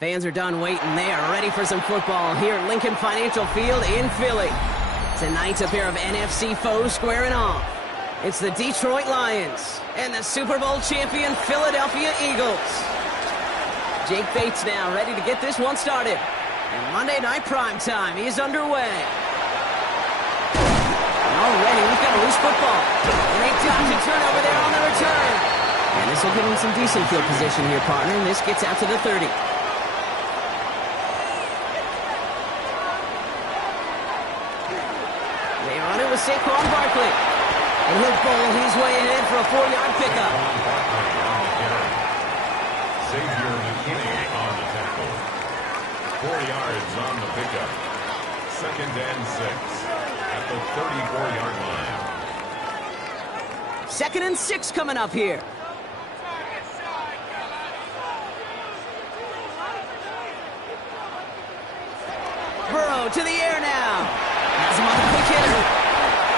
Fans are done waiting. They are ready for some football here at Lincoln Financial Field in Philly. Tonight's a pair of NFC foes squaring off. It's the Detroit Lions and the Super Bowl champion Philadelphia Eagles. Jake Bates now ready to get this one started. And Monday Night Primetime is underway. Already we've got a loose football. And they dodge a turnover there on the return. And this will give them some decent field position here, partner. And this gets out to the 30. With Saquon Barkley. And he'll bowl his way ahead for a 4-yard pickup. Xavier McKinney on the tackle. 4 yards on the pickup. 2nd and 6 at the 34-yard line. 2nd and 6 coming up here. Burrow to the air now. Has him on the quick hitter.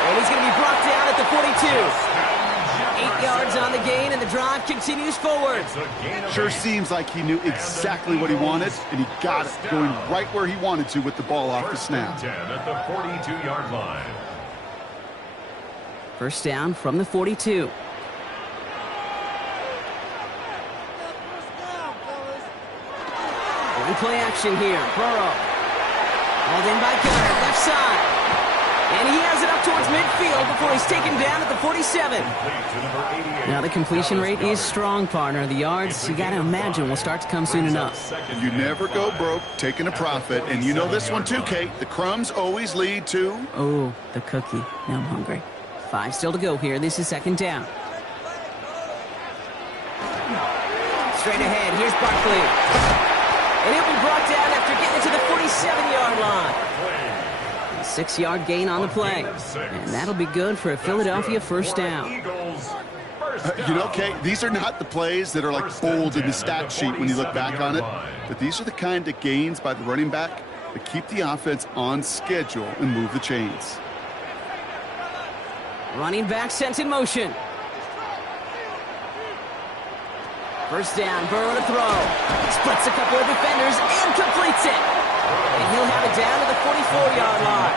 And he's going to be brought down at the 42. 8 yards on the gain, and the drive continues forward. Sure seems like he knew exactly what he wanted, and he got it, going right where he wanted to with the ball off the snap. 10 at the 42-yard line. First down from the 42. One play action here. Burrow. Hauled in by Gunner, left side. And he has it up towards midfield before he's taken down at the 47. Now the completion rate is strong, partner. The yards, you got to imagine, will start to come soon enough. You never go broke taking a profit. And you know this one too, Kate. The crumbs always lead to... Oh, the cookie. Now I'm hungry. 5 still to go here. This is 2nd down. Straight ahead. Here's Barkley. And he'll be brought down after getting to the 47-yard line. 6-yard gain on the play. And that'll be good for a Philadelphia first down. You know, Kate, these are not the plays that are like bold in the stat sheet when you look back on it. But these are the kind of gains by the running back that keep the offense on schedule and move the chains. Running back sent in motion. First down, Burrow to throw. Splits a couple of defenders and completes it. And he'll have it down to the 44-yard line.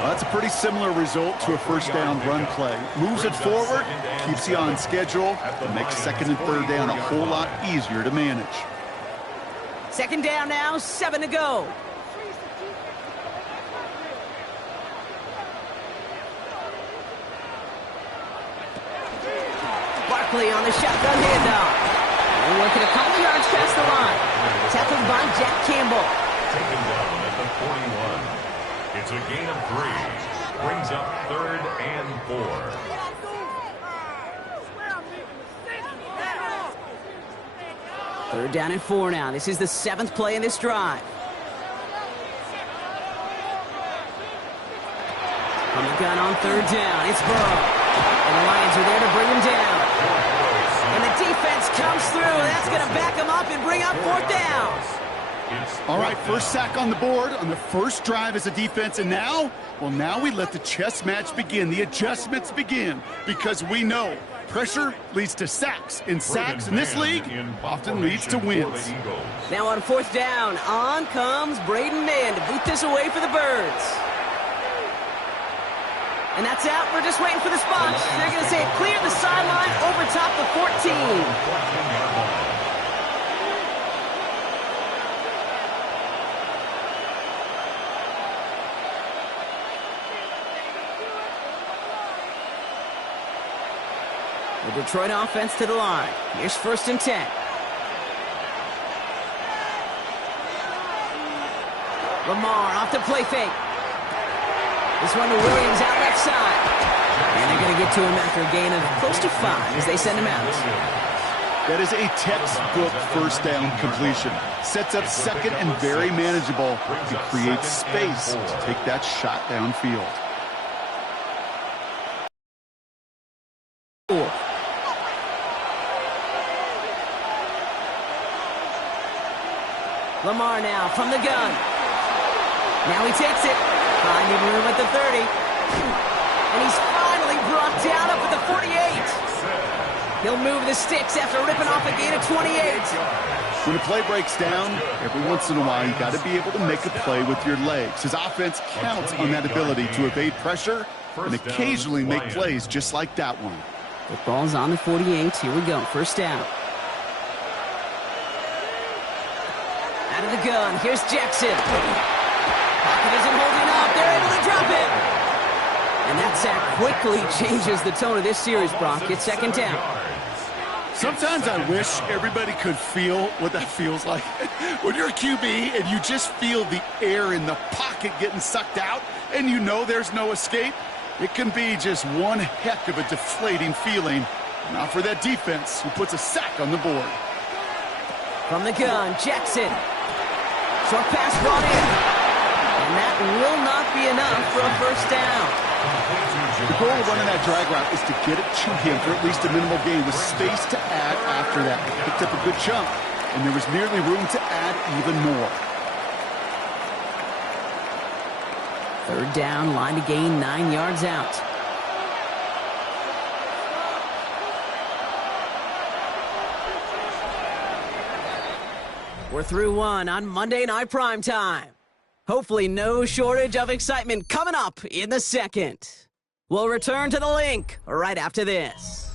Well, that's a pretty similar result to a first down run play. Moves it forward, keeps you on schedule, and makes 2nd and 3rd down a whole lot easier to manage. 2nd down now, 7 to go. Barkley on the shotgun handoff. And working a couple yards past the line. Tackled by Jack Campbell. Taken down at the 41. It's a gain of 3. Brings up 3rd and 4. Third down and 4 now. This is the 7th play in this drive. From the gun on third down, it's Burrow. And the Lions are there to bring him down. And the defense comes through. That's going to back him up and bring up 4th down. All right, first sack on the board on the first drive as a defense. And now, well, now we let the chess match begin. The adjustments begin because we know pressure leads to sacks. And sacks in this league often leads to wins. Now on 4th down, on comes Braden Mann to boot this away for the Birds. And that's out. We're just waiting for the spot. They're going to say it cleared the sideline over top the 14. The Detroit offense to the line. Here's 1st and 10. Lamar off the play fake. This one to Williams out left side. And they're going to get to him after a gain of close to 5 as they send him out. That is a textbook first down completion. Sets up second and very manageable. It creates space to take that shot downfield. Lamar now from the gun. Now he takes it. Finding room at the 30. And he's finally brought down up at the 48. He'll move the sticks after ripping off a gain of 28. When a play breaks down, every once in a while, you got to be able to make a play with your legs. His offense counts on that ability to evade pressure and occasionally make plays just like that one. The ball's on the 48. Here we go. First down. Out of the gun. Here's Jackson. Pocket isn't holding up. They're able to drop it. And that sack quickly changes the tone of this series, Brock. It's 2nd down. Sometimes I wish everybody could feel what that feels like. When you're a QB and you just feel the air in the pocket getting sucked out and you know there's no escape, it can be just one heck of a deflating feeling. Not for that defense who puts a sack on the board. From the gun, Jackson. Short pass brought in. And that will not be enough for a first down. The goal of running that drag route is to get it to him for at least a minimal gain with space to add after that. He picked up a good chunk, and there was nearly room to add even more. 3rd down, line to gain 9 yards out. We're through one on Monday Night Primetime. Hopefully no shortage of excitement coming up in the 2nd. We'll return to the link right after this.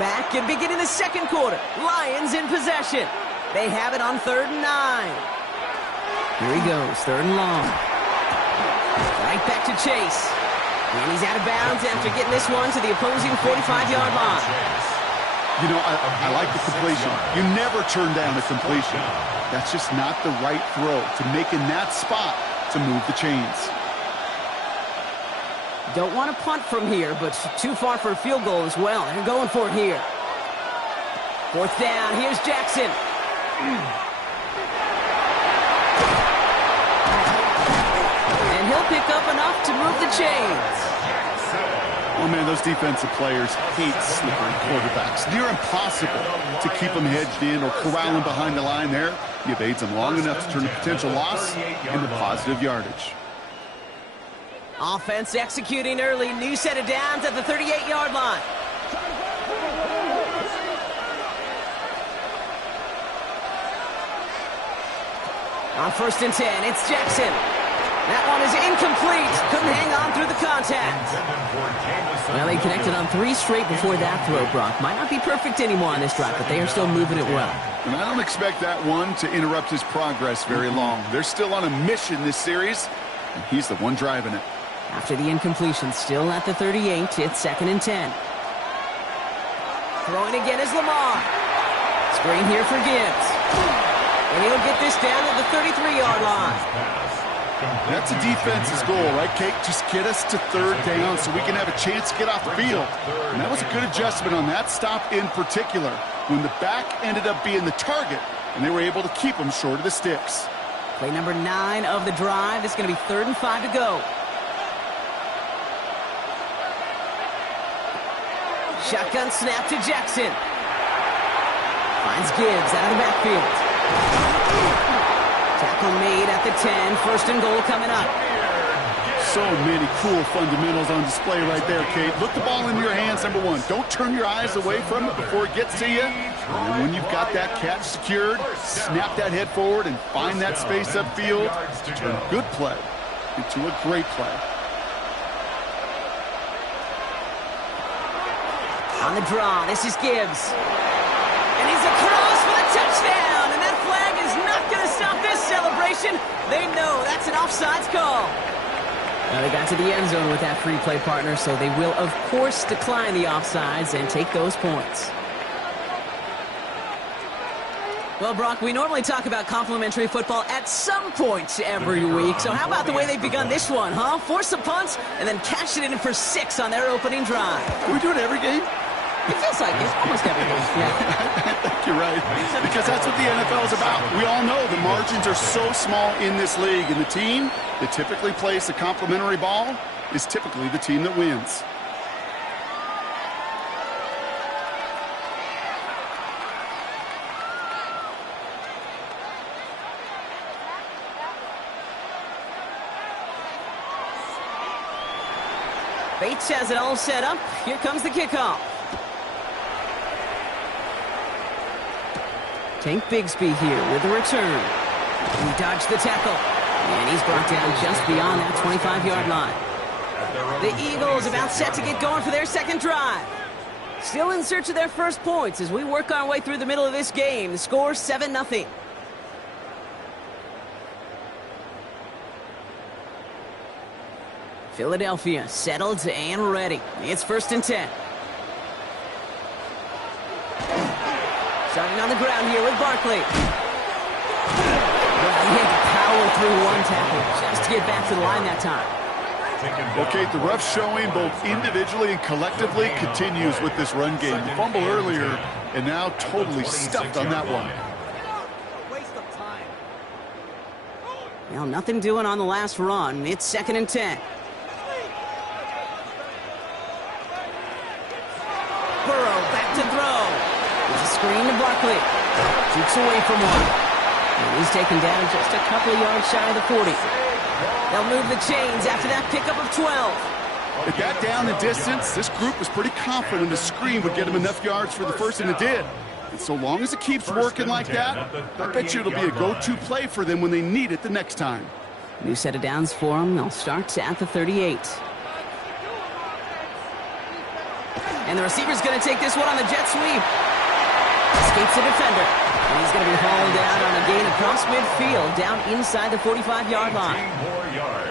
Back and beginning the 2nd quarter. Lions in possession. They have it on 3rd and 9. Here he goes, 3rd and long. Right back to Chase. And he's out of bounds after getting this one to the opposing 45-yard line. You know, I like the completion. You never turn down a completion. That's just not the right throw to make in that spot to move the chains. Don't want to punt from here, but too far for a field goal as well. They're going for it here. 4th down. Here's Jackson. And he'll pick up enough to move the chains. Oh, man, those defensive players hate slippery quarterbacks. Near impossible to keep them hedged in or corralling behind the line there. He evades them long enough to turn a potential loss into positive yardage. Offense executing early. New set of downs at the 38-yard line. On 1st and 10, it's Jackson. That one is incomplete. Couldn't hang on through the contact. Well, they connected on 3 straight before that throw, Brock. Might not be perfect anymore on this drive, but they are still moving it well. And I don't expect that one to interrupt his progress very long. They're still on a mission this series, and he's the one driving it. After the incompletion, still at the 38, it's 2nd and 10. Throwing again is Lamar. Screen here for Gibbs. And he'll get this down to the 33-yard line. That's a defense's goal, right, Kate? Just get us to third down so we can have a chance to get off the field. And that was a good adjustment on that stop in particular, when the back ended up being the target, and they were able to keep them short of the sticks. Play number 9 of the drive. It's going to be 3rd and 5 to go. Shotgun snap to Jackson. Finds Gibbs out of the backfield. Tackle made at the 10. 1st and goal coming up. So many cool fundamentals on display right there, Kate. Look the ball into your hands, number 1. Don't turn your eyes away from it before it gets to you. And when you've got that catch secured, snap that head forward and find that space upfield. Turn a good play into a great play. On the draw, this is Gibbs. And he's across for the touchdown. And that flag is not going to stop this celebration. They know that's an offsides call. Now they got to the end zone with that free play partner, so they will, of course, decline the offsides and take those points. Well, Brock, we normally talk about complimentary football at some point every week. So how about the way they've begun this one, huh? Force a punt and then cash it in for 6 on their opening drive. Can we do it every game? It feels like it. Almost every game. Yeah. I think you're right. Because that's what the NFL is about. We all know the margins are so small in this league. And the team that typically plays the complimentary ball is typically the team that wins. Bates has it all set up. Here comes the kickoff. Tank Bigsby here with the return. He dodged the tackle. And he's brought down just beyond that 25-yard line. The Eagles about set to get going for their second drive. Still in search of their first points as we work our way through the middle of this game. The score 7-0. Philadelphia settled and ready. It's 1st and 10. Starting on the ground here with Barkley. Well, he had to power through one tackle just to get back to the line that time. Okay, the rough showing both individually and collectively continues with this run game. The fumble earlier and now totally stuffed on that one. Well, nothing doing on the last run. It's 2nd and 10. Burrow back to throw. There's a screen to Barkley. Shoots away from one. And he's taken down just a couple of yards shy of the 40. They'll move the chains after that pickup of 12. At that down the distance, this group was pretty confident the screen would get him enough yards for the first, and it did. And so long as it keeps working like that, I bet you it'll be a go-to play for them when they need it the next time. New set of downs for them. They'll start at the 38. And the receiver's going to take this one on the jet sweep. Escapes the defender. And he's going to be hauled out on a gain across midfield down inside the 45-yard line.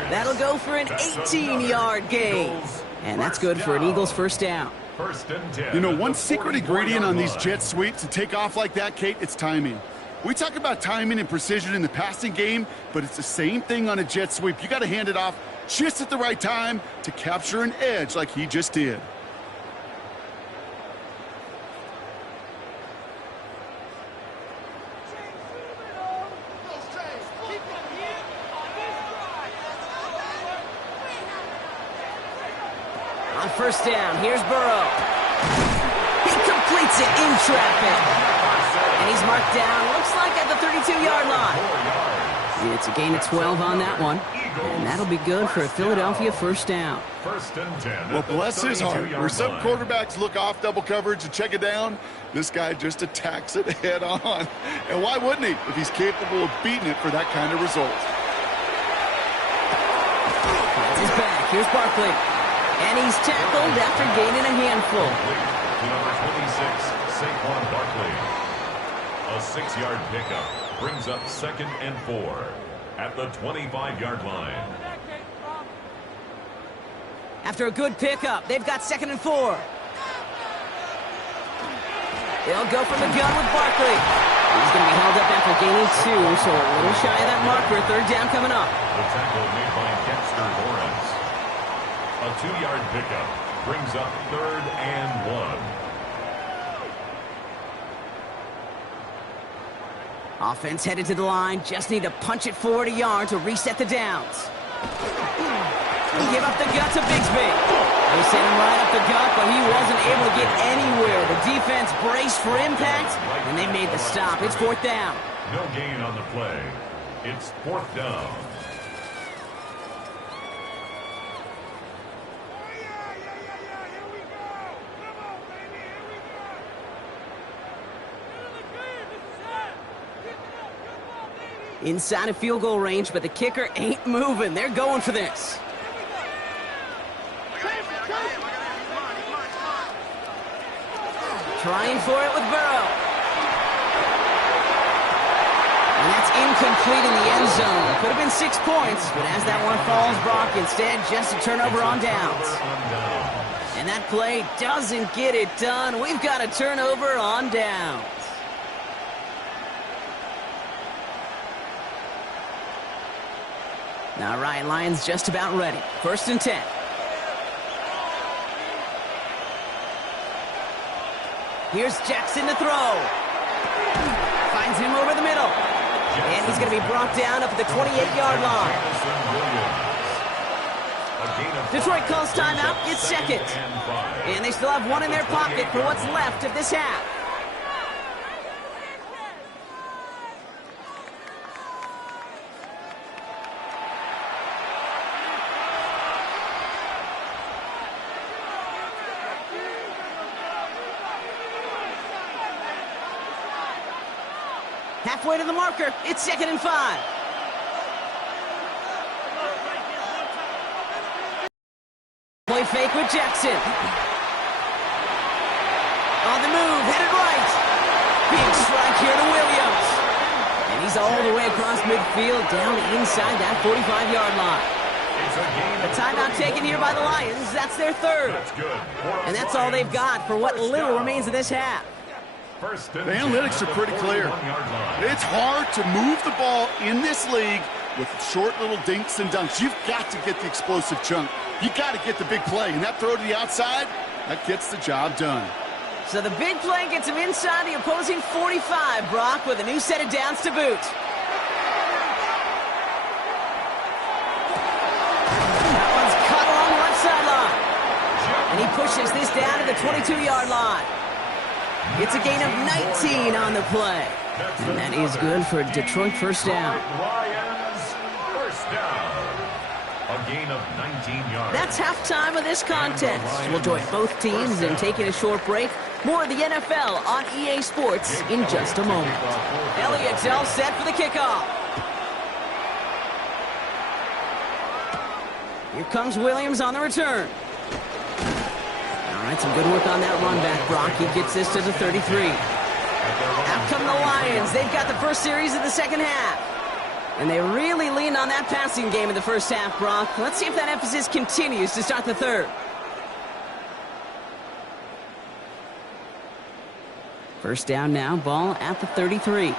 That'll go for an 18-yard gain. And that's good for an Eagles first down. You know, one secret ingredient on these jet sweeps to take off like that, Kate, it's timing. We talk about timing and precision in the passing game, but it's the same thing on a jet sweep. You got to hand it off just at the right time to capture an edge like he just did. On first down, here's Burrow. He completes it in traffic. And he's marked down, looks like at the 32-yard line. It's a gain of 12 on that one. And that'll be good for a Philadelphia first down. Well, bless his heart. Where some quarterbacks look off double coverage and check it down, this guy just attacks it head on. And why wouldn't he if he's capable of beating it for that kind of result? Finds his back. Here's Barkley. And he's tackled after gaining a handful. To number 26, Saquon Barkley. A 6-yard pickup brings up 2nd and 4 at the 25-yard line. After a good pickup, they've got 2nd and 4. They'll go from the gun with Barkley. He's going to be held up after gaining 2, so a little shy of that marker. Third down coming up. The tackle made by Dexter Lawrence. A 2-yard pickup brings up 3rd and 1. Offense headed to the line. Just need to punch it forward a yard to reset the downs. He gave up the gut to Bigsby. They sent him right up the gut, but he wasn't able to get anywhere. The defense braced for impact, and they made the stop. It's 4th down. No gain on the play. It's 4th down. Inside of field goal range, but the kicker ain't moving. They're going for this. Trying for it with Burrow. And that's incomplete in the end zone. Could have been 6 points, but as that one falls, Brock, instead just a turnover on downs. And that play doesn't get it done. We've got a turnover on downs. All right, Lions just about ready. 1st and 10. Here's Jackson to throw. Finds him over the middle. And he's going to be brought down up at the 28-yard line. Detroit calls timeout, gets second. And they still have 1 in their pocket for what's left of this half. Halfway to the marker, it's 2nd and 5. Play fake with Jackson. On the move, headed right. Big strike here to Williams. And he's all the way across midfield, down inside that 45-yard line. A timeout taken here by the Lions. That's their 3rd. And that's all they've got for what little remains of this half. The analytics are pretty clear. It's hard to move the ball in this league with short little dinks and dunks. You've got to get the explosive chunk. You've got to get the big play. And that throw to the outside, that gets the job done. So the big play gets him inside the opposing 45, Brock, with a new set of downs to boot. That one's cut along the left sideline. And he pushes this down to the 22-yard line. It's a gain of 19 on the play. And that is good for Detroit. 1st down. Lions, 1st down. A gain of 19 yards. That's halftime of this contest. We'll join both teams in taking a short break. More of the NFL on EA Sports in just a moment. Elliott's all set for the kickoff. Here comes Williams on the return. All right, some good work on that run back, Brock. He gets this to the 33. Out come the Lions. They've got the first series of the second half. And they really leaned on that passing game in the first half, Brock. Let's see if that emphasis continues to start the 3rd. First down now, ball at the 33.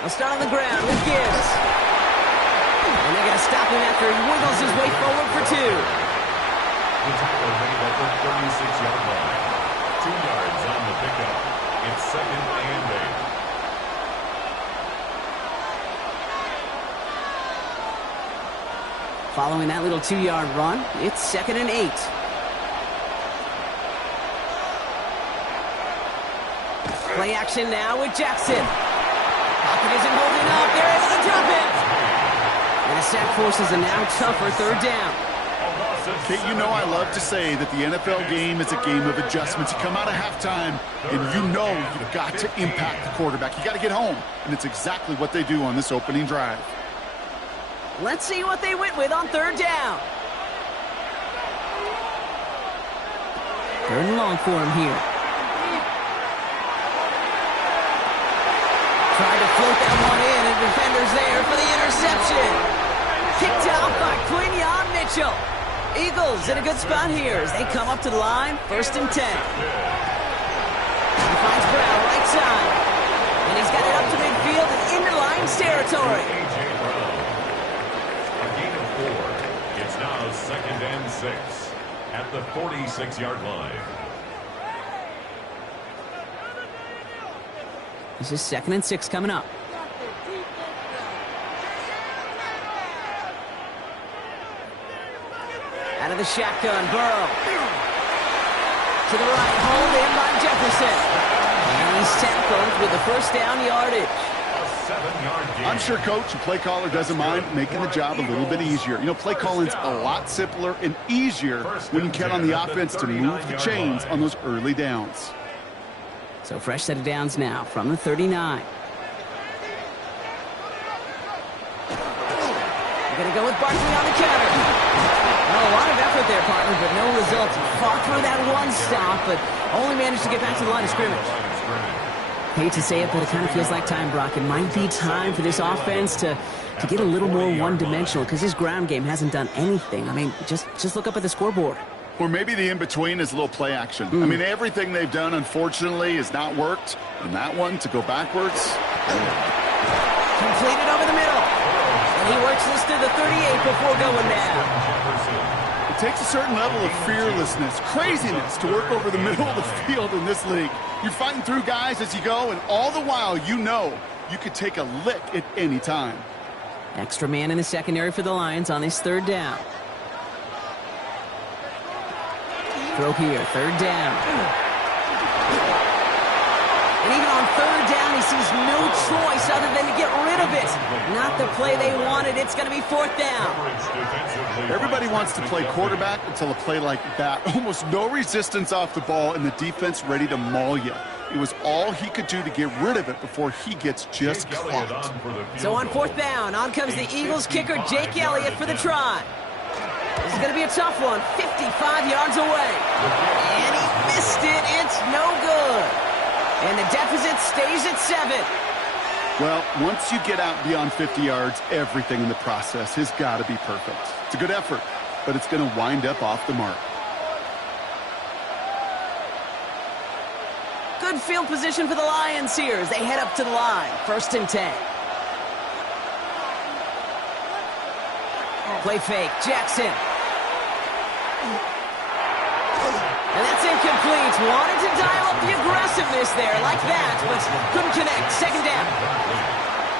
They'll start on the ground with Gibbs. And they're going to stop him after he wiggles his way forward for 2. The tackle made at the 36-yard line. 2 yards on the pickup. It's 2nd and 8. Following that little 2-yard run, it's 2nd and 8. Play action now with Jackson. Pocket isn't holding up. They're able to drop it. And the sack forces a now tougher 3rd down. Kate, you know I love to say that the NFL game is a game of adjustments. You come out of halftime, and you know you've got to impact the quarterback. You got to get home, and it's exactly what they do on this opening drive. Let's see what they went with on 3rd down. 3rd and long for him here. Tried to float that one in, and defenders there for the interception. Picked out by Quinyon Mitchell. Eagles in a good spot here as they come up to the line, 1st and 10. He finds Brown right side. And he's got it up to midfield and into Lions territory. A.J. Brown. A gain of 4. It's now 2nd and 6 at the 46-yard line. This is 2nd and 6 coming up. Out of the shotgun, Burrow. To the right, hold in by Jefferson. And he's tackled with the 1st down yardage. A 7-yard gain. I'm sure coach and play caller doesn't mind making the job a little bit easier. You know, play calling's a lot simpler and easier when you count on the offense to move the chains on those early downs. So fresh set of downs now from the 39. We're going to go with Barkley on the counter. Well, a lot of effort there, partner, but no results. Fought through that one stop, but only managed to get back to the line of scrimmage. Hate to say it, but it kind of feels like time, Brock. It might be time for this offense to get a little more one-dimensional because his ground game hasn't done anything. I mean, just look up at the scoreboard. Or maybe the in-between is a little play action. I mean, everything they've done, unfortunately, has not worked. And that one, to go backwards. Completed over the middle. And he works this to the 38 before going down. It takes a certain level of fearlessness, craziness to work over the middle of the field in this league. You're fighting through guys as you go, and all the while you know you could take a lick at any time. Extra man in the secondary for the Lions on this 3rd down. Throw here, 3rd down. And even on 3rd down, he sees no choice other than to get rid of it. Not the play they wanted. It's going to be 4th down. Everybody wants to play quarterback until a play like that. Almost no resistance off the ball and the defense ready to maul you. It was all he could do to get rid of it before he gets just clocked. So on 4th down, on comes the Eagles kicker, Jake Elliott, for the try. This is going to be a tough one, 55 yards away. And he missed it. It's no good. And the deficit stays at 7. Well, once you get out beyond 50 yards, everything in the process has got to be perfect. It's a good effort, but it's going to wind up off the mark. Good field position for the Lions here as they head up to the line. 1st and 10. Play fake, Jackson. And that's incomplete. Wanted to dial up the aggressiveness there like that, but couldn't connect. 2nd down.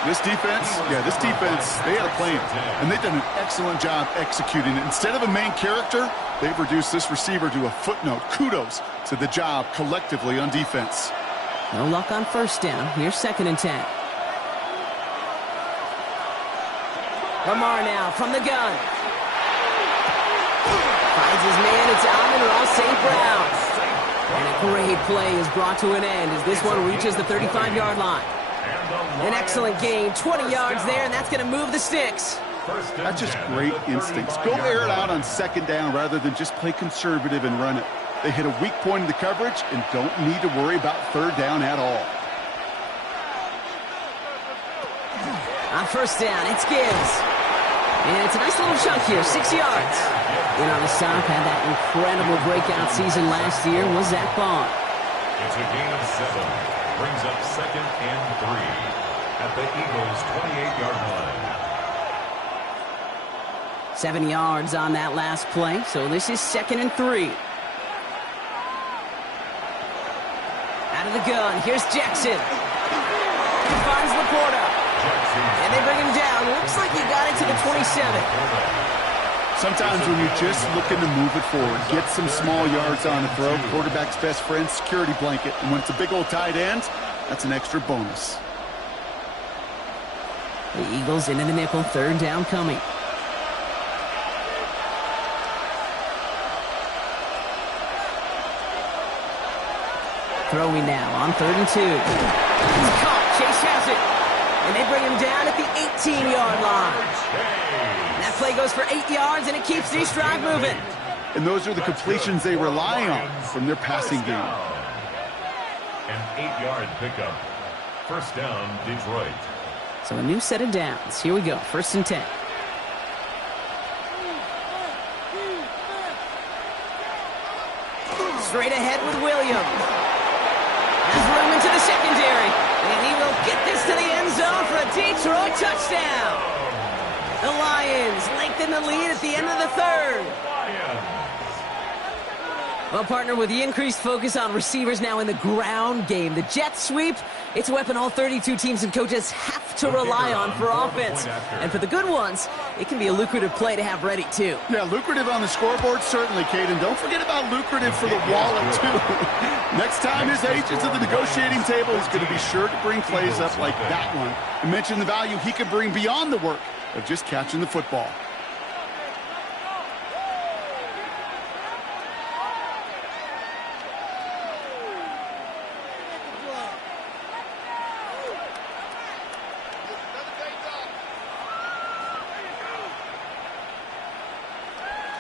This defense, they had a plan, and they've done an excellent job executing it. Instead of a main character, they've reduced this receiver to a footnote. Kudos to the job collectively on defense. No luck on 1st down. Here's 2nd and 10. Lamar now from the gun. Finds his man. It's Amon-Ra St. Brown. And a great play is brought to an end as this one reaches the 35-yard line. An excellent gain, 20 yards there, and that's going to move the sticks. That's just great instincts. Go air it out on 2nd down rather than just play conservative and run it. They hit a weak point in the coverage and don't need to worry about 3rd down at all. On 1st down, it's Gibbs. And it's a nice little chunk here, 6 yards. In on the stop, had that incredible breakout season last year, was Zach Bond. It's a gain of 7. Brings up 2nd and 3 at the Eagles' 28-yard line. 7 yards on that last play, so this is 2nd and 3. Out of the gun, here's Jackson. He finds Laporta. And they bring him down. Looks like he got it to the 27. Sometimes when you're just looking to move it forward, get some small yards on a throw, quarterback's best friend, security blanket. And when it's a big old tight end, that's an extra bonus. The Eagles into the nickel, 3rd down coming. Throwing now on 3rd and 2. He's caught. Chase has it. And they bring him down at the 18-yard line. And that play goes for 8 yards, and it keeps this drive moving. And those are the completions they rely on from their passing game. An 8-yard pickup. 1st down, Detroit. So a new set of downs. Here we go. 1st and 10. Straight ahead with Williams. Has room into the secondary. And he will get this to the end zone for a Detroit touchdown. The Lions lengthen the lead at the end of the third. Well, partner, with the increased focus on receivers now in the ground game, the jet sweep, it's a weapon all 32 teams and coaches have to rely on for offense. And for the good ones, it can be a lucrative play to have ready, too. Yeah, lucrative on the scoreboard, certainly, Kate. And don't forget about lucrative for the wallet, too. Next time his agent's at the negotiating table, he's going to be sure to bring plays up like that one. And mention the value he can bring beyond the work of just catching the football.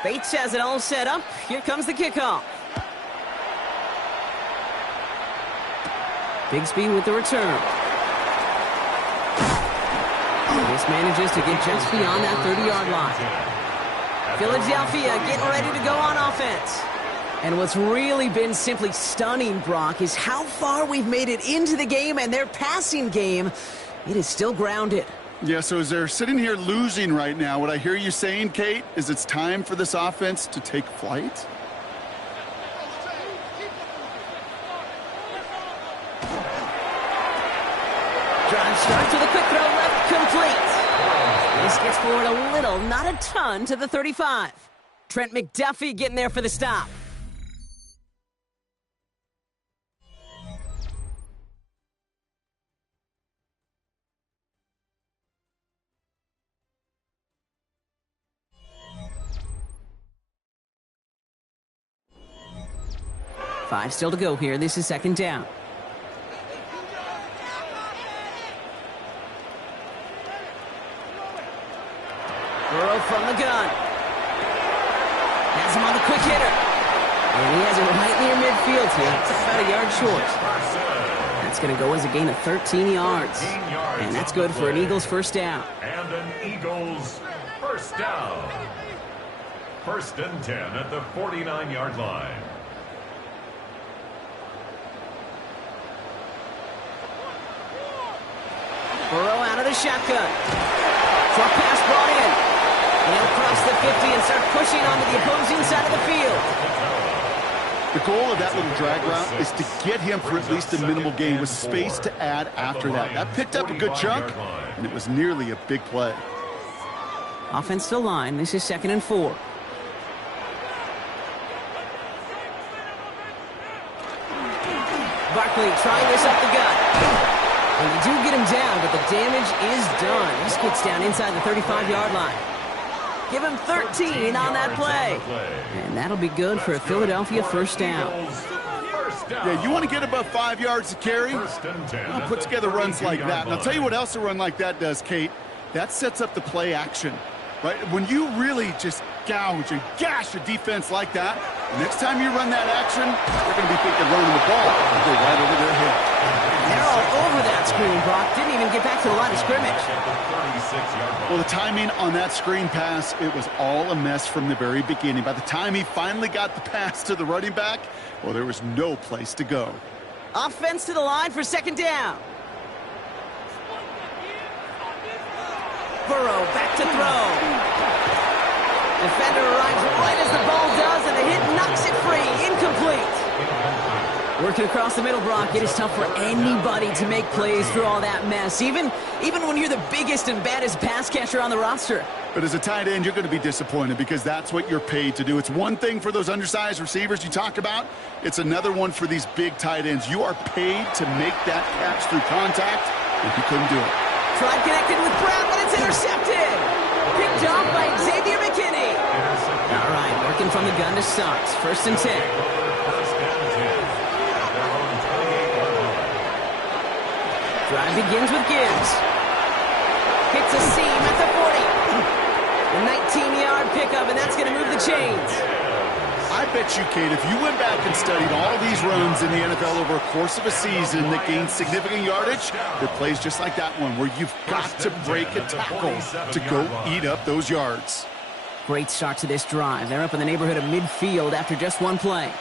Bates has it all set up. Here comes the kickoff. Bigsby with the return. This manages to get just beyond that 30-yard line. Philadelphia getting ready to go on offense. And what's really been simply stunning, Brock, is how far we've made it into the game, and their passing game, it is still grounded. Yeah, so as they're sitting here losing right now, what I hear you saying, Kate, is it's time for this offense to take flight? Drive starts with a quick throw left, complete. This gets forward a little, not a ton, to the 35. Trent McDuffie getting there for the stop. Five still to go here. This is second down. Burrow from the gun. Has him on the quick hitter. And he has it right near midfield here. It's about a yard short. That's going to go as a gain of 13 yards. And that's good for an Eagles first down. And an Eagles first down. First and 10 at the 49-yard line. Burrow out of the shotgun. Short pass brought in. And he'll cross the 50 and start pushing onto the opposing side of the field. The goal of that little drag route is to get him for at least a minimal gain with space to add after that. That picked up a good chunk, and it was nearly a big play. Offense to line. This is second and 4. Barkley trying this up the gut. And you do get him down, but the damage is done. This gets down inside the 35-yard line. Give him 13 on that play. And that'll be good for a Philadelphia first down. Yeah, you want to get above 5 yards to carry? I'll put together runs like that. And I'll tell you what else a run like that does, Kate. That sets up the play action. Right? When you really just gouge and gash a defense like that, next time you run that action, they're going to be thinking running the ball. It'll go right over their head. They're all over that screen, Brock. Didn't even get back to the line of scrimmage. Well, the timing on that screen pass, it was all a mess from the very beginning. By the time he finally got the pass to the running back, well, there was no place to go. Offense to the line for second down. Burrow back to throw. Defender arrives right as the ball does, and the hit knocks it free. Incomplete. Working across the middle, Brock, it is tough for anybody to make plays through all that mess, even when you're the biggest and baddest pass catcher on the roster. But as a tight end, you're going to be disappointed because that's what you're paid to do. It's one thing for those undersized receivers you talk about. It's another one for these big tight ends. You are paid to make that catch through contact, and he couldn't do it. Tried connected with Brown, but it's intercepted. Picked off by Xavier McKinney. All right, working from the gun to start. First and 10. Drive begins with Gibbs. Hits a seam at the 40. A 19-yard pickup, and that's going to move the chains. I bet you, Kate, if you went back and studied all of these runs in the NFL over a course of a season that gained significant yardage, there are plays just like that one where you've got to break a tackle to go eat up those yards. Great start to this drive. They're up in the neighborhood of midfield after just one play.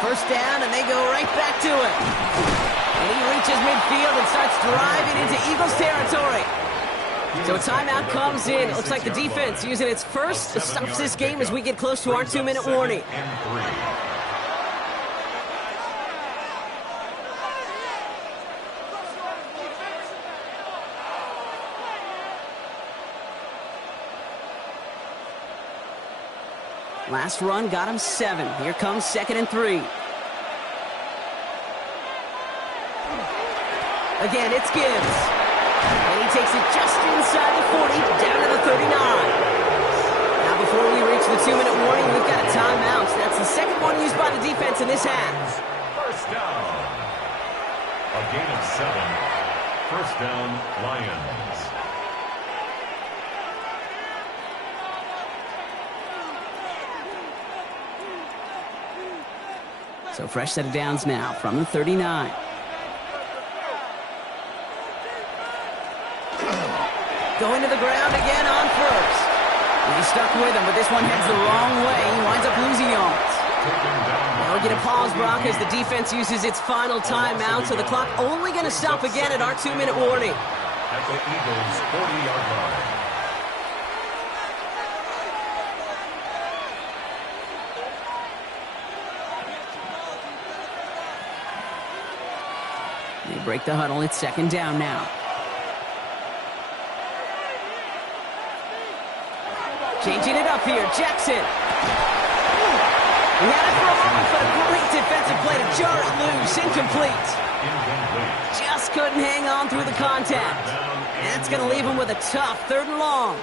First down, and they go right back to it. And he reaches midfield and starts driving into Eagles territory. So a timeout comes in. It looks like the defense using its first stops this game as we get close to our 2-minute warning. Last run got him 7. Here comes 2nd and 3. Again, it's Gibbs. And he takes it just inside the 40, down to the 39. Now, before we reach the 2-minute warning, we've got a timeout. That's the second one used by the defense in this half. First down. A gain of 7. First down, Lions. So fresh set of downs now from the 39. Going to the ground again on first. He's stuck with him, but this one heads the wrong way. He winds up losing yards. Now we get a pause, Brock, as the defense uses its final timeout, so the clock only going to stop again at our 2-minute warning. At the Eagles' 40-yard line. They break the huddle. It's 2nd down now. Changing it up here, Jackson. He had it for a moment, but a great defensive play to jar it loose. Incomplete. Just couldn't hang on through the contact. That's going to leave him with a tough 3rd and long.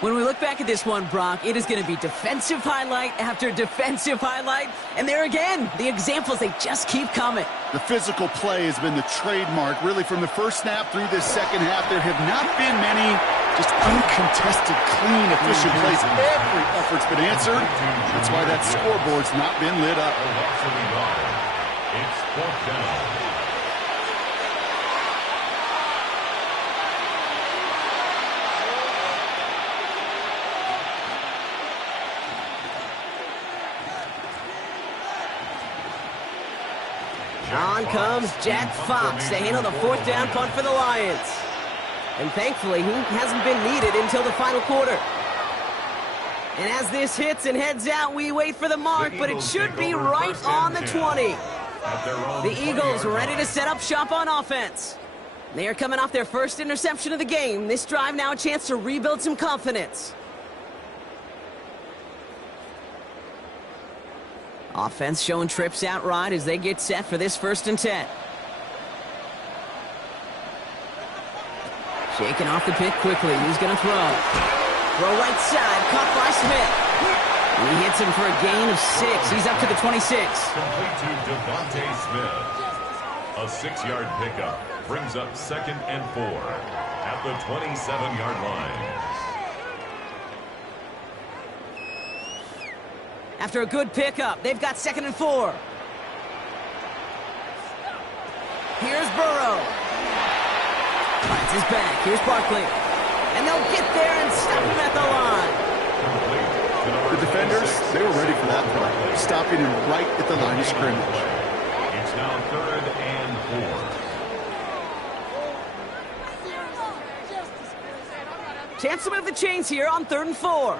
When we look back at this one, Brock, it is going to be defensive highlight after defensive highlight. And there again, the examples, they just keep coming. The physical play has been the trademark. Really, from the first snap through this second half, there have not been many just uncontested, clean, efficient plays. Every effort's been answered. That's why that scoreboard's not been lit up. It's 4th down. On comes Jack Fox to handle the 4th down punt for the Lions. And thankfully, he hasn't been needed until the final quarter. And as this hits and heads out, we wait for the mark, but it should be right on the 20. The Eagles ready to set up shop on offense. They are coming off their first interception of the game. This drive now a chance to rebuild some confidence. Offense showing trips out right as they get set for this 1st and 10. Shaking off the pick quickly. He's going to throw. Throw right side. Caught by Smith. And he hits him for a gain of 6. He's up to the 26. Complete to Devontae Smith. A 6-yard pickup brings up 2nd and 4 at the 27-yard line. After a good pickup, they've got 2nd and 4. Here's Burrow. Finds his back. Here's Barkley. And they'll get there and stop him at the line. The defenders, they were ready for that play, stopping him right at the line of scrimmage. It's now 3rd and 4. Chance to move the chains here on 3rd and 4.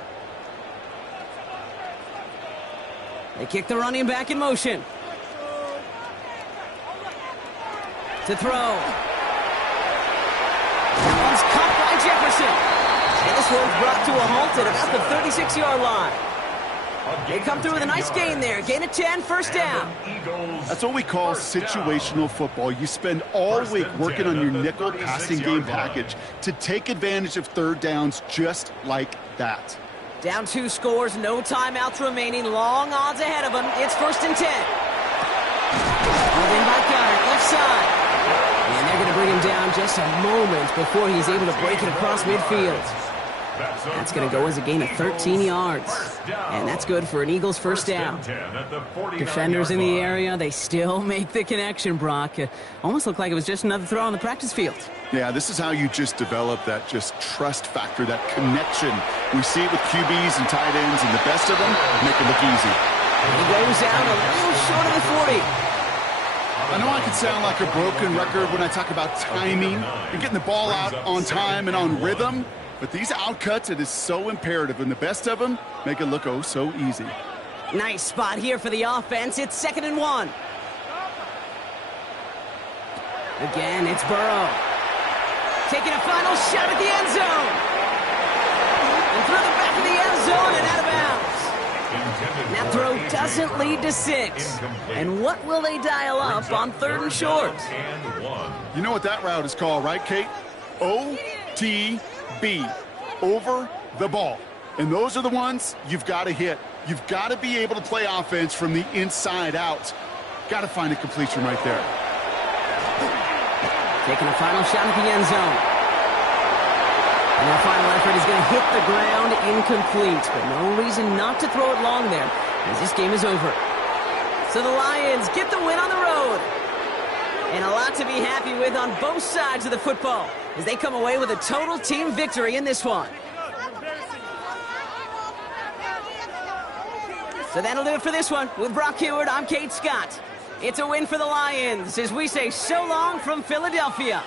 They kick the running back in motion. To throw. That one's caught by Jefferson. And this one's brought to a halt at about the 36-yard line. They come through with a nice gain there. Gain of 10, 1st down. That's what we call situational football. You spend all week working on your nickel passing game package to take advantage of 3rd downs just like that. Down 2 scores, no timeouts remaining, long odds ahead of him. It's 1st and 10. Pulled in by Goddard, left side. And they're going to bring him down just a moment before he's able to break it across midfield. That's going to go as a gain of 13 yards. And that's good for an Eagles 1st down. Defenders in the area, they still make the connection, Brock. Almost looked like it was just another throw on the practice field. Yeah, this is how you just develop that just trust factor, that connection. We see it with QBs and tight ends, and the best of them make it look easy. He goes out a little short of the 40. I know I can sound like a broken record when I talk about timing and getting the ball out on time and on rhythm, but these outcuts, it is so imperative, and the best of them make it look oh so easy. Nice spot here for the offense. It's 2nd and 1. Again, it's Burrow. Taking a final shot at the end zone. And through the back of the end zone and out of bounds. That throw doesn't lead to 6. And what will they dial up on 3rd and short? You know what that route is called, right, Kate? OTB, over the ball. And those are the ones you've got to hit. You've got to be able to play offense from the inside out. Got to find a completion right there. Taking a final shot at the end zone. And that final effort is going to hit the ground incomplete, but no reason not to throw it long there, as this game is over. So the Lions get the win on the road. And a lot to be happy with on both sides of the football, as they come away with a total team victory in this one. So that'll do it for this one. With Brock Huard, I'm Kate Scott. It's a win for the Lions as we say so long from Philadelphia.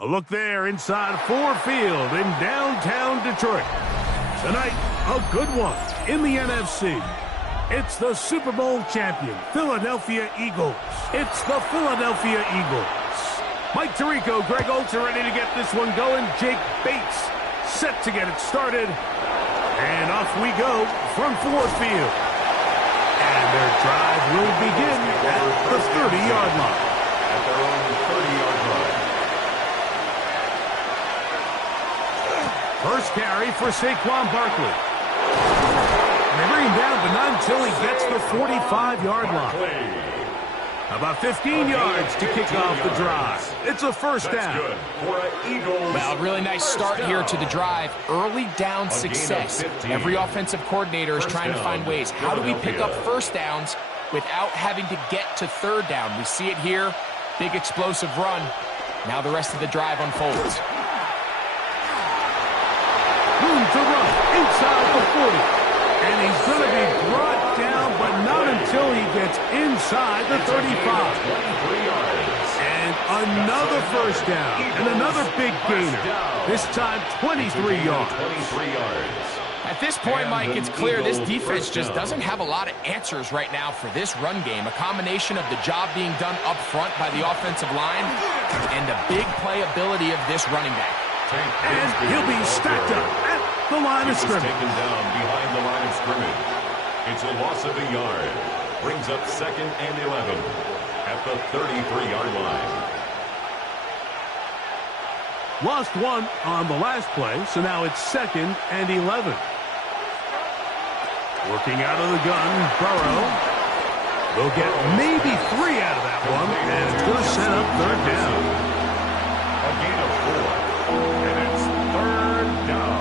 A look there inside Ford Field in downtown Detroit. Tonight, a good one in the NFC. It's the Super Bowl champion, Philadelphia Eagles. It's the Philadelphia Eagles. Mike Tirico, Greg Olsen are ready to get this one going. Jake Bates set to get it started. And off we go from Ford Field. And their drive will begin at the 30-yard line. At their own 30-yard line. First carry for Saquon Barkley. They bring him down, but not until he gets the 45-yard line. About 15 yards to kick off the drive. It's a first down. Well, really nice start here to the drive. Early down success. Every offensive coordinator is trying to find ways. How do we pick up first downs without having to get to third down? We see it here. Big explosive run. Now the rest of the drive unfolds. Room to run inside the 40. And he's going to be brought down, but not until he gets inside the 35. And another first down. And another big gainer. This time 23 yards. At this point, Mike, it's clear this defense just doesn't have a lot of answers right now for this run game. A combination of the job being done up front by the offensive line and the big playability of this running back. And he'll be stacked up at the line of scrimmage. Taken down behind the line of scrimmage. It's a loss of a yard. Brings up 2nd and 11 at the 33-yard line. Lost one on the last play, so now it's 2nd and 11. Working out of the gun, Burrow. They'll get maybe 3 out of that one, and it's going to set up third down. A gain of 4, and it's third down.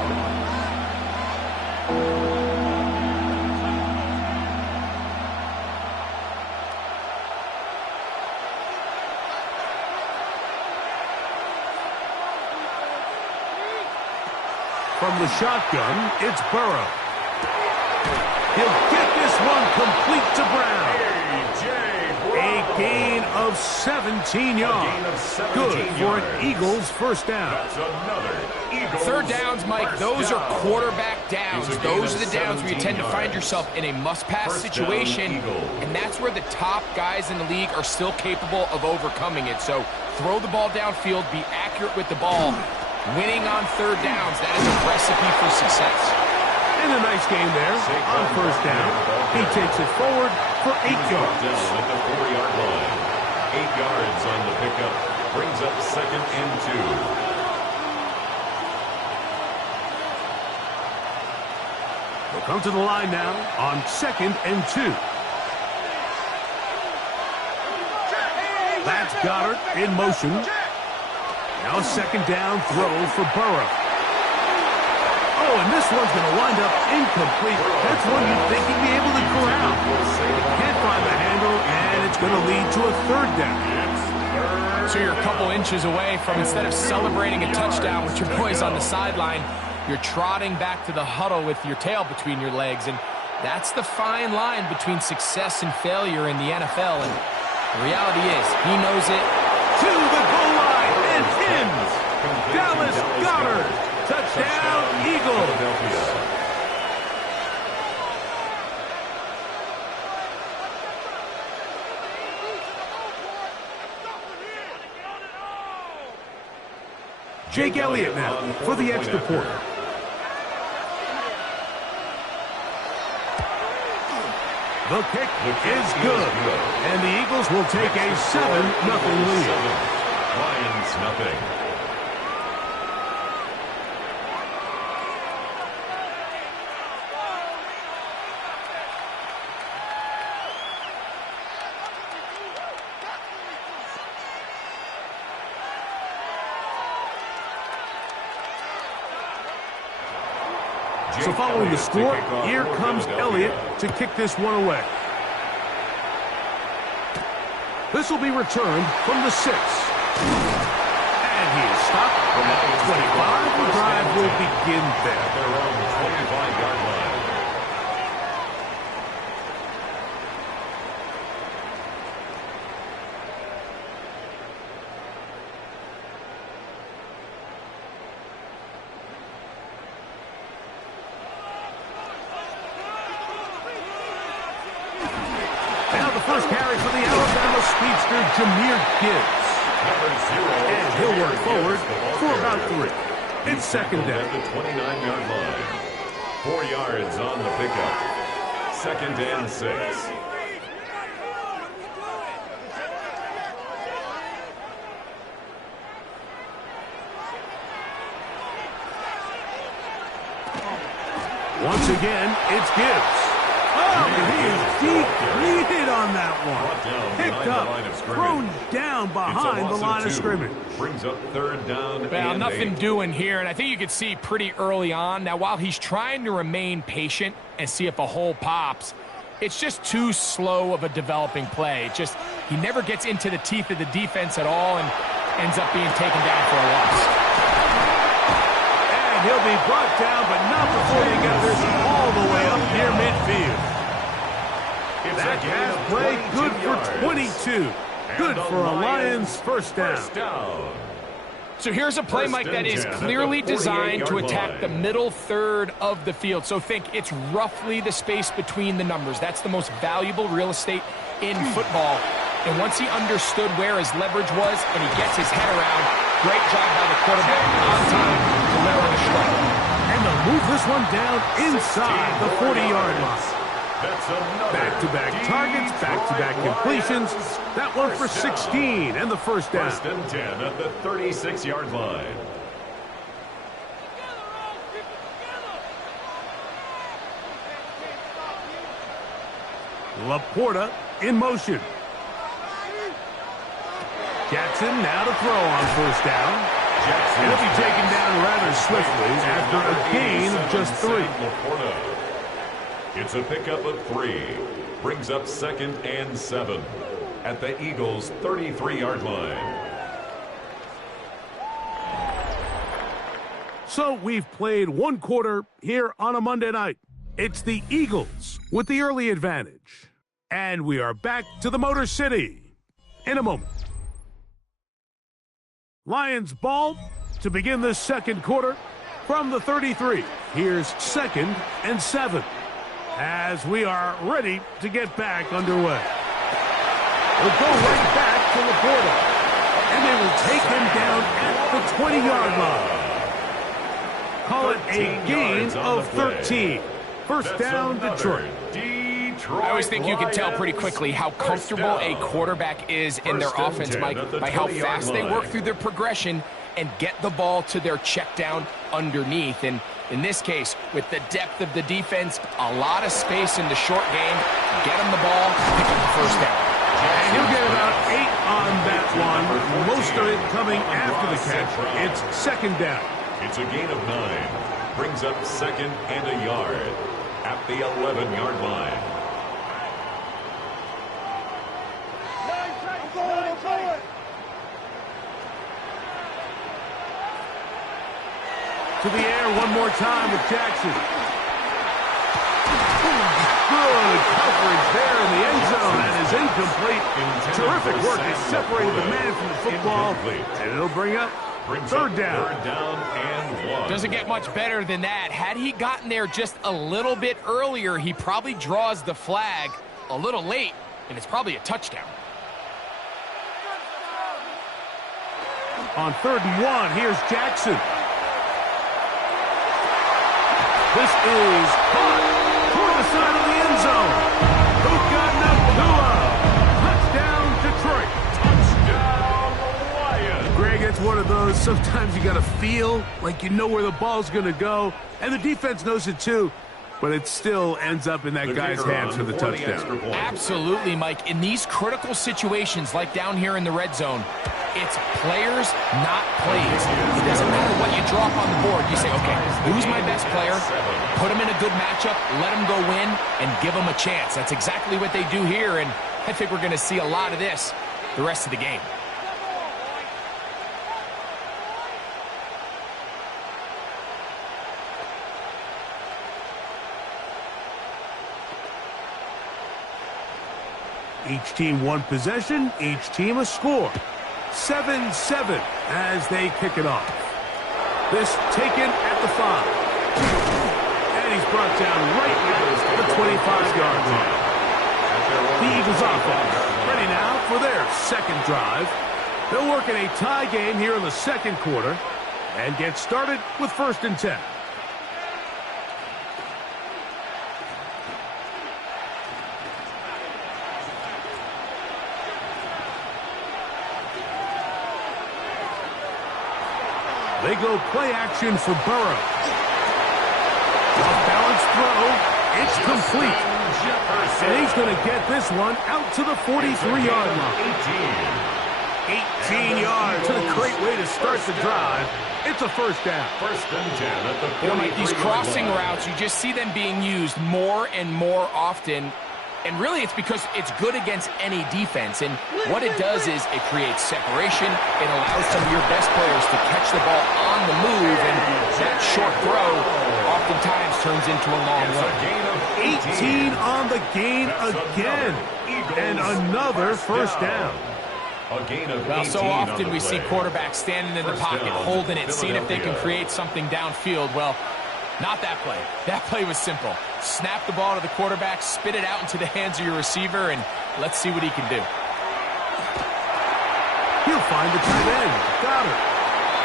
From the shotgun, it's Burrow. He'll get this one complete to Brown. A gain of 17 yards. Good for an Eagles first down. Third downs, Mike, those are quarterback downs. Those are the downs where you tend to find yourself in a must-pass situation, and that's where the top guys in the league are still capable of overcoming it. So throw the ball downfield, be accurate with the ball. Winning on third downs, that is a recipe for success. And a nice game there on first down. He takes it forward for 8 yards. Down at the 4-yard line. 8 yards on the pickup. Brings up 2nd and 2. They'll come to the line now on 2nd and 2. That's Goddard in motion. Now a second down throw for Burrow. Oh, and this one's going to wind up incomplete. That's one you'd think he'd be able to corral. Can't find the handle, and it's going to lead to a third down. So you're a couple inches away from, instead of celebrating a touchdown with your boys on the sideline, you're trotting back to the huddle with your tail between your legs. And that's the fine line between success and failure in the NFL. And the reality is, he knows it. To the goal line and in. Dallas Goedert. Touchdown, Eagles. Jake Elliott now for the extra point. The kick is good. And the Eagles will take a 7-0 lead. Lions nothing. So following the score, here comes Elliott to kick this one away. This will be returned from the 6. And he is stopped at 25. The drive will begin there. Their own 25-yard line. first carry for the Alabama speedster, Jahmyr Gibbs. And he'll work forward for about 3. It's second down. At the 29-yard line. 4 yards on the pickup. Second and 6. Once again, it's Gibbs. Oh, he is defeated on that one. Picked up, thrown down behind the line of scrimmage. Brings up third down. Well, nothing doing here, and I think you could see pretty early on. Now, while he's trying to remain patient and see if a hole pops, it's just too slow of a developing play. He never gets into the teeth of the defense at all and ends up being taken down for a loss. He'll be brought down, but not before they get this all the way up near midfield. That pass play, good for 22. Good for a Lions first down. So here's a play, Mike, that is clearly designed to attack the middle third of the field. So think it's roughly the space between the numbers. That's the most valuable real estate in football. And once he understood where his leverage was and he gets his head around, great job by the quarterback on time to deliver on the strike. And they'll move this one down inside the 40-yard line. Back-to-back targets, back-to-back completions. That one for 16 and the first down. First and 10 at the 36-yard line. Laporta in motion. Jackson now to throw on first down. And he'll be taken down rather swiftly after a gain of just 3. Laporta. It's a pickup of 3. Brings up second and 7 at the Eagles' 33-yard line. So we've played one quarter here on a Monday night. It's the Eagles with the early advantage. And we are back to the Motor City in a moment. Lions ball to begin this second quarter from the 33. Here's second and 7 as we are ready to get back underway. We'll go right back to Laporta, and they will take him down at the 20-yard line. Call it a gain of 13. First down, Detroit. I always think you can tell pretty quickly how comfortable a quarterback is in their offense, Mike, by how fast they work through their progression and get the ball to their check down underneath. And in this case, with the depth of the defense, a lot of space in the short game, get him the ball, pick up the first down. And he'll get about 8 on that one, most of it coming after the catch. It's second down. It's a gain of 9. Brings up second and a yard at the 11-yard line. To the air one more time with Jackson. Good coverage there in the end zone. That is incomplete. Terrific work to separate the man from the football. And it'll bring up third down. Third down and 1. Doesn't get much better than that. Had he gotten there just a little bit earlier, he probably draws the flag a little late, and it's probably a touchdown. On third and 1, here's Jackson. This is caught toward the side of the end zone. Puka Nacua. Touchdown, Detroit. Touchdown, Lions. Greg, it's one of those, sometimes you got to feel like you know where the ball's going to go, and the defense knows it too, but it still ends up in that guy's hands for the touchdown. Absolutely, Mike. In these critical situations, like down here in the red zone, it's players, not plays. It doesn't matter what you drop on the board. You say, okay, who's my best player? Put him in a good matchup, let him go win, and give him a chance. That's exactly what they do here, and I think we're going to see a lot of this the rest of the game. Each team one possession, each team a score. 7-7 as they kick it off. This taken at the 5. And he's brought down right at the 25-yard line. The Eagles offense for their second drive. They'll work in a tie game here in the second quarter and get started with 1st and 10. They go play action for Burrow. Off-balance throw. It's complete. And he's going to get this one out to the 43-yard line. 18 yards. A great way to start the drive. It's a 1st down. 1st and 10 at the 43-yard line. You know, Mike, these crossing routes, you just see them being used more and more often. And really, it's because it's good against any defense. And what it does is it creates separation. It allows some of your best players to catch the ball on the move. And that short throw oftentimes turns into a long run. 18 on the gain again. And another 1st down. A gain of Well, 18 so often on we the see play. quarterbacks standing in the First pocket, down, holding it, seeing if they can Philadelphia. create something downfield. Well, not that play. That play was simple. Snap the ball to the quarterback, spit it out into the hands of your receiver, and let's see what he can do. He'll find the tight end. Got it.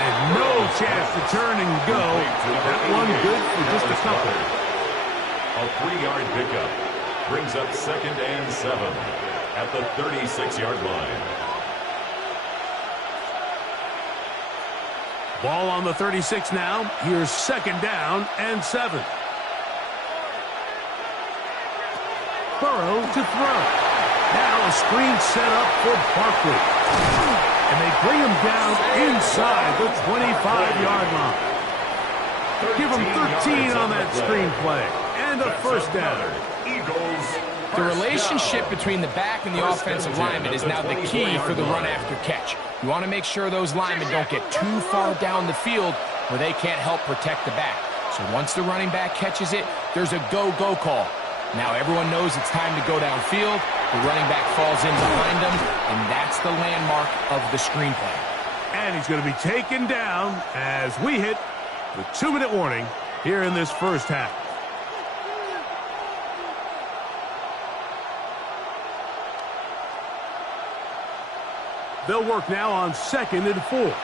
And no chance to turn and go. That one good for just a couple. A 3-yard pickup brings up 2nd and 7 at the 36-yard line. Ball on the 36 now. Here's 2nd down and 7. Burrow to throw. Now a screen set up for Barkley. And they bring him down inside the 25-yard line. Give him 13 on that screen play. And a 1st down. The relationship between the back and the offensive lineman is now the key for the run after catch. You want to make sure those linemen don't get too far down the field where they can't help protect the back. So once the running back catches it, there's a go-go call. Now everyone knows it's time to go downfield. The running back falls in behind him, and that's the landmark of the screen play. And he's going to be taken down as we hit the 2-minute warning here in this 1st half. They'll work now on 2nd and 4.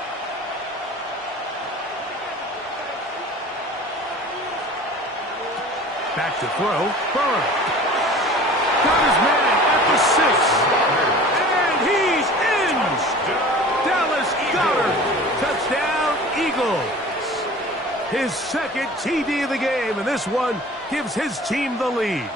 Back to throw. Burrow. Got his man at the 6. And he's in. Dallas Goedert. Touchdown, Eagles. His 2nd TD of the game, and this one gives his team the lead.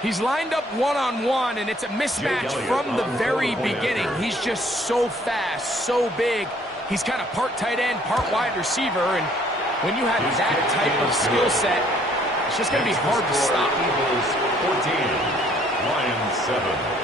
He's lined up one-on-one, and it's a mismatch from the very beginning. He's just so fast, so big. He's kind of part tight end, part wide receiver, and when you have that type of skill set, it's just going to be hard to stop. Eagles 14, Lions 7.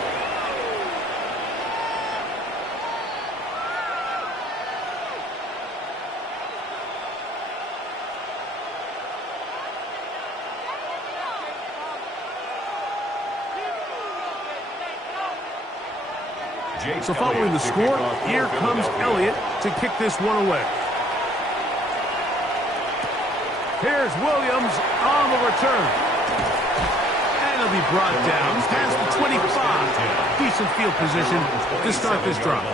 So following the score, here comes Elliott to kick this one away. Here's Williams on the return. And he'll be brought down past the 25. Decent field position to start this drive.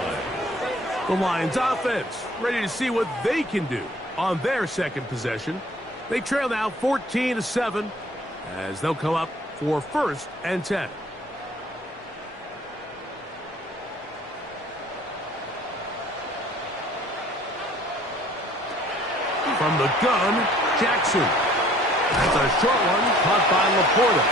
The Lions offense ready to see what they can do on their 2nd possession. They trail now 14-7 as they'll come up for 1st and 10. From the gun, Jackson. That's a short one, caught by Laporta.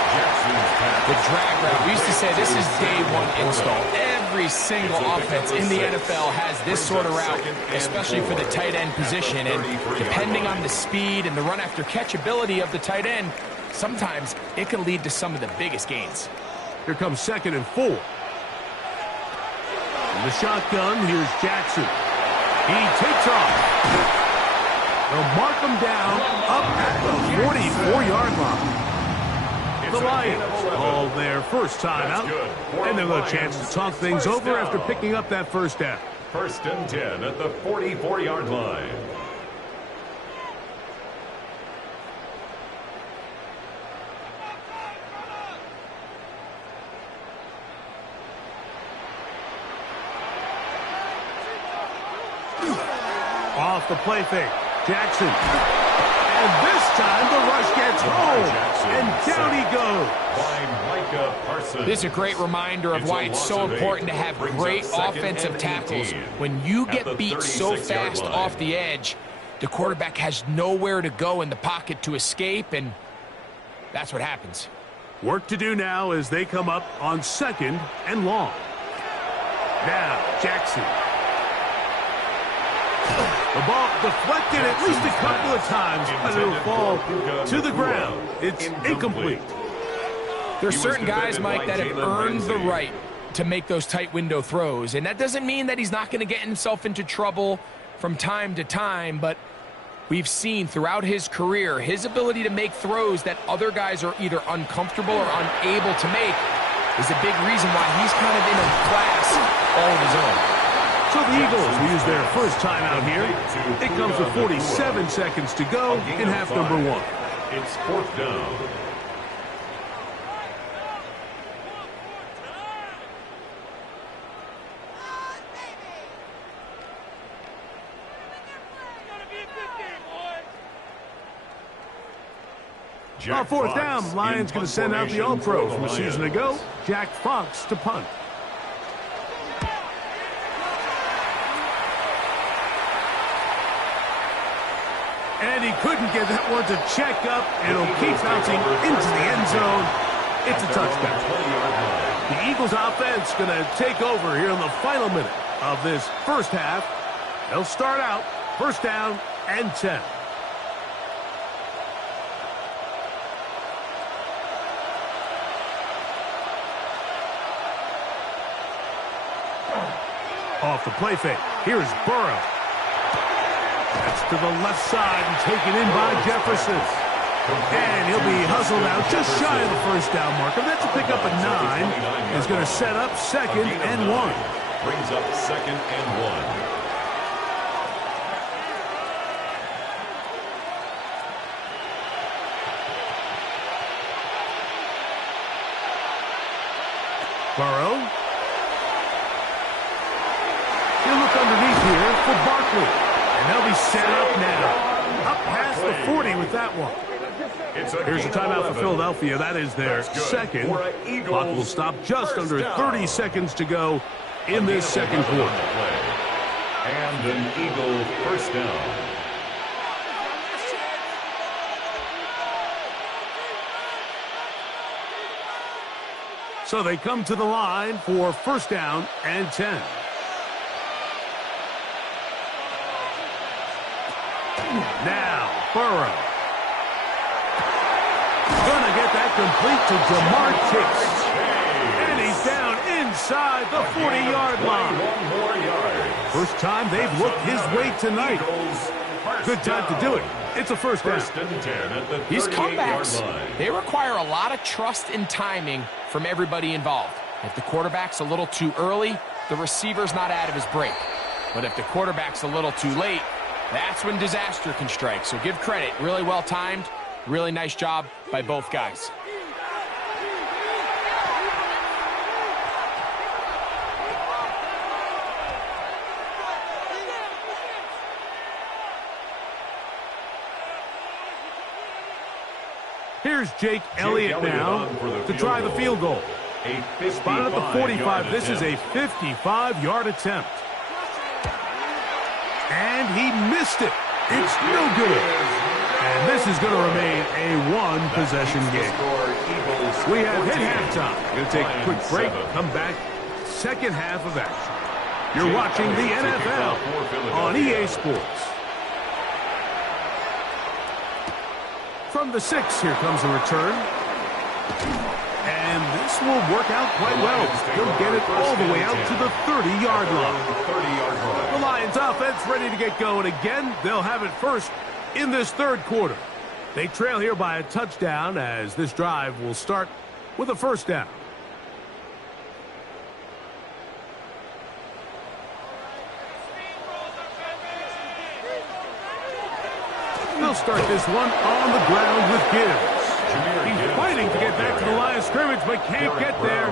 The drag route. We used to say this is day one install. Every single offense in the NFL has this sort of route, especially for the tight end position. And depending on the speed and the run after catch ability of the tight end, sometimes it can lead to some of the biggest gains. Here comes 2nd and 4. In the shotgun, here's Jackson. He takes off. They'll mark him down up at the 44-yard line. The Lions call their first time out, and they'll have a chance to talk things over after picking up that 1st down. 1st and 10 at the 44-yard line. Off the play fake. Jackson. And this time the rush gets home. And down he goes. This is a great reminder of why it's so important to have great offensive tackles. When you get beat so fast off the edge, the quarterback has nowhere to go in the pocket to escape, and that's what happens. Work to do now as they come up on 2nd and long. Now, Jackson. The ball deflected at least a couple of times, but it'll fall to the ground. It's incomplete. There's certain guys, Mike, that have earned the right to make those tight window throws, and that doesn't mean that he's not going to get himself into trouble from time to time, but we've seen throughout his career his ability to make throws that other guys are either uncomfortable or unable to make is a big reason why he's kind of in a class all of his own. So the Eagles will use their first timeout here. It comes with 47 seconds to go in half number 1. It's 4th down. On 4th down, Lions going to send out the All-Pro from a season ago, Jack Fox, to punt. And he couldn't get that one to check up, and it'll keep bouncing into the end zone. It's a touchdown. The Eagles offense going to take over here in the final minute of this first half. They'll start out 1st down and 10. Off the play fake. Here's Burrow. That's to the left side and taken in by Jefferson. And he'll be hustled out just shy of the 1st down marker. That's a pickup of 9. Is going to set up 2nd and 1. Brings up 2nd and 1. Burrow. He'll look underneath here for Barkley. And they'll be set up now. Up past the 40 with that one. Here's a timeout for Philadelphia. That is their 2nd. Clock will stop just under 30 seconds to go in this 2nd quarter. And an Eagle 1st down. So they come to the line for 1st down and 10. Now, Burrow. Gonna get that complete to Jamar Chase. And he's down inside the 40-yard line. First time they've looked his way tonight. Good time to do it. It's a 1st down. These comebacks, they require a lot of trust and timing from everybody involved. If the quarterback's a little too early, the receiver's not out of his break. But if the quarterback's a little too late, that's when disaster can strike. So give credit. Really well timed. Really nice job by both guys. Here's Jake Elliott now to try the field goal. Spotted at the 45. This is a 55-yard attempt. And he missed it. It's no good. And this is going to remain a one-possession game. We have hit halftime. Going to take a quick break. Come back. 2nd half of action. You're watching the NFL on EA Sports. From the 6, here comes a return. And this will work out quite well. He'll get it all the way out to the 30-yard line. The Lions offense ready to get going again. They'll have it first in this 3rd quarter. They trail here by a touchdown as this drive will start with a 1st down. They'll start this one on the ground with Gibbs. He's fighting to get back to the line of scrimmage, but can't get there.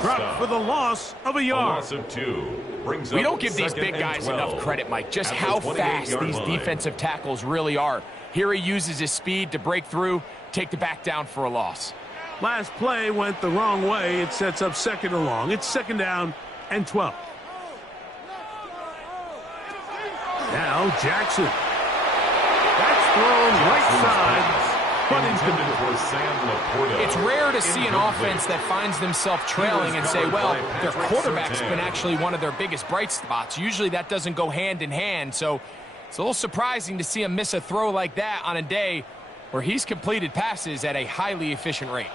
Dropped for the loss of a yard. Loss of 2. We don't give these big guys enough credit, Mike, just how fast these defensive tackles really are. Here he uses his speed to break through, take the back down for a loss. Last play went the wrong way. It sets up second and long. It's second down and 12. Now Jackson. That's thrown right side. But intended for Sam Laporta. It's rare to see an offense that finds themselves trailing and say, well, their quarterback's been actually one of their biggest bright spots. Usually that doesn't go hand in hand, so it's a little surprising to see him miss a throw like that on a day where he's completed passes at a highly efficient rate.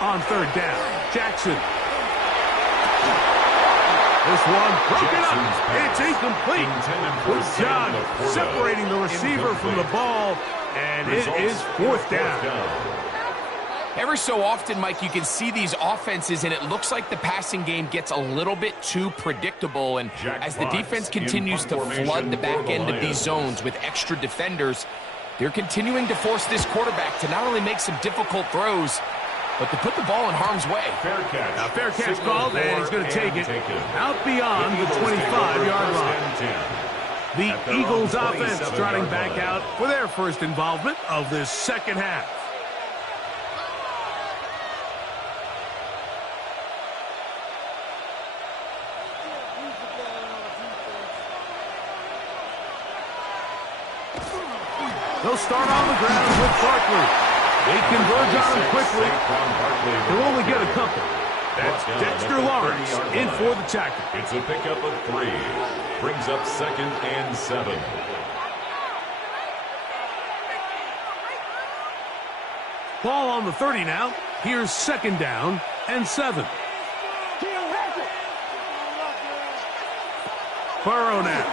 On third down, Jackson. This one broken up. It's incomplete. Good job separating the receiver from the ball, and it is fourth down. Every so often, Mike, you can see these offenses, and it looks like the passing game gets a little bit too predictable. And as the defense continues to flood the back end of these zones with extra defenders, they're continuing to force this quarterback to not only make some difficult throws, but to put the ball in harm's way. Fair catch. Now, fair catch called, and he's going to take it out beyond the 25-yard line. The Eagles offense trotting back out for their first involvement of this second half. They'll start on the ground with Barkley. They converge on him quickly. They'll only get a couple. That's Dexter Lawrence in for the tackle. It's a pickup of 3. Brings up second and 7. Ball on the 30 now. Here's second down and 7. Burrow now.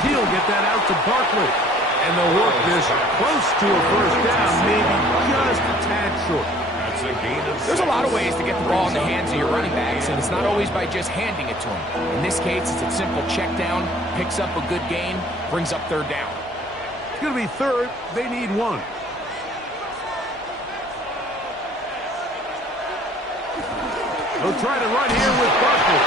He'll get that out to Barkley. And they'll work this close to a first down, maybe just a tad short. That's a gain of 6. There's a lot of ways to get the ball in the hands of your running backs, and it's not always by just handing it to them. In this case, it's a simple check down, picks up a good gain, brings up third down. It's going to be third. They need 1. They'll try to run here with Barkley.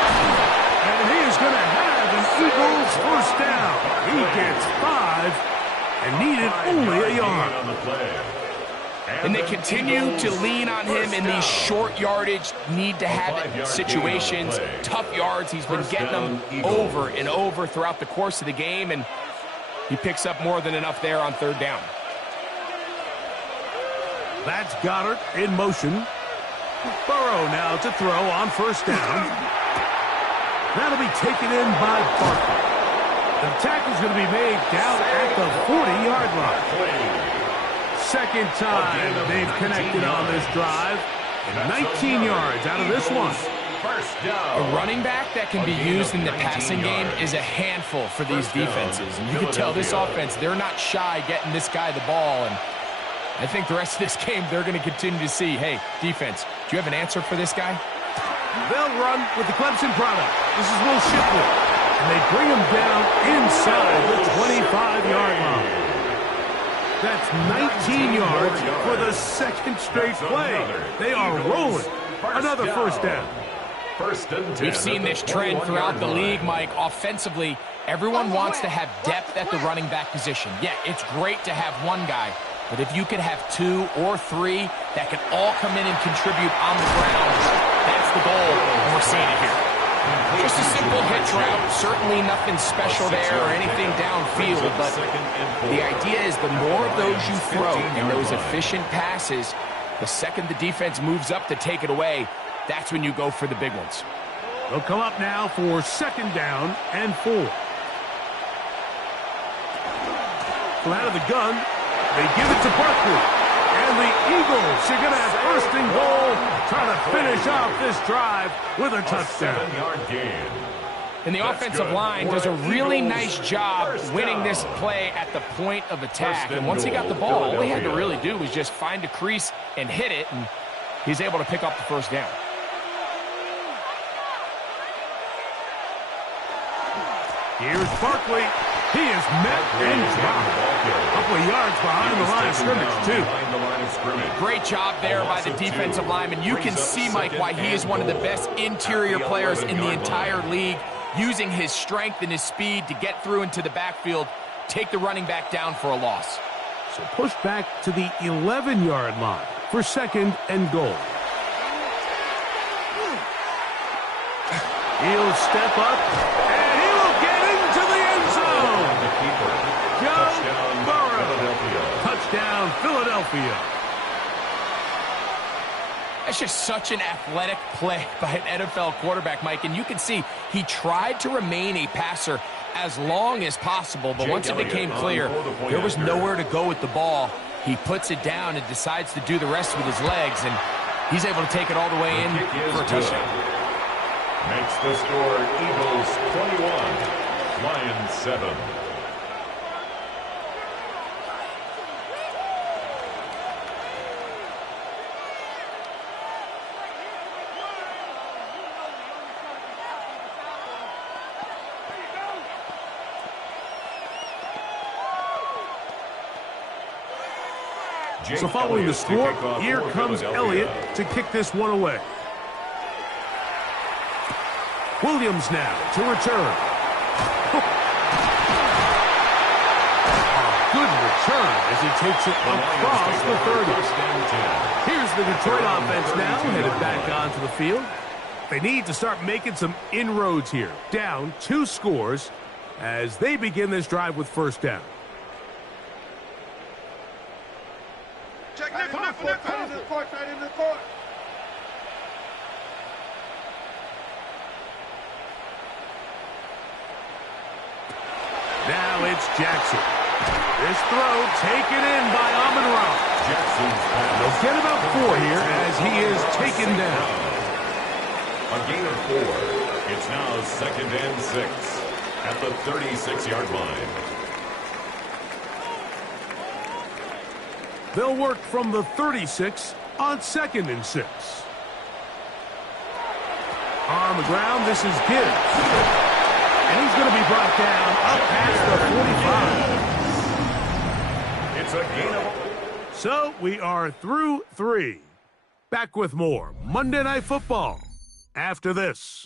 And he is going to have an Eagles first down. He gets 5. And needed only a yard. And they continue to lean on him in these short yardage, need-to-have-it situations. Tough yards. He's been getting them over and over throughout the course of the game, and he picks up more than enough there on third down. That's Goddard in motion. Burrow now to throw on first down. That'll be taken in by Barkley. The tackle's going to be made down at the 40-yard line. Second time they've connected on this drive. 19 yards out of this one. A running back that can be used in the passing game is a handful for these defenses. And you can tell this offense, they're not shy getting this guy the ball. And I think the rest of this game, they're going to continue to see, hey, defense, do you have an answer for this guy? They'll run with the Clemson product. This is Will Shipley. And they bring him down inside the 25-yard line. That's 19 yards for the second straight play. They are rolling. Another first down. We've seen this trend throughout the league, Mike. Offensively, everyone wants to have depth at the running back position. Yeah, it's great to have one guy, but if you could have 2 or 3 that can all come in and contribute on the ground, that's the goal, and we're seeing it here. Just a simple hitch route, certainly nothing special there or anything downfield, but the idea is the more of those you throw and those efficient passes, the second the defense moves up to take it away, that's when you go for the big ones. They'll come up now for second down and 4. From out of the gun, they give it to Barkley. And the Eagles are going to have first and goal, trying to finish off this drive with a touchdown. 7-yard gain. And the offensive line does a really nice job winning this play at the point of attack. And once he got the ball, all he had to really do was just find a crease and hit it, and he's able to pick up the first down. Here's Barkley. He is met and dropped. A couple of yards behind the line of scrimmage, too. of scrimmage. Great job there by the defensive lineman. You can see, Mike, why he is one of the best interior players in the entire league, using his strength and his speed to get through into the backfield, take the running back down for a loss. So push back to the 11-yard line for 2nd and goal. He'll step up, and he will get into the end zone. Joe Burrow. Touchdown, Philadelphia. That's just such an athletic play by an NFL quarterback, Mike. And you can see he tried to remain a passer as long as possible, but once it became clear there was nowhere to go with the ball, he puts it down and decides to do the rest with his legs, and he's able to take it all the way in for a touchdown. Makes the score Eagles 21, Lions 7. So following the score, here comes Elliott to kick this one away. Williams now to return. A good return as he takes it across the 30. Here's the Detroit offense now, headed back onto the field. They need to start making some inroads here. Down 2 scores as they begin this drive with first down. Check right into the court, right into the court. Now it's Jackson. This throw taken in by Amon-Ra. They'll get about 4 here as he is taken down. A gain of 4. It's now 2nd and 6 at the 36-yard line. They'll work from the 36 on 2nd and 6. On the ground, this is Gibbs. And he's going to be brought down up past the 45. It's a gain of... So we are through 3. Back with more Monday Night Football after this.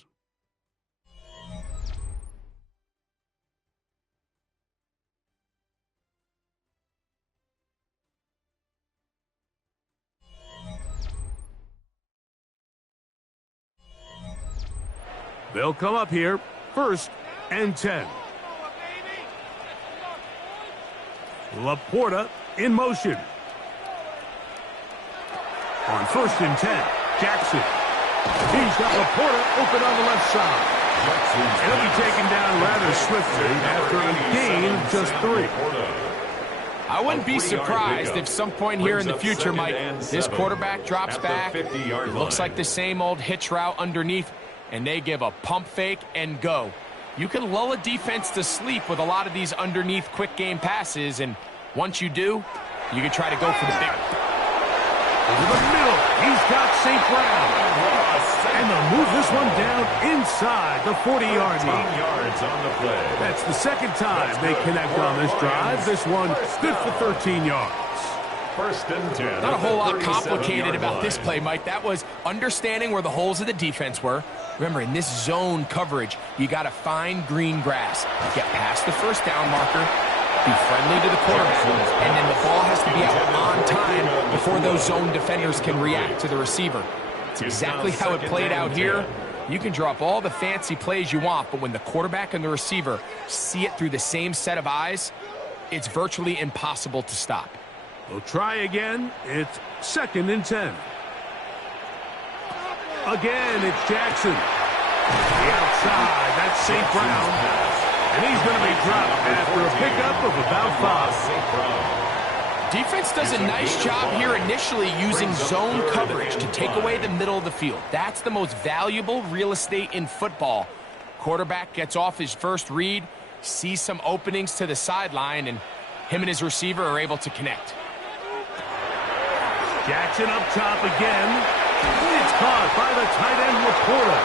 They'll come up here, 1st and 10. Laporta in motion. On 1st and 10, Jackson. He's got Laporta open on the left side. He'll be taken down rather swiftly after a gain of just 3. I wouldn't be surprised if some point here in the future, Mike, this quarterback drops back. It looks like the same old hitch route underneath, and they give a pump fake and go. You can lull a defense to sleep with a lot of these underneath quick game passes, and once you do, you can try to go for the big. Over the middle, he's got St. Brown. And they'll move this one down inside the 40-yard line. Yards on the play. That's the 2nd time they connect on this drive. This one good for 13 yards. 1st and 10. Not a whole lot complicated about this play, Mike. That was understanding where the holes of the defense were. Remember, in this zone coverage, you got to find green grass. Get past the 1st down marker, be friendly to the quarterback, and then the ball has to be out on time before those zone defenders can react to the receiver. It's exactly how it played out here. You can draw up all the fancy plays you want, but when the quarterback and the receiver see it through the same set of eyes, it's virtually impossible to stop. We'll try again. It's 2nd and 10. Again, it's Jackson. The outside, that's St. Brown. And he's going to be dropped after a pickup of about 5. Defense does a nice job here initially using zone coverage to take away the middle of the field. That's the most valuable real estate in football. Quarterback gets off his first read, sees some openings to the sideline, and him and his receiver are able to connect. Jackson up top again. It's caught by the tight end Laporta.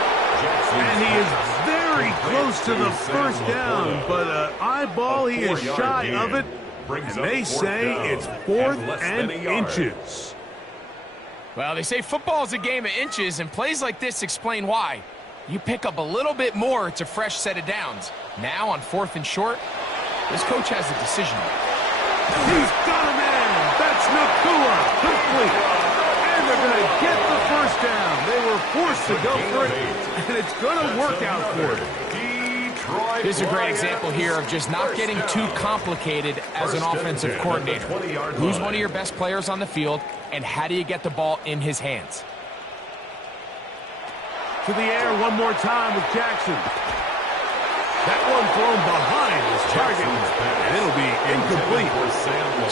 And he is very close to the 1st down, but eyeball, he is shy of it. brings And up they say it's 4th and inches. Well, they say football is a game of inches, and plays like this explain why. You pick up a little bit more, it's a fresh set of downs. Now on 4th and short, this coach has a decision. He's got a man. That's Nacua. Complete. And they're going to get the first down. They were forced to go for it, and it's going to work out for them. This is a great example here of just not getting too complicated as an offensive coordinator. Who's one of your best players on the field, and how do you get the ball in his hands? To the air one more time with Jackson. That one thrown behind his target, and it'll be incomplete.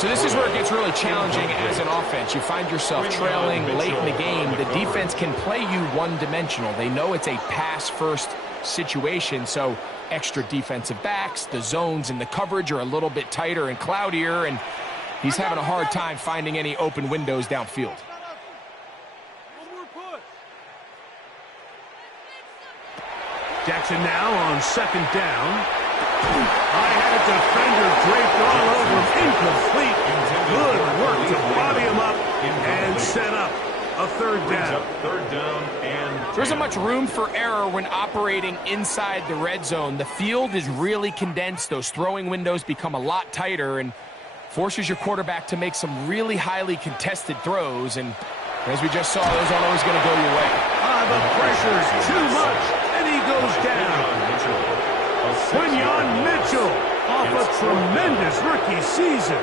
So this is where it gets really challenging as an offense. You find yourself trailing late in the game. The defense can play you one-dimensional. They know it's a pass-first situation, so extra defensive backs, the zones and the coverage are a little bit tighter and cloudier, and he's having a hard time finding any open windows downfield. Jackson now on 2nd down. I had a defender draped all over him. Incomplete. Good work to body him up and set up a 3rd down. There isn't much room for error when operating inside the red zone. The field is really condensed. Those throwing windows become a lot tighter and forces your quarterback to make some really highly contested throws. And as we just saw, those aren't always going to go your way. The pressure's too much. And he goes down. Quinyon Mitchell, off a tremendous rookie season,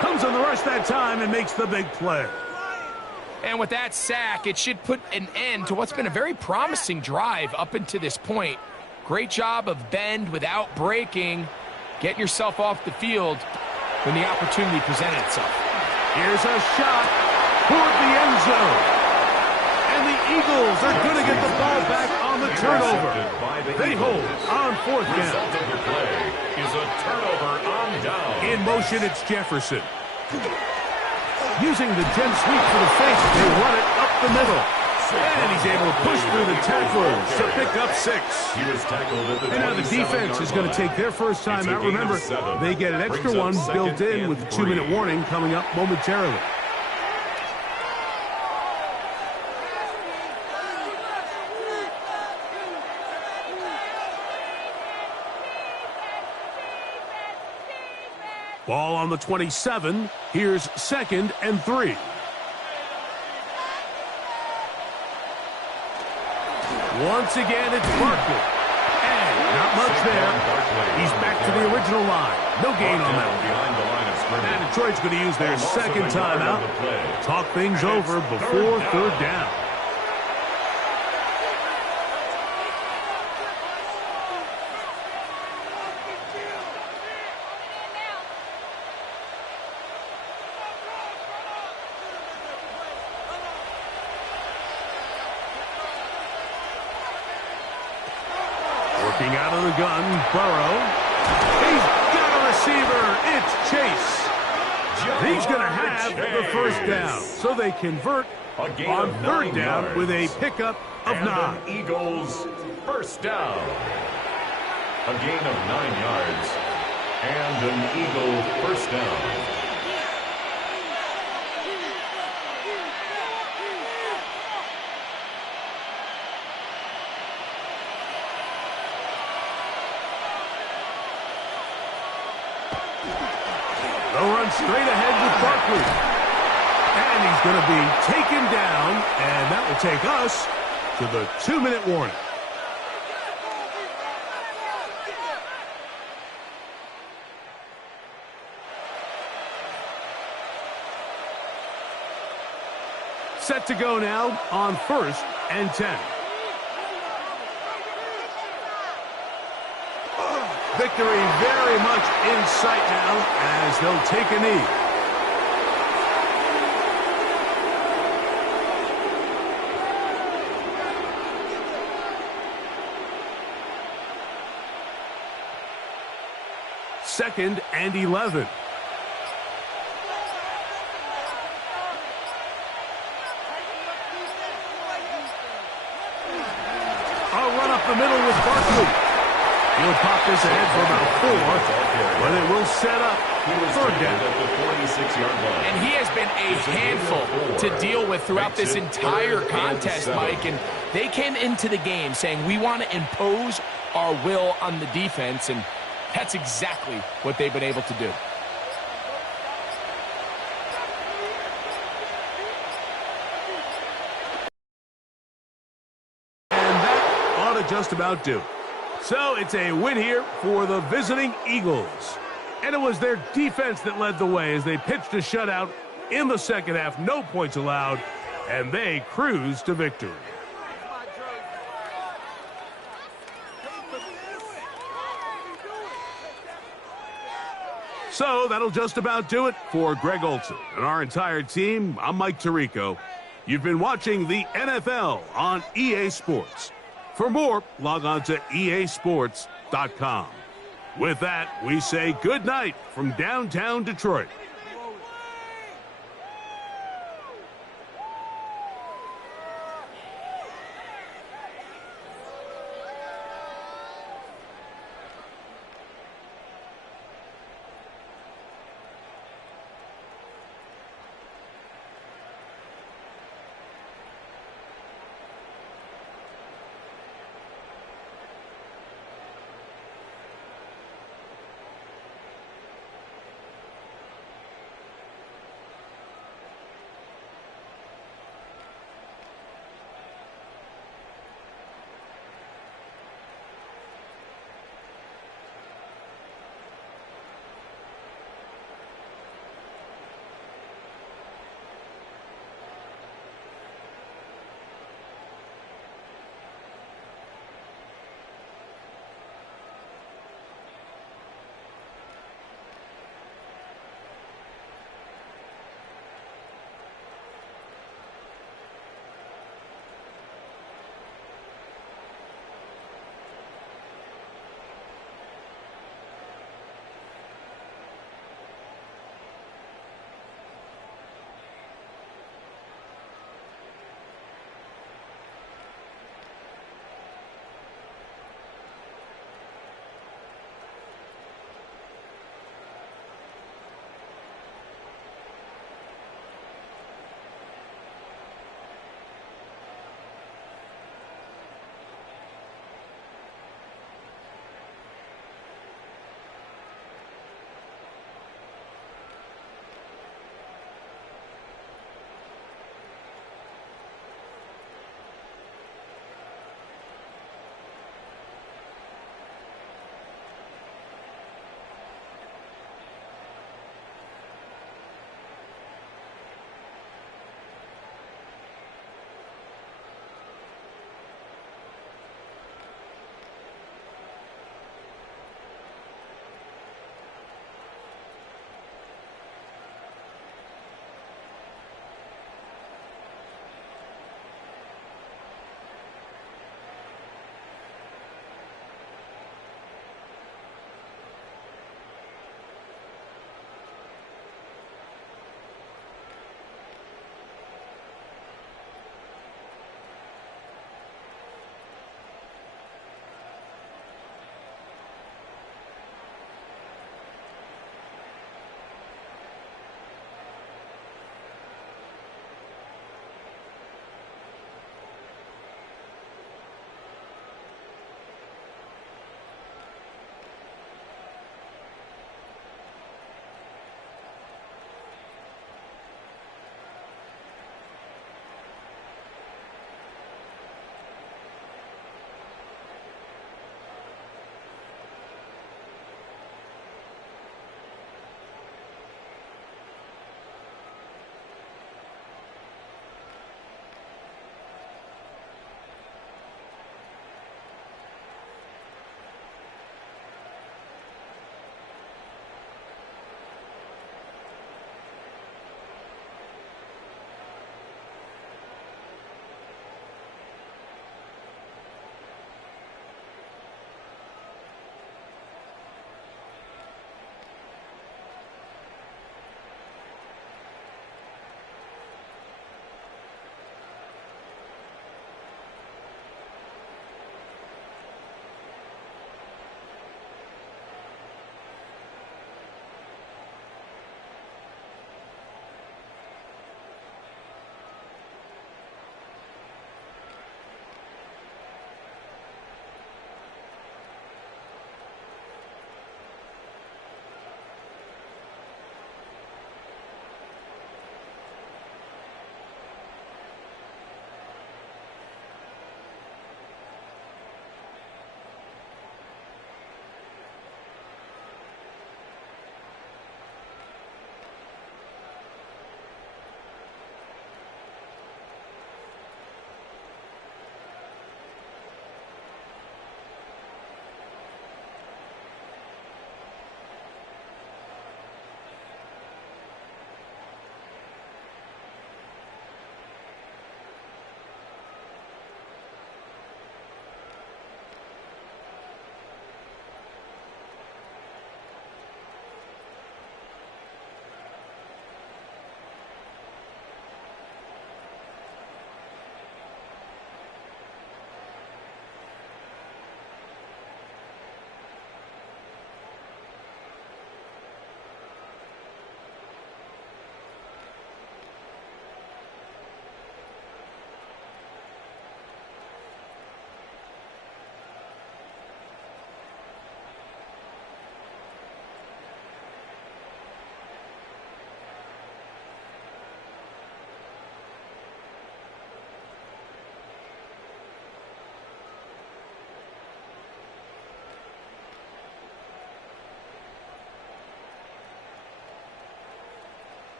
comes on the rush that time and makes the big play. And with that sack, it should put an end to what's been a very promising drive up until this point. Great job of bend without breaking, getting yourself off the field when the opportunity presented itself. Here's a shot toward the end zone. And the Eagles are going to get the ball back on the turnover. They hold on 4th down. In motion, it's Jefferson. Using the jet sweep for the fake, they run it up the middle. And he's able to push through the tacklers to pick up 6. And now the defense is going to take their first time out. Remember, they get an extra one built in with the 2-minute warning coming up momentarily. Ball on the 27. Here's 2nd and 3. Once again, it's Barkley. And not much there. He's back to the original line. No gain on that one. And Detroit's going to use their 2nd timeout. Talk things over before 3rd down. Working out of the gun, Burrow. He's got a receiver. It's Chase. He's going to have the first down. So they convert on 3rd down with a pickup of 9. Eagles first down. A gain of 9 yards. And an Eagle first down. They'll run straight ahead with Barkley. And he's going to be taken down, and that will take us to the 2-minute warning. Set to go now on 1st and 10. Victory very much in sight now as they'll take a knee. Second and 11. A run up the middle with Barkley. He'll pop this ahead for about 4, but it will set up third down. And he has been a handful to deal with throughout this entire contest, Mike. And they came into the game saying, we want to impose our will on the defense, and that's exactly what they've been able to do. And that ought to just about do it. So it's a win here for the visiting Eagles. And it was their defense that led the way as they pitched a shutout in the second half. No points allowed, and they cruised to victory. So that'll just about do it for Greg Olsen and our entire team. I'm Mike Tirico. You've been watching the NFL on EA Sports. For more, log on to easports.com. With that, we say good night from downtown Detroit.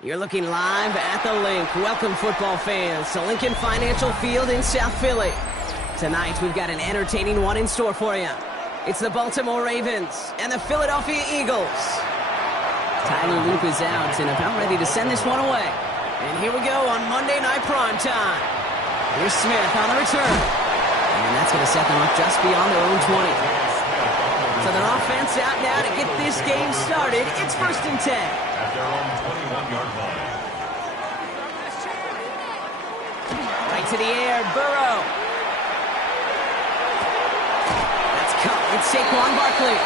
You're looking live at the Link. Welcome, football fans, to Lincoln Financial Field in South Philly. Tonight, we've got an entertaining one in store for you. It's the Baltimore Ravens and the Philadelphia Eagles. Tyler Loop is out and about ready to send this one away. And here we go on Monday Night Prime Time. Here's Smith on the return. And that's going to set them up just beyond their own 20. So their offense out now to get this game started. It's 1st and 10. At their own 21-yard line. Right to the air, Burrow. That's caught. It's Saquon Barkley.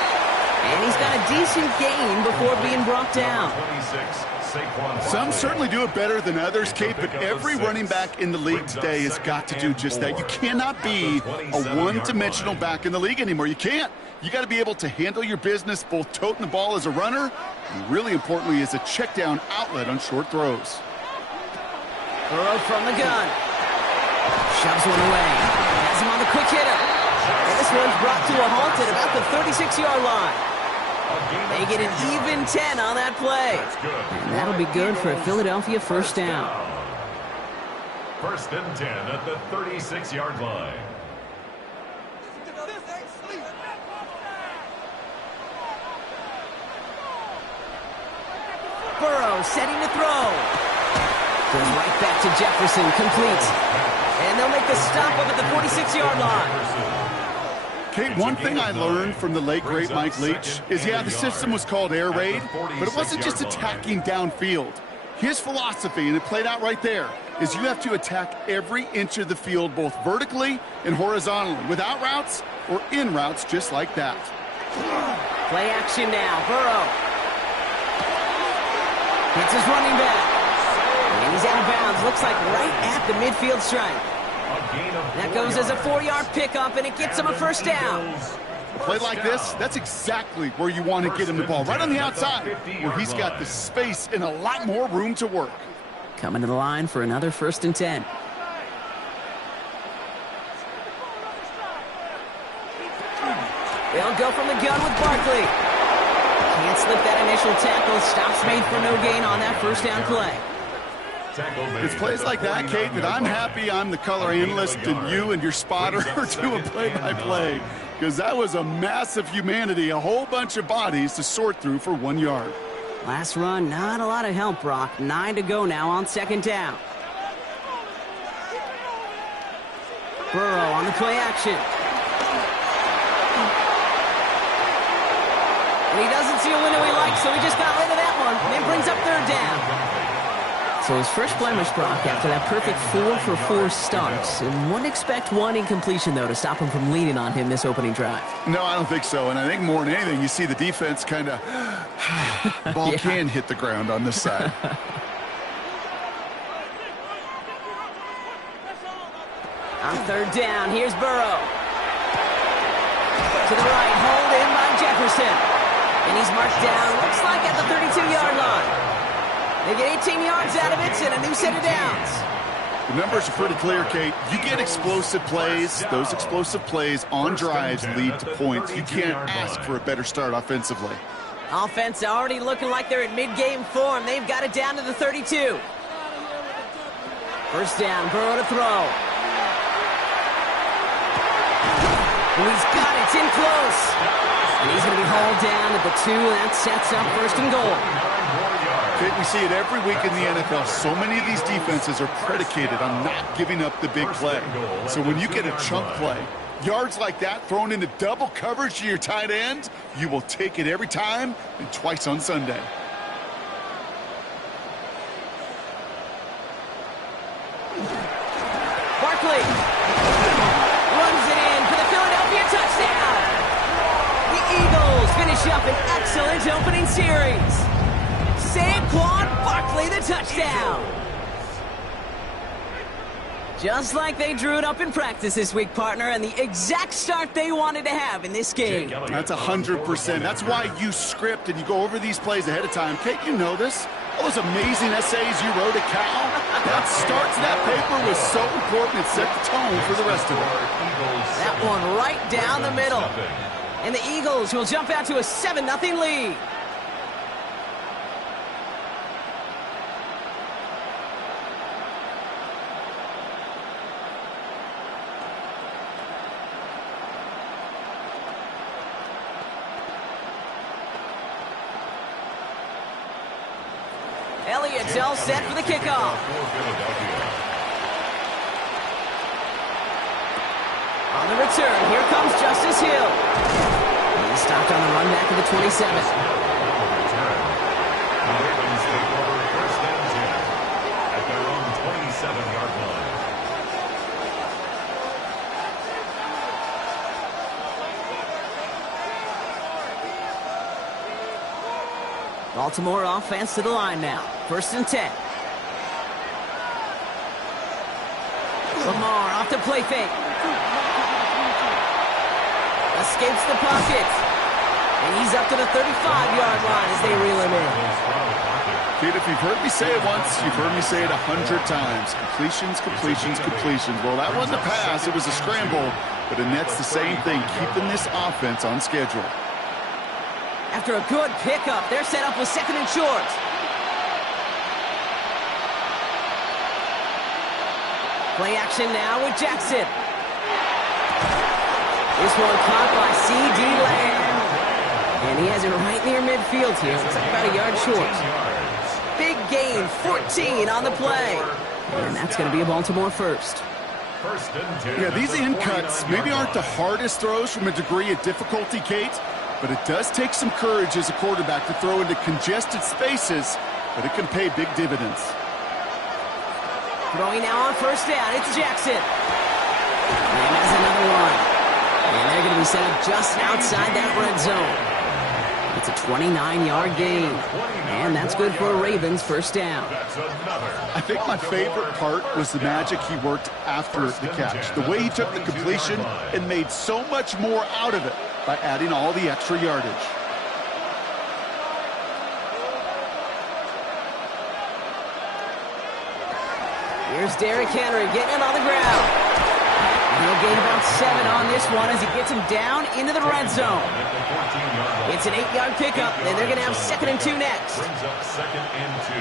And he's got a decent gain before being brought down. 26, Saquon Barkley. Some certainly do it better than others, Kate, but every running back in the league today has got to do just that. You cannot be a one-dimensional back in the league anymore. You can't. You got to be able to handle your business, both toting the ball as a runner, and really importantly, as a check-down outlet on short throws. Burrow from the gun. Shoves one away. Has him on the quick hitter. And this one's brought to a halt at about the 36-yard line. They get an even 10 on that play. And that'll be good for a Philadelphia first down. 1st and 10 at the 36-yard line. Burrow setting to throw. Goes right back to Jefferson, complete. And they'll make the stop up at the 46-yard line. Kate, one thing I learned from the late, great Mike Leach is, yeah, the system was called air raid, but it wasn't just attacking downfield. His philosophy, and it played out right there, is you have to attack every inch of the field, both vertically and horizontally, without routes or in routes just like that. Play action now, Burrow. It's his running back. And he's out of bounds. Looks like right at the midfield stripe. That goes as a 4-yard pickup, and it gets him a first down. A play like this, that's exactly where you want to get him the ball, right on the outside, where he's got the space and a lot more room to work. Coming to the line for another 1st and 10. They'll go from the gun with Barkley. Can't slip that initial tackle. Stops made for no gain on that first down play. It's plays like that, Kate, that I'm happy I'm the color analyst and you and your spotter are doing play-by-play. Because that was a massive humanity, a whole bunch of bodies to sort through for 1 yard. Last run, not a lot of help, Brock. 9 to go now on 2nd down. Burrow on the play action. And he doesn't see a window he likes, so he just got rid of that one. And it brings up 3rd down. So his first blemish, Brock, after that perfect 4-for-4 start. And wouldn't expect one incompletion, though, to stop him from leaning on him this opening drive. No, I don't think so. And I think more than anything, you see the defense kind of... ball can hit the ground on this side. On 3rd down, here's Burrow. To the right, hold in by Jefferson. And he's marked down, looks like at the 32-yard line. They get 18 yards out of it and a new set of downs. The numbers are pretty clear, Kate. You get explosive plays. Those explosive plays on drives lead to points. You can't ask for a better start offensively. Offense already looking like they're in mid-game form. They've got it down to the 32. First down, Burrow to throw. And he's got it. It's in close. And he's going to be hauled down at the 2, and that sets up 1st and goal. We see it every week in the NFL. So many of these defenses are predicated on not giving up the big play. So when you get a chunk play, yards like that thrown into double coverage to your tight end, you will take it every time and twice on Sunday. Barkley runs it in for the Philadelphia touchdown. The Eagles finish up an excellent opening series. Saquon Barkley, the touchdown. Just like they drew it up in practice this week, partner, and the exact start they wanted to have in this game. That's 100%. That's why you script and you go over these plays ahead of time. Kate, you know this. All those amazing essays you wrote at Cal, that start to that paper was so important. It set the tone for the rest of it. That one right down the middle. And the Eagles will jump out to a 7-0 lead. Elliott's all set for the kickoff. On the return, here comes Justice Hill. He's stopped on the run back of the 27. The Ravens take over first and 10 at their own 27-yard line. Baltimore offense to the line now. First and 10. Lamar off the play fake. Escapes the pocket. And he's up to the 35-yard line as they reel him in. Kid, if you've heard me say it once, you've heard me say it 100 times. Completions, completions, completions. Well, that wasn't a pass. It was a scramble. But the Nets, the same thing, keeping this offense on schedule. After a good pickup, they're set up with second and short. Play action now with Jackson. This one caught by C.D. Lamb. And he has it right near midfield here. Looks like about a yard short. Big gain, 14 on the play. And that's going to be a Baltimore first. Yeah, these in cuts maybe aren't the hardest throws from a degree of difficulty, Kate. But it does take some courage as a quarterback to throw into congested spaces, but it can pay big dividends. Throwing now on first down, it's Jackson. And that's another one. And they're going to be set up just outside that red zone. It's a 29-yard gain. And that's good for a Ravens first down. I think my favorite part was the magic he worked after the catch. The way he took the completion and made so much more out of it by adding all the extra yardage. Here's Derrick Henry getting it on the ground. And he'll gain about 7 on this one as he gets him down into the red zone. It's an 8-yard pickup, and they're going to have second and 2 next. Brings up second and 2.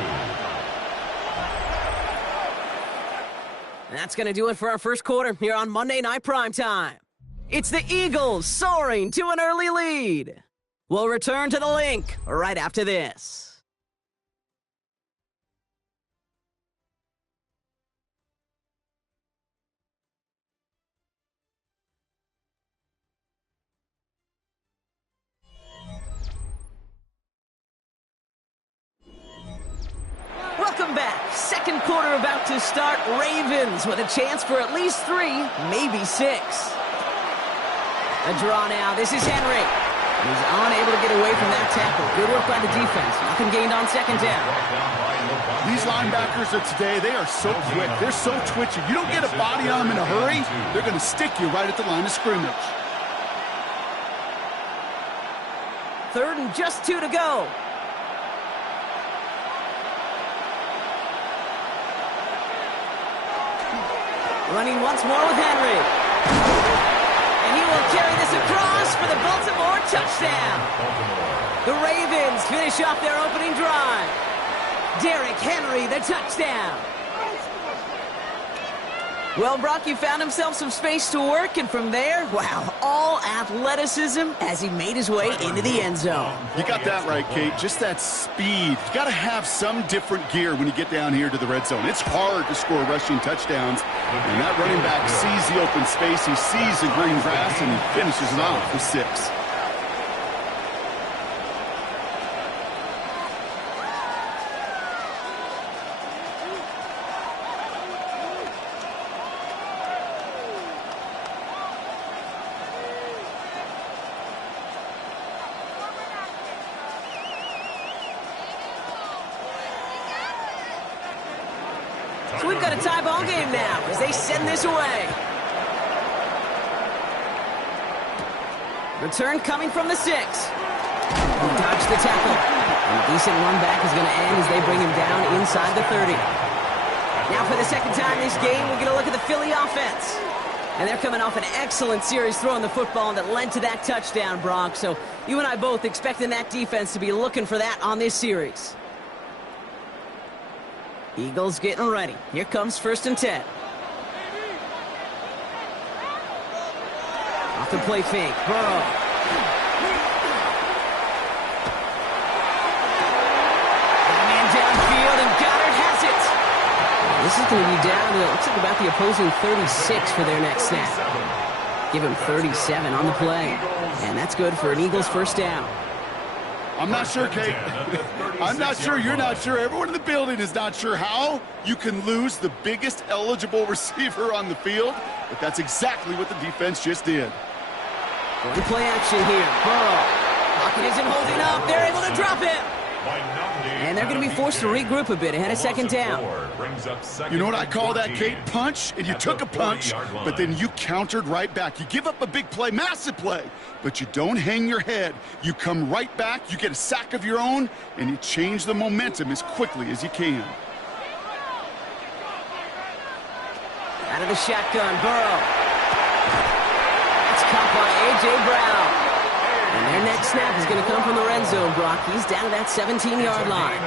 And that's going to do it for our first quarter here on Monday Night Primetime. It's the Eagles soaring to an early lead. We'll return to the link right after this. Welcome back. Second quarter about to start. Ravens with a chance for at least 3, maybe 6. A draw now. This is Henry. He's unable to get away from that tackle. Good work by the defense. Nothing gained on second down. These linebackers of today, they are so quick. They're so twitchy. You don't get a body on them in a hurry, they're going to stick you right at the line of scrimmage. Third and just 2 to go. Running once more with Henry. And he will carry this across for the Baltimore touchdown. The Ravens finish off their opening drive. Derrick Henry, the touchdown. Well, Brock, you found himself some space to work, and from there, wow, all athleticism as he made his way into the end zone. You got that right, Kate. Just that speed. You got to have some different gear when you get down here to the red zone. It's hard to score rushing touchdowns, and that running back sees the open space, he sees the green grass, and he finishes it off with 6. So we've got a tie ball game now as they send this away. Return coming from the 6. He dodged the tackle. And a decent run back is going to end as they bring him down inside the 30. Now for the second time this game, we're going to look at the Philly offense. And they're coming off an excellent series throwing the football that led to that touchdown, Brock. So you and I both expecting that defense to be looking for that on this series. Eagles getting ready. Here comes 1st and 10. Off the play fake. Burrow. Man downfield, and Goddard has it. This is going to be down to, looks like about the opposing 36 for their next snap. Give him 37 on the play. And that's good for an Eagles first down. I'm not sure, Kate. I'm not sure. You're not sure. Everyone in the building is not sure how you can lose the biggest eligible receiver on the field, but that's exactly what the defense just did. Going play action here. Burrow. Pocket isn't holding up. They're able to drop him. And they're going to be forced to regroup a bit ahead of second down. You know what I call that, Kate? Punch, and you took a punch, but then you countered right back. You give up a big play, massive play, but you don't hang your head. You come right back, you get a sack of your own, and you change the momentum as quickly as you can. Out of the shotgun, Burrow. That's caught by A.J. Brown. And their next snap is going to come from the red zone, Brock. He's down to that 17-yard line.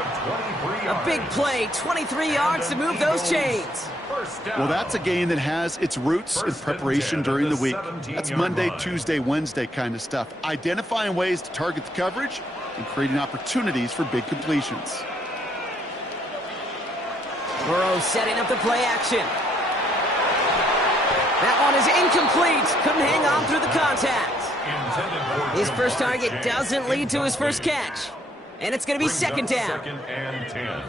A big play, 23 yards to move those chains. Well, that's a game that has its roots in preparation during the week. That's Monday, Tuesday, Wednesday kind of stuff. Identifying ways to target the coverage and creating opportunities for big completions. Burrow setting up the play action. That one is incomplete. Couldn't hang on through the contact. His first target doesn't lead to his first catch. And it's going to be second down.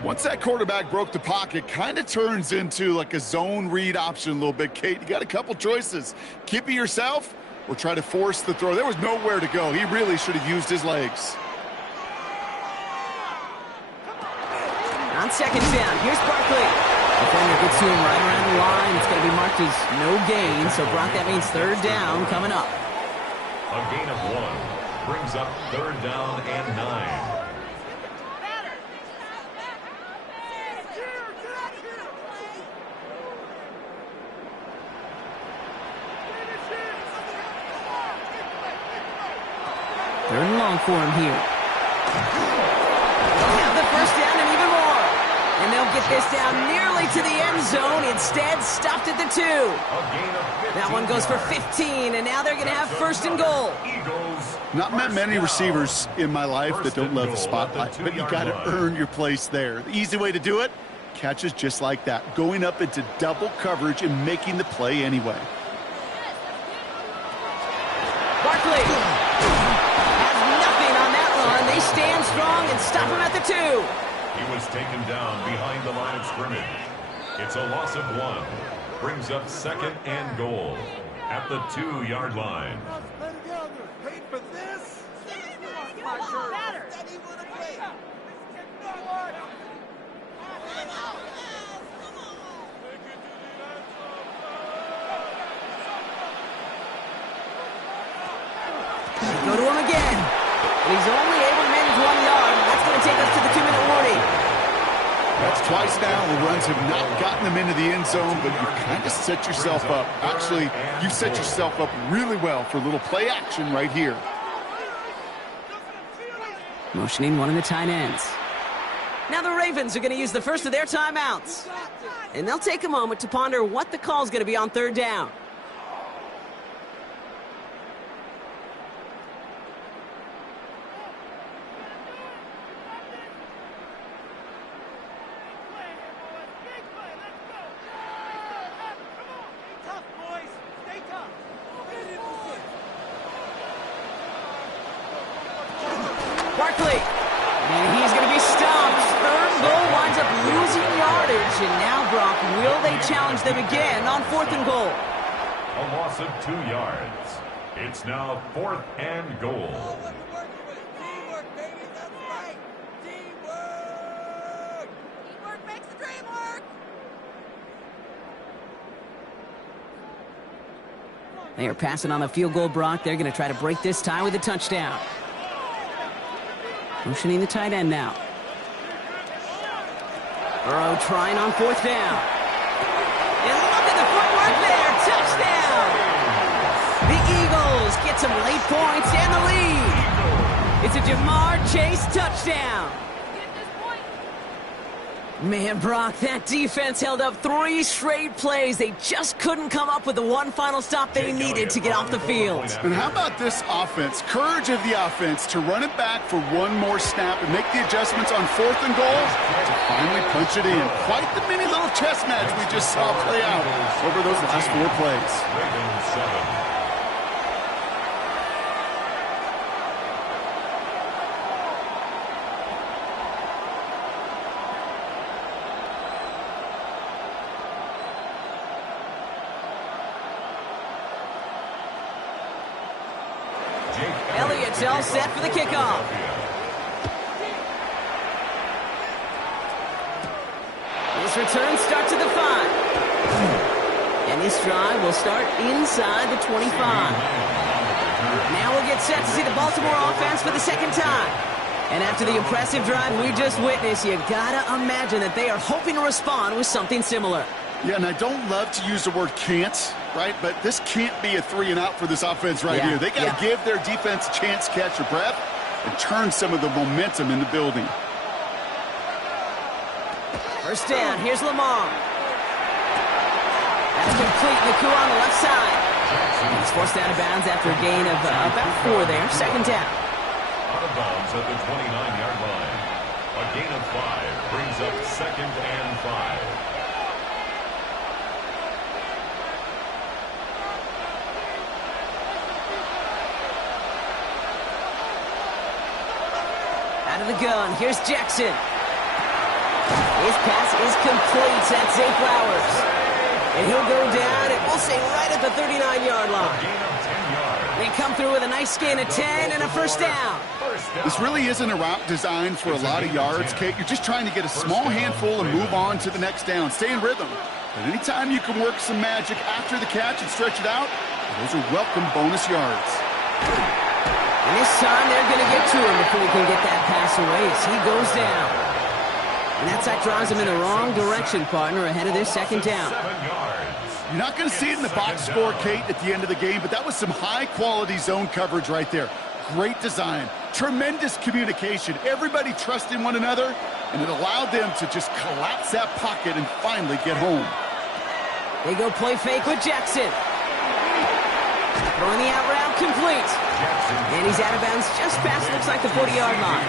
Once that quarterback broke the pocket, kind of turns into like a zone read option a little bit, Kate. You got a couple choices. Keep it yourself or try to force the throw. There was nowhere to go. He really should have used his legs. On second down, here's Barkley. Defender gets to him right around the line. It's going to be marked as no gain. So, Brock, that means third down coming up. A gain of 1 brings up third down and 9. Third and long for him here. They'll have the first down and even more. And they'll get this down nearly to the end zone. Instead, stopped at the 2. That one goes for 15, and now they're going to have first and goal. Not met many receivers in my life that don't love the spotlight, but you got to earn your place there. The easy way to do it, catches just like that, going up into double coverage and making the play anyway. Barkley has nothing on that run. They stand strong and stop him at the 2. He was taken down behind the line of scrimmage. It's a loss of 1. Brings up second and goal at the 2-yard line. Go to him again. And he's only able to manage 1 yard. That's going to take us to the 2-minute warning. That's twice now. The runs have not gotten them into the end zone, but you kind of set yourself up. Actually, you set yourself up really well for a little play action right here. Motioning one of the tight ends. Now the Ravens are going to use the first of their timeouts. And they'll take a moment to ponder what the call is going to be on third down. Barkley, and he's going to be stopped. Third and goal winds up losing yardage, and now, Brock, will they challenge them again on 4th and goal? A loss of 2 yards. It's now 4th and goal. Teamwork, baby, that's right. Teamwork. Teamwork makes the dream work. They are passing on the field goal, Brock. They're going to try to break this tie with a touchdown. Motioning the tight end now. Burrow trying on 4th down. And look at the footwork there. Touchdown! The Eagles get some late points and the lead. It's a Jamar Chase touchdown. Man, Brock, that defense held up 3 straight plays. They just couldn't come up with the one final stop they needed to get off the field. And how about this offense? Courage of the offense to run it back for one more snap and make the adjustments on 4th and goal to finally punch it in. Quite the mini little chess match we just saw play out over those last 4 plays. Elliott's all set for the kickoff. This return starts at the 5. And this drive will start inside the 25. Now we'll get set to see the Baltimore offense for the 2nd time. And after the impressive drive we just witnessed, you gotta imagine that they are hoping to respond with something similar. Yeah, and I don't love to use the word can't, right? But this can't be a 3-and-out for this offense right here. They got to give their defense a chance to catch their breath and turn some of the momentum in the building. 1st down. Here's Lamar. That's complete. Naku on the left side. He's forced out of bounds after a gain of about 4 there. 2nd down. Out of bounds at the 29-yard line. A gain of 5 brings up 2nd and 5. Out of the gun, here's Jackson. His pass is complete. That's Zay Flowers. And he'll go down, and we'll say right at the 39-yard line. They come through with a nice gain of 10 and a 1st down. This really isn't a route designed for a lot of yards, Kate. You're just trying to get a small handful and move on to the next down. Stay in rhythm. But anytime you can work some magic after the catch and stretch it out, those are welcome bonus yards. And this time they're going to get to him before he can get that pass away as he goes down. And that sack drives him in the wrong direction, partner, ahead of this 2nd down. You're not going to see it in the box score, Kate, at the end of the game, but that was some high-quality zone coverage right there. Great design, tremendous communication, everybody trusting one another, and it allowed them to just collapse that pocket and finally get home. They go play fake with Jackson. Throwing the out route complete. And he's out of bounds just past, looks like the 40-yard line.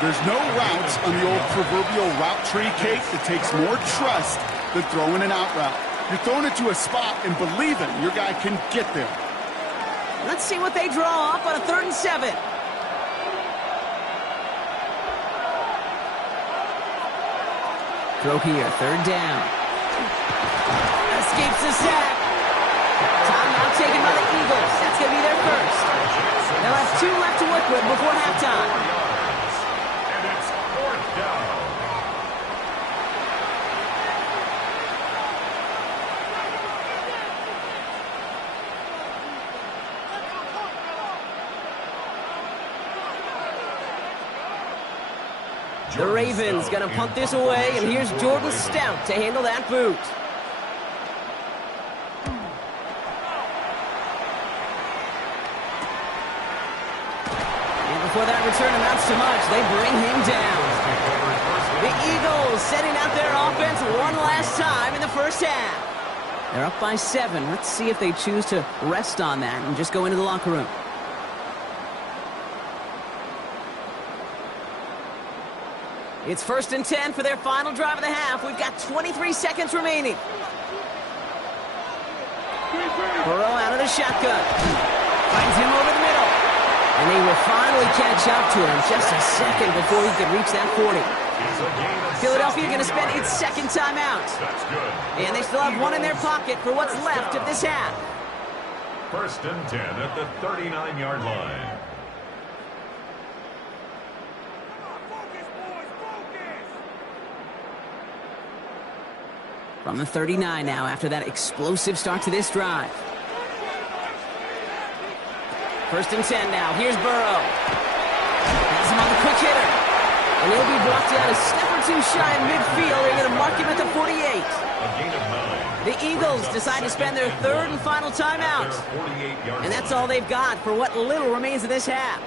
There's no routes on the old proverbial route tree, Kate, that takes more trust than throwing an out route. You're throwing it to a spot and believing your guy can get there. Let's see what they draw up on a 3rd and 7. Throw here, 3rd down. Escapes the sack. Timeout taken by the Eagles. That's going to be their 1st. They'll have 2 left to work with before halftime. And it's 4th down. The Ravens going to punt this away, and here's Jordan Stout to handle that boot. And before that return amounts to much, they bring him down. The Eagles setting out their offense one last time in the 1st half. They're up by 7. Let's see if they choose to rest on that and just go into the locker room. It's 1st and 10 for their final drive of the half. We've got 23 seconds remaining. Burrow out of the shotgun. Finds him over the middle. And they will finally catch up to him just a second before he can reach that 40. Philadelphia going to spend its 2nd timeout. And they still have 1 in their pocket for what's left of this half. 1st and 10 at the 39-yard line. From the 39 now after that explosive start to this drive. First and 10 now. Here's Burrow. Has him on the quick hitter. And he'll be brought down a step or two shy of midfield. They're going to mark him at the 48. A gain of 9. The Eagles decide to spend their third and final timeout. And that's all they've got for what little remains of this half.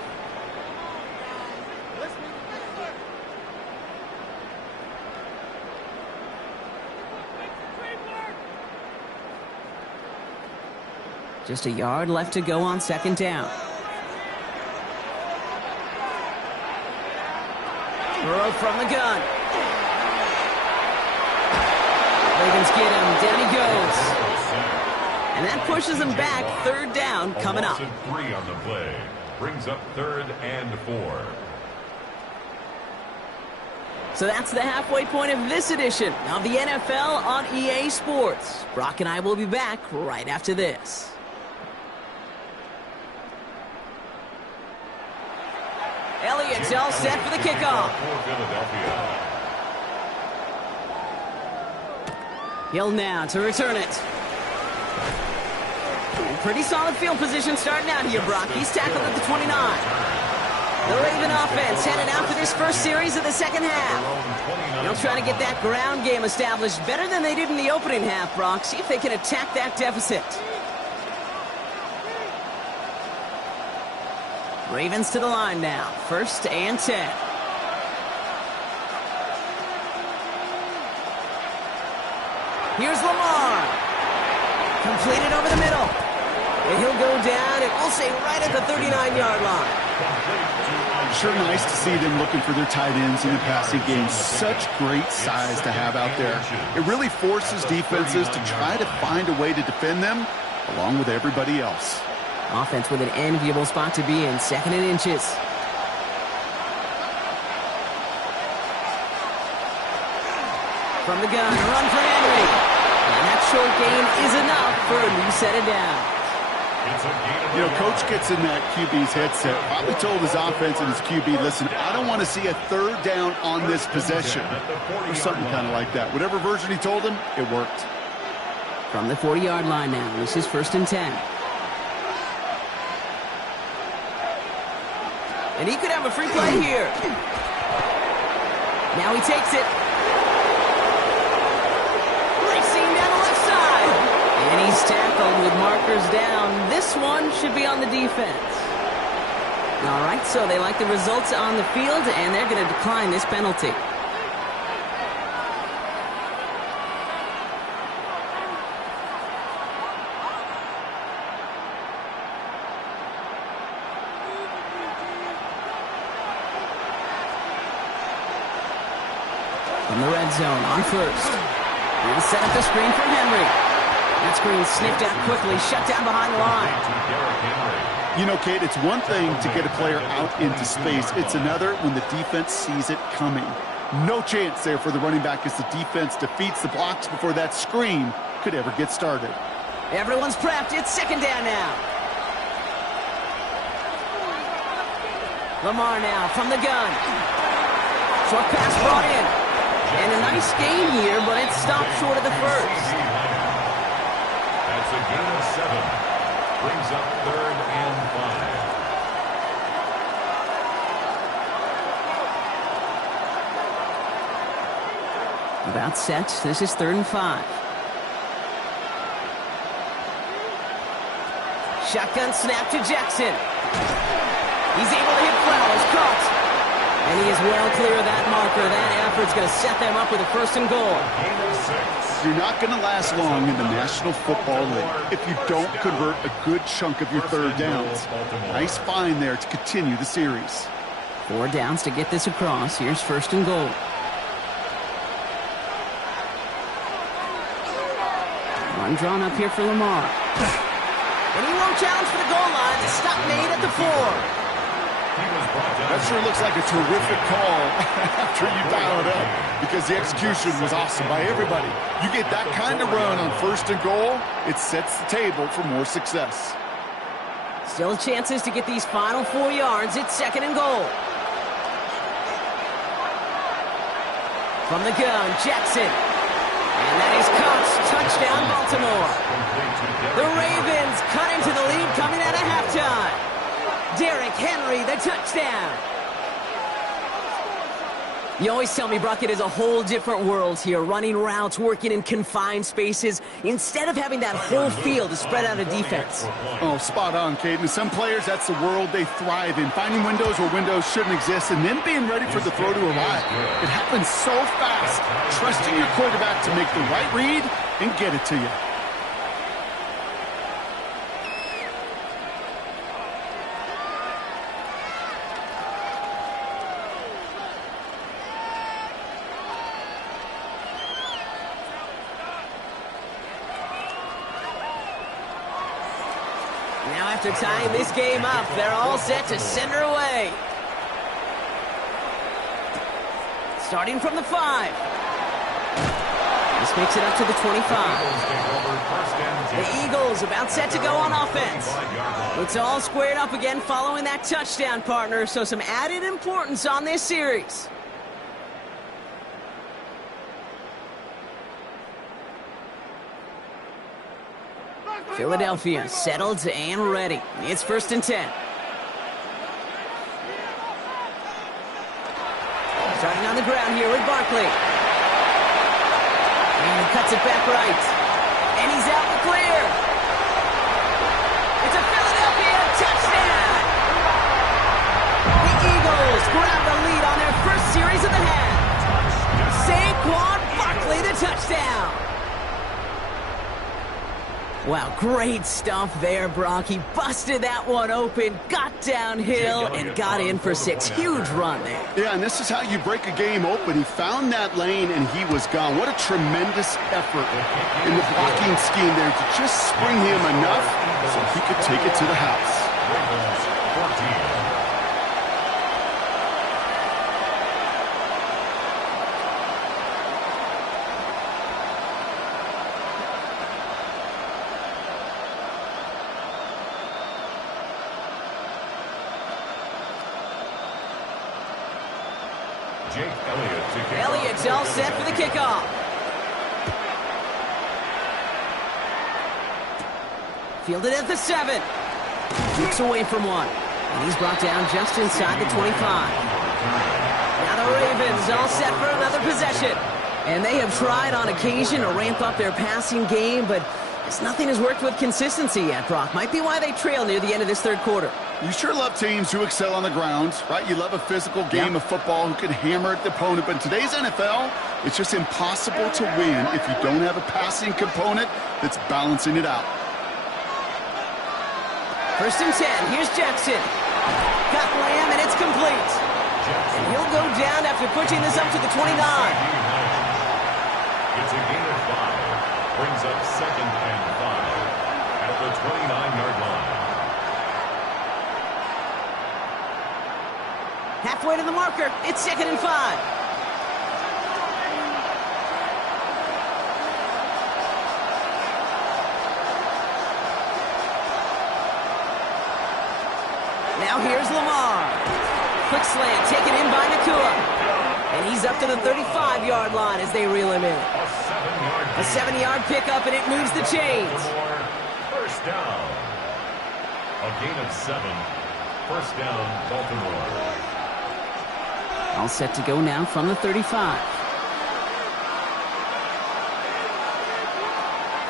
Just a yard left to go on second down. Burrow from the gun. Ravens get him. Down he goes. And that pushes him back. Third down coming up. 3 on the play. Brings up 3rd and 4. So that's the halfway point of this edition of the NFL on EA Sports. Brock and I will be back right after this. Elliott's all set for the kickoff. Hill now to return it. Pretty solid field position starting out here, Brock. He's tackled at the 29. The Raven offense headed out for this first series of the second half. They'll try to get that ground game established better than they did in the opening half, Brock. See if they can attack that deficit. Ravens to the line now. First and 10. Here's Lamar. Completed over the middle. And he'll go down, and we'll say right at the 39-yard line. Sure nice to see them looking for their tight ends in the passing game. Such great size to have out there. It really forces defenses to try to find a way to defend them along with everybody else. Offense with an enviable spot to be in, 2nd and inches. From the gun, a run for Henry. And that short gain is enough for a new set of downs. You know, coach gets in that QB's headset, probably told his offense and his QB, listen, I don't want to see a 3rd down on this possession. Or something kind of like that. Whatever version he told him, it worked. From the 40-yard line now, this is 1st and 10. And he could have a free play here. Now he takes it. Racing down the left side. And he's tackled with markers down. This one should be on the defense. All right, so they like the results on the field, and they're going to decline this penalty. From the red zone on first. He'll set up the screen for Henry. That screen sniffed out quickly, shut down behind the line. You know, Kate, it's one thing to get a player out into space. It's another when the defense sees it coming. No chance there for the running back as the defense defeats the blocks before that screen could ever get started. Everyone's prepped. It's 2nd down now. Lamar now from the gun. Short pass brought in. And a nice gain here, but it stopped short of the first. That's a gain of 7. Brings up 3rd and 5. About set. This is 3rd and 5. Shotgun snap to Jackson. He's able to hit Flowers. Caught. And he is well clear of that marker. That effort's going to set them up with a 1st and goal. You're not going to last long in the National Football League if you don't convert a good chunk of your 3rd downs. Nice find there to continue the series. 4 downs to get this across. Here's 1st and goal. One drawn up here for Lamar. And he won't challenge for the goal line. The stop made at the 4. That sure looks like a terrific call after you dial it up because the execution was awesome by everybody. You get that kind of run on 1st and goal, it sets the table for more success. Still chances to get these final 4 yards. It's 2nd and goal. From the gun, Jackson. And that is caught. Touchdown, Baltimore. The Ravens cut into the lead coming out of halftime. Derrick Henry, the touchdown. You always tell me, Brock, it is a whole different world here, running routes, working in confined spaces, instead of having that whole field to spread out a defense. Oh, spot on, Caden. Some players, that's the world they thrive in, finding windows where windows shouldn't exist, and then being ready for the throw to arrive. It happens so fast, trusting your quarterback to make the right read and get it to you. Now after tying this game up, they're all set to send her away. Starting from the 5. This makes it up to the 25. The Eagles about set to go on offense. It's all squared up again following that touchdown, partner, so some added importance on this series. Philadelphia settled and ready. It's 1st and 10. Starting on the ground here with Barkley. And he cuts it back right. And he's out and clear. It's a Philadelphia touchdown! The Eagles grab the lead on their first series of the half. Saquon Barkley, the touchdown. Wow, great stuff there, Brock. He busted that one open, got downhill, and got in for 6. Huge run there. Yeah, and this is how you break a game open. He found that lane, and he was gone. What a tremendous effort in the blocking scheme there to just spring him enough so he could take it to the house. Ravens 14. Jake Elliott to kick Elliott's all set for the kickoff. Fielded at the 7. Kicks away from one. And he's brought down just inside the 25. Now the Ravens all set for another possession. And they have tried on occasion to ramp up their passing game, but nothing has worked with consistency yet, Brock. Might be why they trail near the end of this third quarter. You sure love teams who excel on the ground, right? You love a physical game of football who can hammer at the opponent. But in today's NFL, it's just impossible to win if you don't have a passing component that's balancing it out. 1st and 10. Here's Jackson. Got Lamb, and it's complete. And he'll go down after pushing this up to the 29. It's a gain of 5. Brings up 2nd and 5 at the 29-yard line. Halfway to the marker. It's 2nd and 5. Now here's Lamar. Quick slant taken in by Nakua. And he's up to the 35-yard line as they reel him in. A 7-yard pickup, and it moves the chains. First down. A gain of 7. First down, Baltimore. All set to go now from the 35.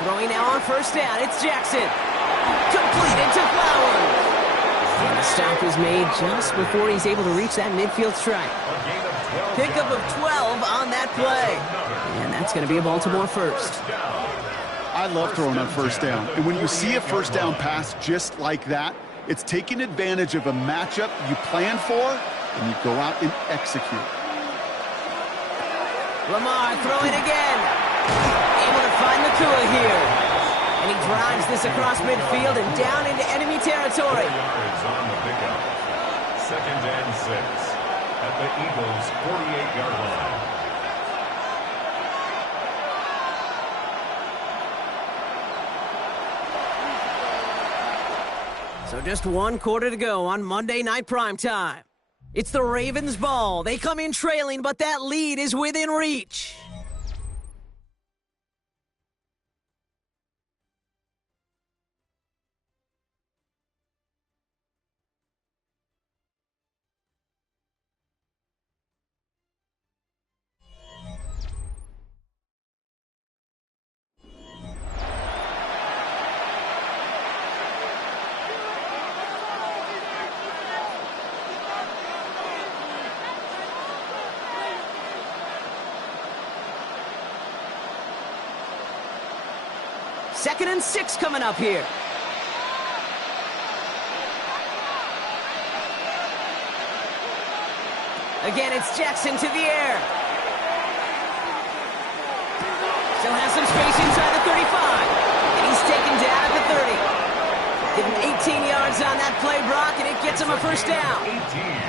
Throwing now on 1st down. It's Jackson. Completed to Flowers. And the stop is made just before he's able to reach that midfield strike. Pickup of 12 on that play. And that's going to be a Baltimore first. I love throwing on 1st down. And when you see a 1st down pass just like that, it's taking advantage of a matchup you plan for, and you go out and execute. Lamar throwing again. Able to find Nakua here. And he drives this across midfield and down into enemy territory. Yards on the pickup. 2nd and 6 at the Eagles' 48-yard line. So just 1 quarter to go on Monday Night Primetime. It's the Ravens' ball. They come in trailing, but that lead is within reach. 2nd and 6 coming up here. Again, it's Jackson to the air. Still has some space inside the 35. And he's taken down at the 30. Give him 18 yards on that play, Brock, and it gets him a first down.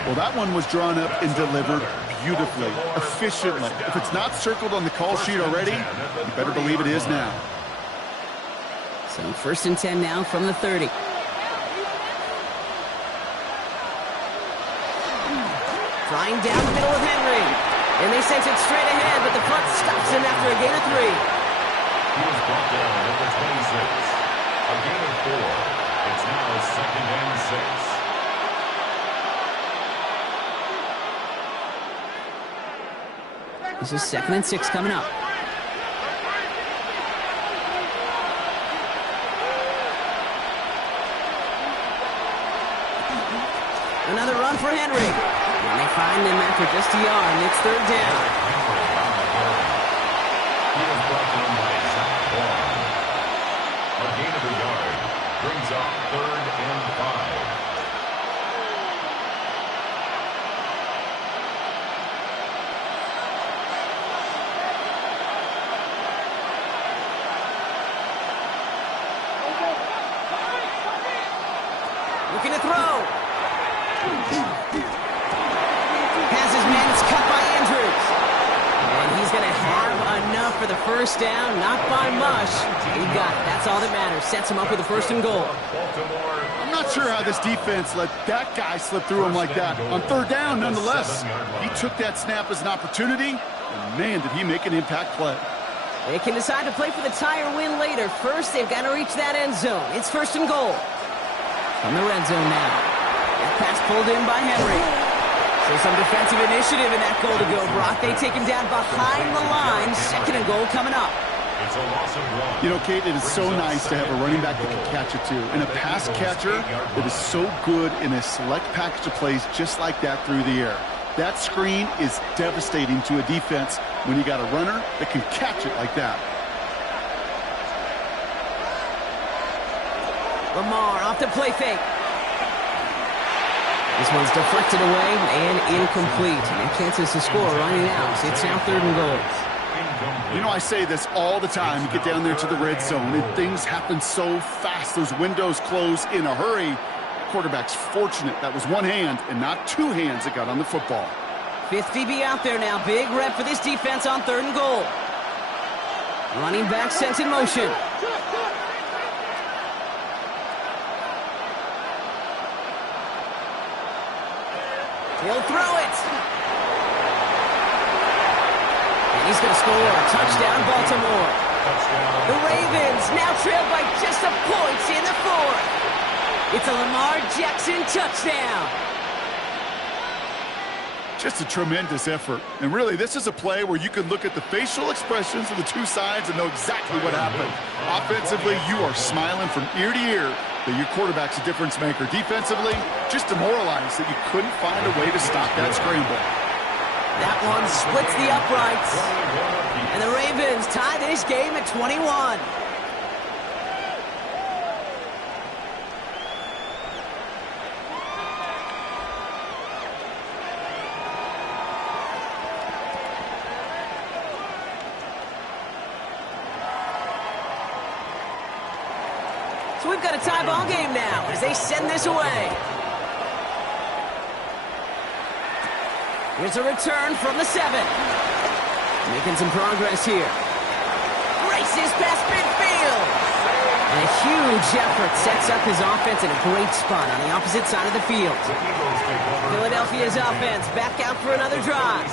Well, that one was drawn up and delivered beautifully, efficiently. If it's not circled on the call sheet already, you better believe it is now. So 1st and 10 now from the 30. Flying down the middle of Henry. And they sent it straight ahead, but the punt stops him after a gain of 3. He was brought down at the 26. A gain of 4. It's now 2nd and 6. This is 2nd and 6 coming up. Another run for Henry. And they find him after just a yard, and it's 3rd down. He was brought down by Zach Vaughn. A gain of a yard brings up 3rd and 5. Looking to throw. Has his man, it's cut by Andrews. And he's going to have enough for the first down, not by much. He got it. That's all that matters. Sets him up with a 1st and goal. I'm not sure how this defense let that guy slip through him like that. On 3rd down, nonetheless, he took that snap as an opportunity, and man, did he make an impact play. They can decide to play for the tie or win later. First, they've got to reach that end zone. It's 1st and goal. From the red zone now. That pass pulled in by Henry. So some defensive initiative in that goal to go, Brock. They take him down behind the line. 2nd and goal coming up. It's a loss of 1. You know, Kate, it is so nice to have a running back that can catch it too. And a pass catcher that is so good in a select package of plays just like that through the air. That screen is devastating to a defense when you got a runner that can catch it like that. Lamar off the play fake. This one's deflected away and incomplete. And chances to score running out. It's now 3rd and goal. You know, I say this all the time. You get down there to the red zone, and things happen so fast. Those windows close in a hurry. The quarterback's fortunate. That was one hand and not 2 hands that got on the football. 5th DB out there now. Big rep for this defense on 3rd and goal. Running back sent in motion. He'll throw it. And he's going to score. Touchdown, Baltimore. Touchdown. The Ravens now trailed by just a point in the 4th. It's a Lamar Jackson touchdown. Just a tremendous effort. And really, this is a play where you can look at the facial expressions of the 2 sides and know exactly what happened. Offensively, you are smiling from ear to ear that your quarterback's a difference maker. Defensively, just demoralized that you couldn't find a way to stop that scramble. That one splits the uprights. And the Ravens tie this game at 21. So we've got a tie ball game now as they send this away. Here's a return from the 7. Making some progress here. Races past midfield. And a huge effort sets up his offense in a great spot on the opposite side of the field. Philadelphia's offense back out for another drive.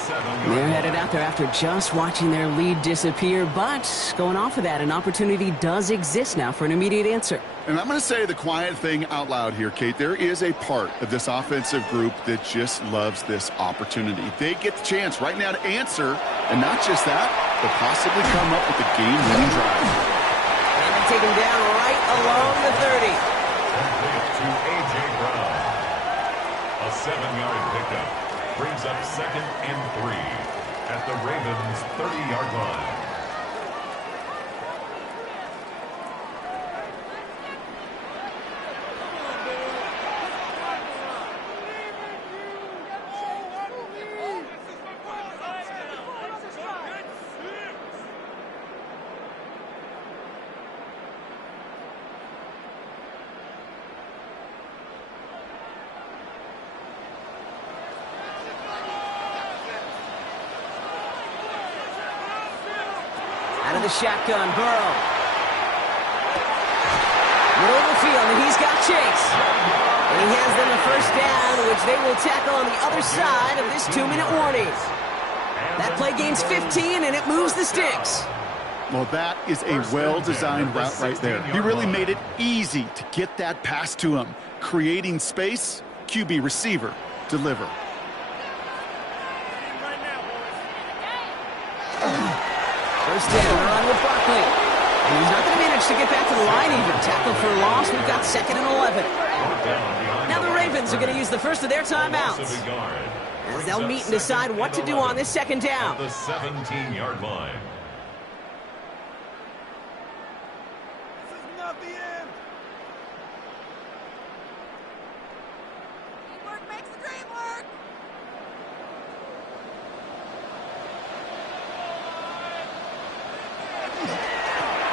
They're headed out there after just watching their lead disappear, but going off of that, an opportunity does exist now for an immediate answer. And I'm going to say the quiet thing out loud here, Kate. There is a part of this offensive group that just loves this opportunity. They get the chance right now to answer, and not just that, but possibly come up with a game-winning drive. And they take him down right along the 30. To A.J. Brown. A 7-yard pickup brings up 2nd and 3 at the Ravens' 30-yard line. the shotgun. Burrow. Middle of the field, and he's got Chase. And he has them a first down, which they will tackle on the other side of this 2-minute warning. That play gains 15, and it moves the sticks. Well, that is a well-designed route right there. He really made it easy to get that pass to him. Creating space, QB receiver, deliver. First down, run with Barkley. And he's not going to manage to get back to the line even. Tackle for a loss. We've got 2nd and 11. Now the Ravens are going to use the first of their timeouts, as they'll meet and decide what to do on this 2nd down. The 17-yard line. This is not the end. Teamwork makes the dream work.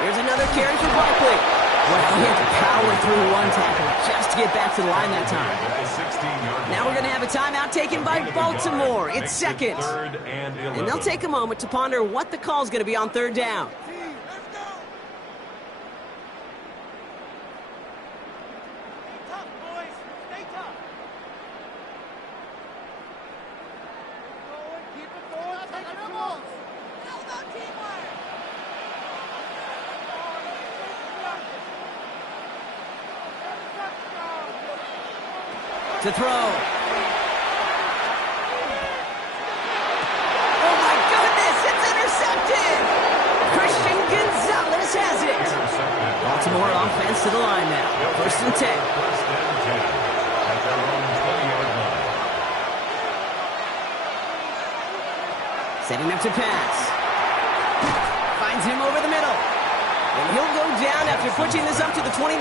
Here's another carry for Barkley. Well, he had to power through one tackle just to get back to the line that time. Now we're going to have a timeout taken by Baltimore. It's 2nd. And they'll take a moment to ponder what the call is going to be on 3rd down. Team, let's go. Stay tough, boys. Stay tough. Keep it going. Take it almost. How about teamwork? To throw. Oh, my goodness, it's intercepted. Christian Gonzalez has it. Baltimore offense to the line now. 1st and 10. First and 10 at their own 20-yard line. Setting up to pass. Finds him over the middle. And he'll go down after pushing this up to the 29.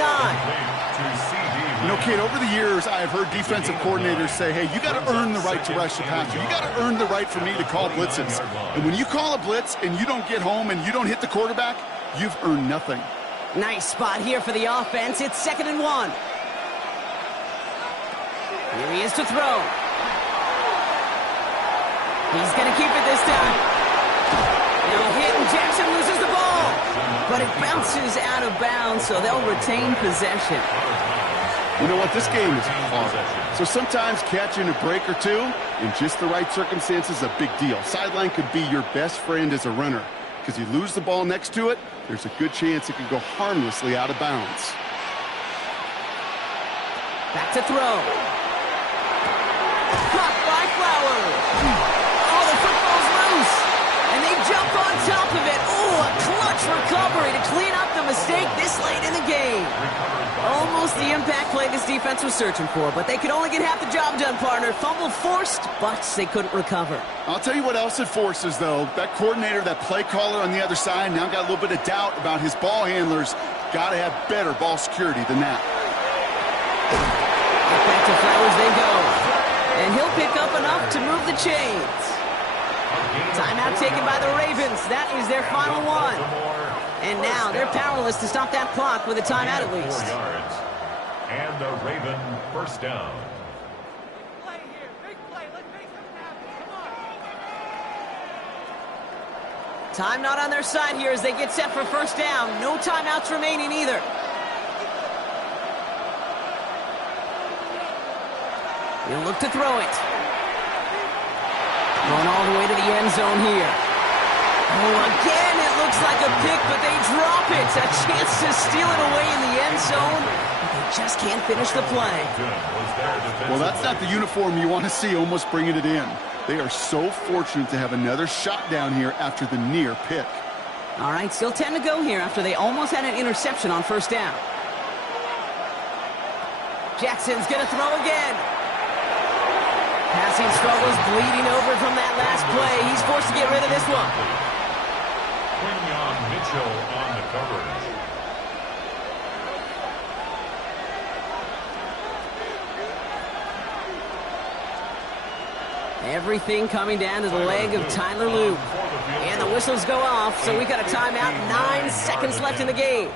You know, Kate, over the years, I have heard defensive coordinators say, hey, you got to earn the right to rush the passer. You got to earn the right for me to call blitzes. And when you call a blitz and you don't get home and you don't hit the quarterback, you've earned nothing. Nice spot here for the offense. It's 2nd and 1. Here he is to throw. He's going to keep it this time. Now hit, and Jackson loses the ball. But it bounces out of bounds, so they'll retain possession. You know what? This game is hard. So sometimes catching a break or two in just the right circumstances is a big deal. Sideline could be your best friend as a runner, because you lose the ball next to it, there's a good chance it could go harmlessly out of bounds. Back to throw. Caught by Flowers. Oh, the football's loose. And they jump on top of it. Oh, a clutch recovery to clean up the mistake this late in the game. Almost the impact play this defense was searching for, but they could only get half the job done, partner. Fumble forced, but they couldn't recover. I'll tell you what else it forces, though. That coordinator, that play caller on the other side, now got a little bit of doubt about his ball handlers. Got to have better ball security than that. Back to Flowers they go. And he'll pick up enough to move the chains. Timeout taken by the Ravens. That is their final one. And now they're powerless to stop that clock with a timeout at least. 4 yards. And a Raven first down. Big play here. Big play. Let's make something happen. Come on. Time not on their side here as they get set for first down. No timeouts remaining either. He'll look to throw it. Going all the way to the end zone here. Oh, again, it looks like a pick, but they drop it. A chance to steal it away in the end zone, but they just can't finish the play. Well, that's not the uniform you want to see almost bringing it in. They are so fortunate to have another shot down here after the near pick. All right, still 10 to go here after they almost had an interception on first down. Jackson's going to throw again. Passing struggles, bleeding over from that last play. He's forced to get rid of this one. Quinyon Mitchell on the coverage. Everything coming down to the leg of Tyler Luke. And the whistles go off, so we got a timeout. 9 seconds left in the game.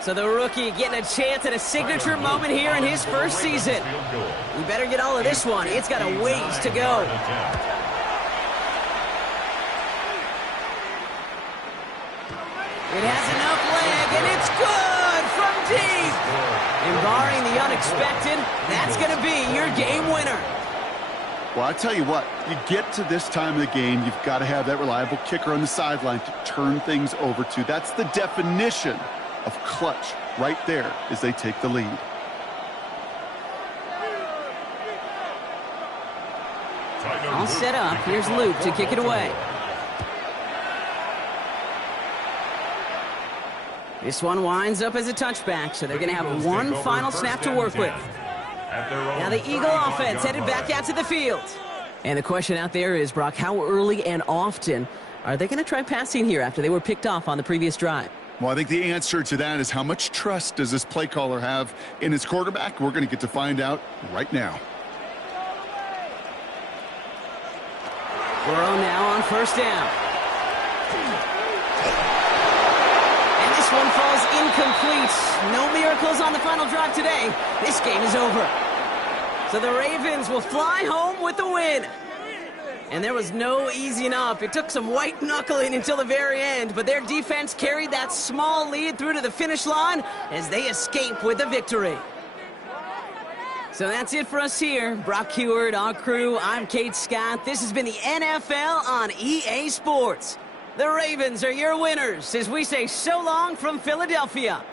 So the rookie getting a chance at a signature moment here in his first season. You better get all of this one. It's got a ways to go. It has enough leg, and it's good from deep. And barring the unexpected, that's going to be your game winner. Well, I tell you what, you get to this time of the game, you've got to have that reliable kicker on the sideline to turn things over to. That's the definition of clutch right there as they take the lead. All set up. Here's Luke to kick it away. This one winds up as a touchback, so they're going to have one final snap to work with. Now the Eagle offense headed back out to the field. And the question out there is, Brock, how early and often are they going to try passing here after they were picked off on the previous drive? Well, I think the answer to that is how much trust does this play caller have in his quarterback? We're going to get to find out right now. Burrow now on first down. And this one falls incomplete. No miracles on the final drive today. This game is over. So the Ravens will fly home with the win. And there was no easing up. It took some white knuckling until the very end, but their defense carried that small lead through to the finish line as they escape with the victory. So that's it for us here. Brock Huard, our crew, I'm Kate Scott. This has been the NFL on EA Sports. The Ravens are your winners as we say so long from Philadelphia.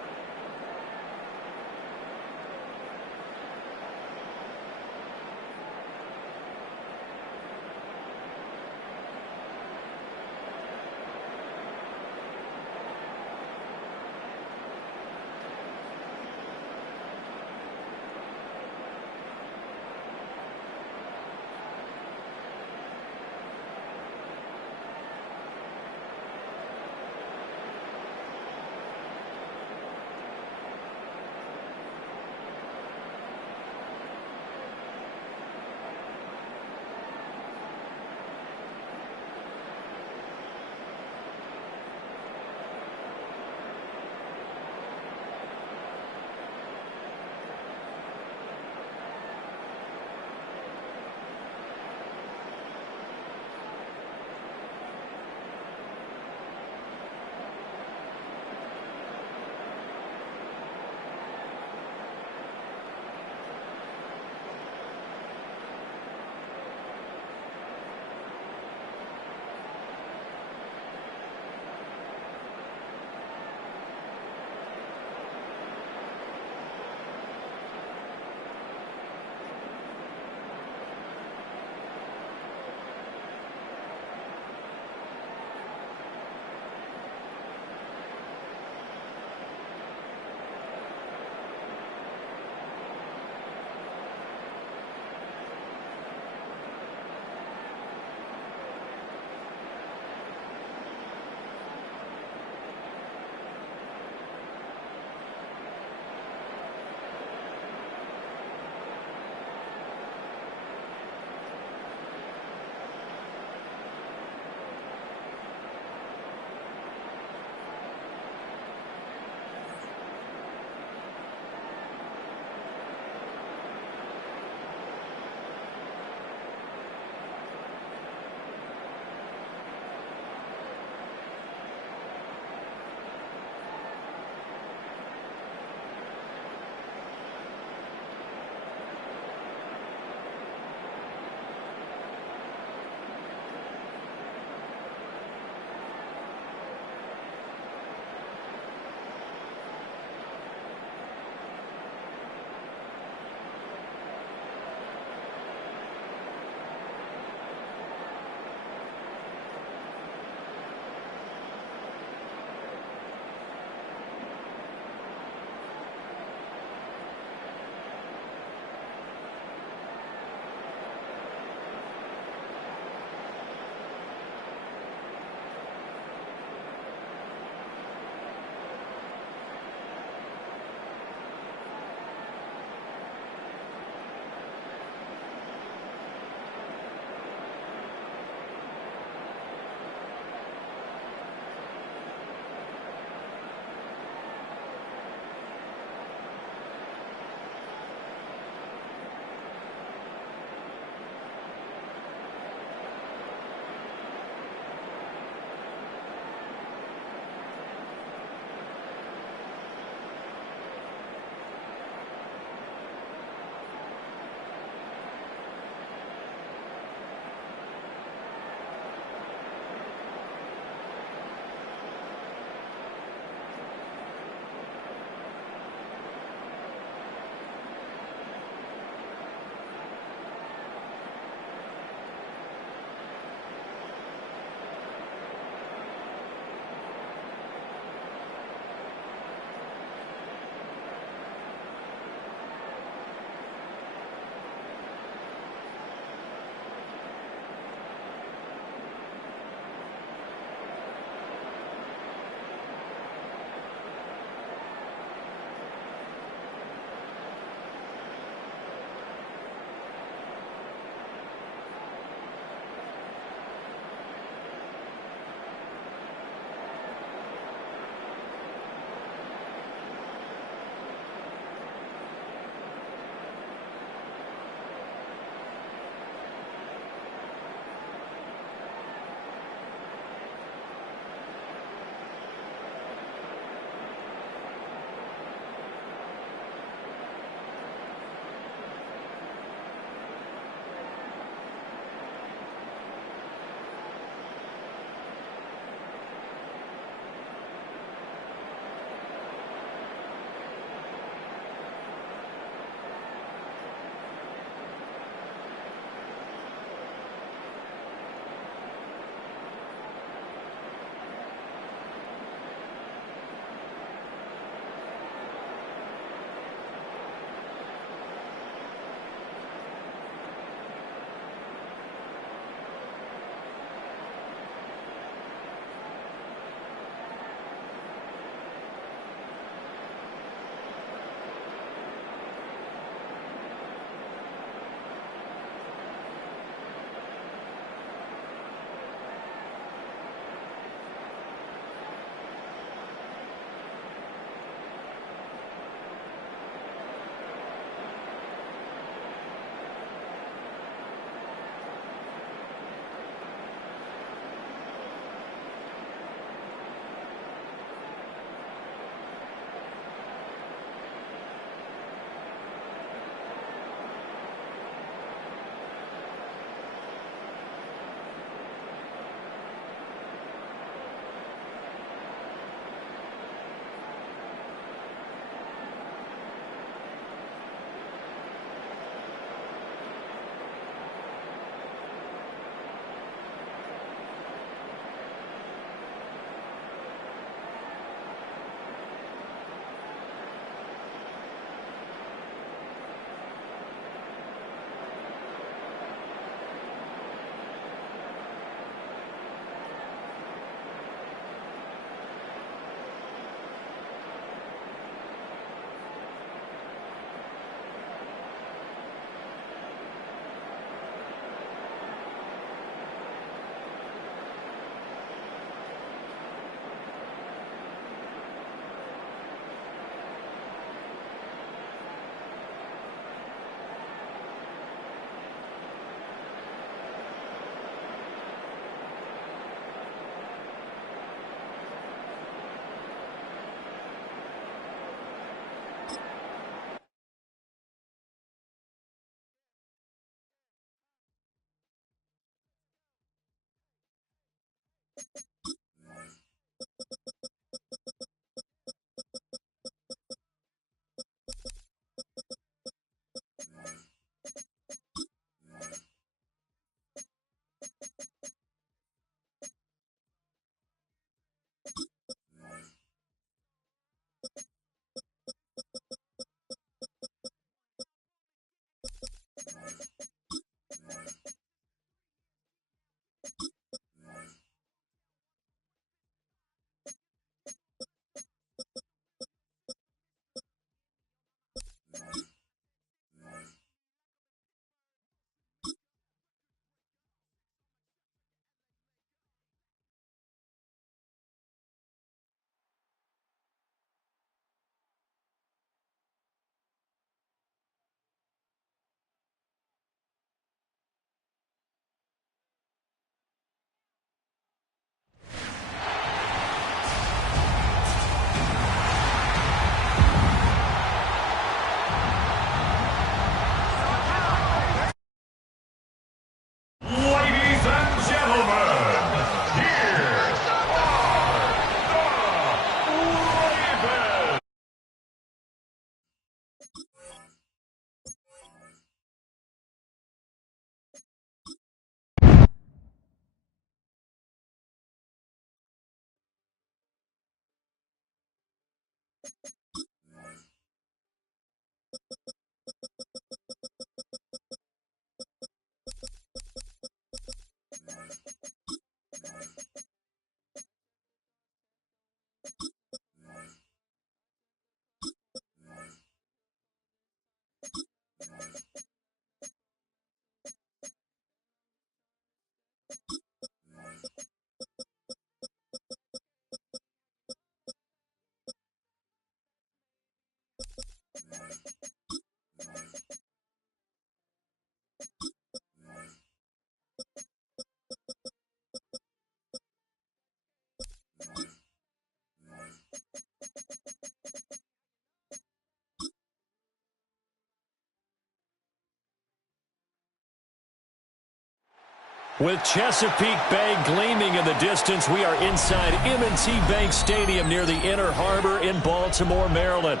With Chesapeake Bay gleaming in the distance, we are inside M&T Bank Stadium near the Inner Harbor in Baltimore, Maryland.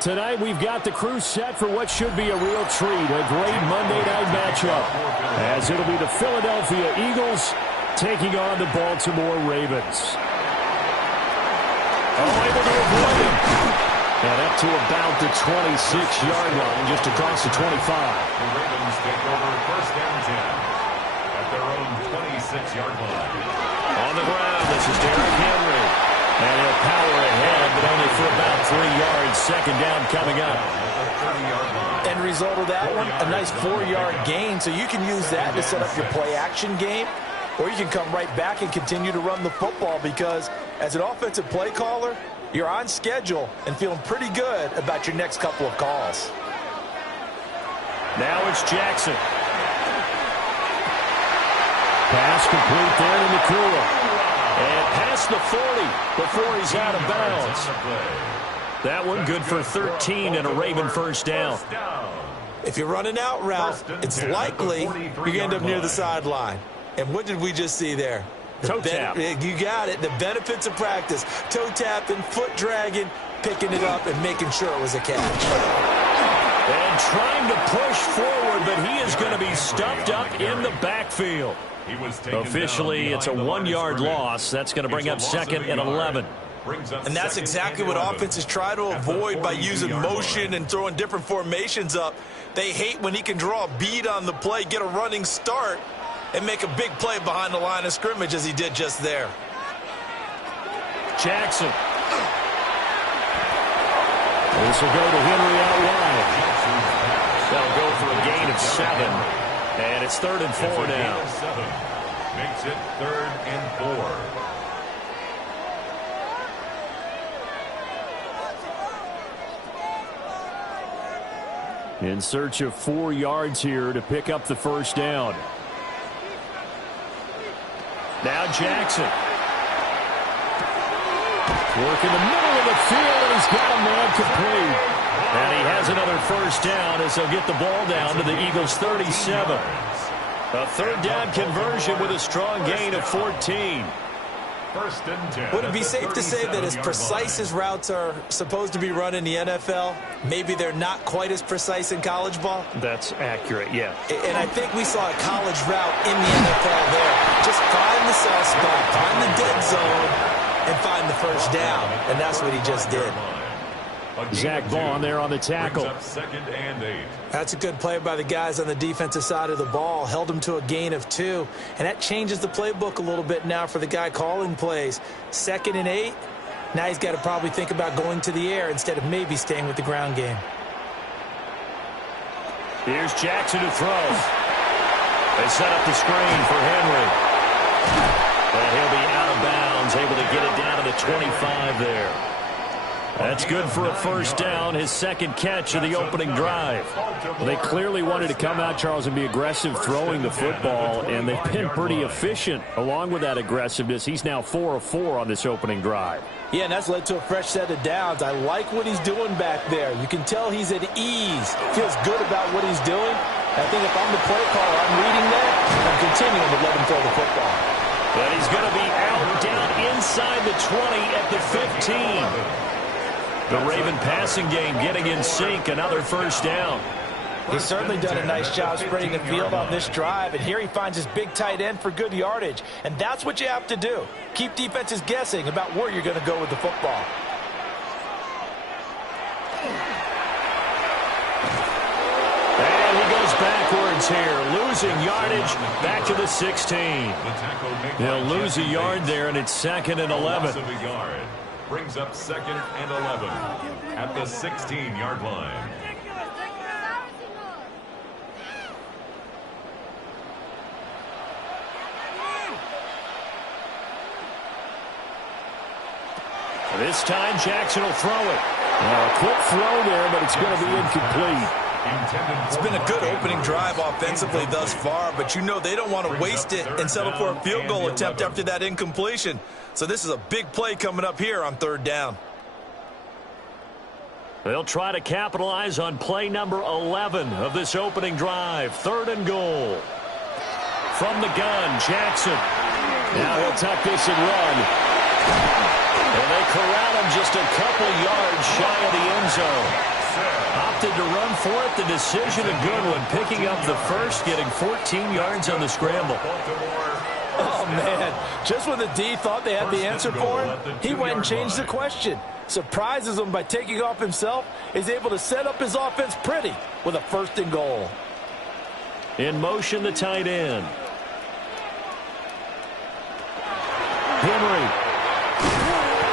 Tonight, we've got the crew set for what should be a real treat, a great Monday night matchup, as it'll be the Philadelphia Eagles taking on the Baltimore Ravens. Able to avoid him. And up to about the 26-yard line, just across the 25. The Ravens take over first down 10. Their own 26-yard line. On the ground, this is Derrick Henry. And he'll power ahead, but only for about 3 yards. Second down coming up. End result of that one, a nice 4-yard gain. So you can use that to set up your play-action game, or you can come right back and continue to run the football because as an offensive play caller, you're on schedule and feeling pretty good about your next couple of calls. Now it's Jackson. Pass complete there to Nakua. And past the 40 before he's out of bounds. That one good for 13 and a Raven first down. If you're running out route, it's likely you're going to end up near the sideline. And what did we just see there? Toe tap. You got it. The benefits of practice. Toe tapping, foot dragging, picking it up, and making sure it was a catch. And trying to push forward, but he is going to be stuffed up in the backfield. Officially, it's a 1-yard loss. That's going to bring up second and 11. And that's exactly what offenses try to avoid by using motion and throwing different formations up. They hate when he can draw a bead on the play, get a running start, and make a big play behind the line of scrimmage as he did just there. Jackson. This will go to Henry out wide. That'll go for a gain of 7. And it's 3rd and 4 now. Makes it 3rd and 4. In search of 4 yards here to pick up the first down. Now Jackson. Working the middle of the field, and he's got a man complete. And he has another first down as he'll get the ball down to the Eagles' 37. A 3rd down conversion with a strong gain of 14. first and 10. Would it be safe to say that as precise as routes are supposed to be run in the NFL, maybe they're not quite as precise in college ball? That's accurate, yeah. And I think we saw a college route in the NFL there. Just find the soft spot, find the dead zone, and find the first down. And that's what he just did. Zach Vaughn there on the tackle. Second and 8. That's a good play by the guys on the defensive side of the ball. Held him to a gain of 2. And that changes the playbook a little bit now for the guy calling plays. 2nd and 8. Now he's got to probably think about going to the air instead of maybe staying with the ground game. Here's Jackson to throw. They set up the screen for Henry. And he'll be out of bounds, able to get it down to the 25 there. That's good for a first down, his second catch of the opening drive. They clearly wanted to come out, Charles, and be aggressive throwing the football, and they've been pretty efficient along with that aggressiveness. He's now 4 of 4 on this opening drive. Yeah, and that's led to a fresh set of downs. I like what he's doing back there. You can tell he's at ease, feels good about what he's doing. I think if I'm the play caller, I'm reading that, I'm continuing to let him throw the football. But he's going to be out down inside the 20 at the 15. The Raven passing game getting in sync, another first down. He's certainly done a nice job spreading the field on this drive, and here he finds his big tight end for good yardage. And that's what you have to do. Keep defenses guessing about where you're going to go with the football. And he goes backwards here, losing yardage back to the 16. He'll lose a yard there, and it's 2nd and 11. Brings up 2nd and 11 at the 16-yard line. This time Jackson will throw it. A quick throw there, but it's going to be incomplete. It's been a good opening drive offensively thus far, but you know they don't want to waste it and settle for a field goal attempt after that incompletion. So this is a big play coming up here on 3rd down. They'll try to capitalize on play number 11 of this opening drive. 3rd and goal. From the gun, Jackson. Now he'll tuck this and run. And they corral him just a couple yards shy of the end zone. Opted to run for it. The decision a good one. Picking up the first, getting 14 yards on the scramble. Oh, man. Just when the D thought they had the answer for him, he went and changed the question. Surprises him by taking off himself. Is able to set up his offense pretty with a 1st and goal. In motion, the tight end. Henry.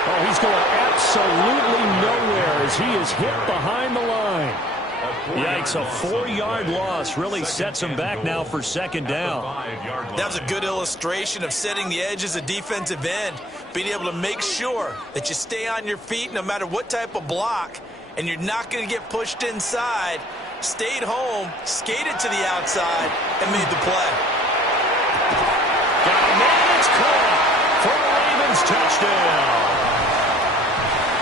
Oh, he's going absolutely nowhere as he is hit behind the line. Yikes, a 4-yard loss really sets him back now for 2nd down. That was a good illustration of setting the edge as a defensive end, being able to make sure that you stay on your feet no matter what type of block, and you're not going to get pushed inside. Stayed home, skated to the outside, and made the play. Got a man, it's caught for a Ravens touchdown.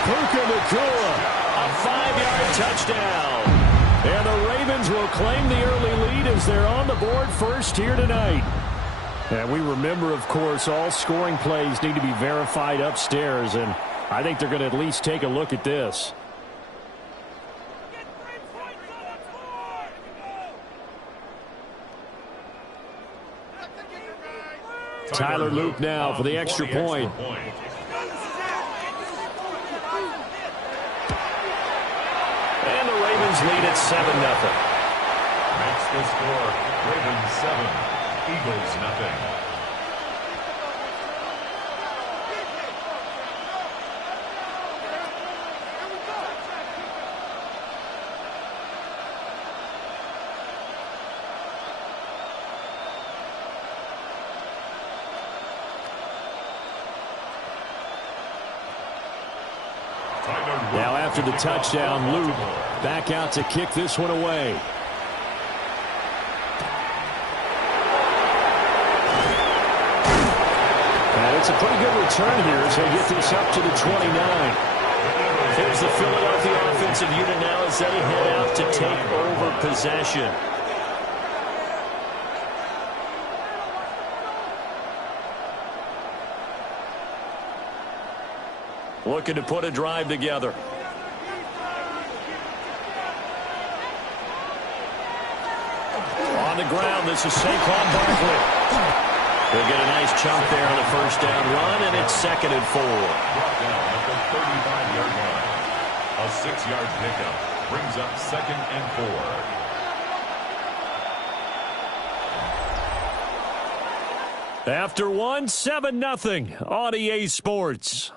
Puka Nacua, a 5-yard touchdown. And the Ravens will claim the early lead as they're on the board first here tonight. And we remember, of course, all scoring plays need to be verified upstairs, and I think they're going to at least take a look at this. Tyler Luke now for the extra point. And the Ravens lead at 7-0. Makes the score Ravens 7, Eagles nothing. Now after the touchdown, Luke back out to kick this one away. And it's a pretty good return here as they get this up to the 29. Here's the Philadelphia offensive unit now as they head out to take over possession. looking to put a drive together. On the ground, this is Saquon Barkley. They'll get a nice chunk there on the first down run, and it's 2nd and 4. Brought down at the 35-yard line. A 6-yard pickup brings up 2nd and 4. After one, 7-0 on EA Sports.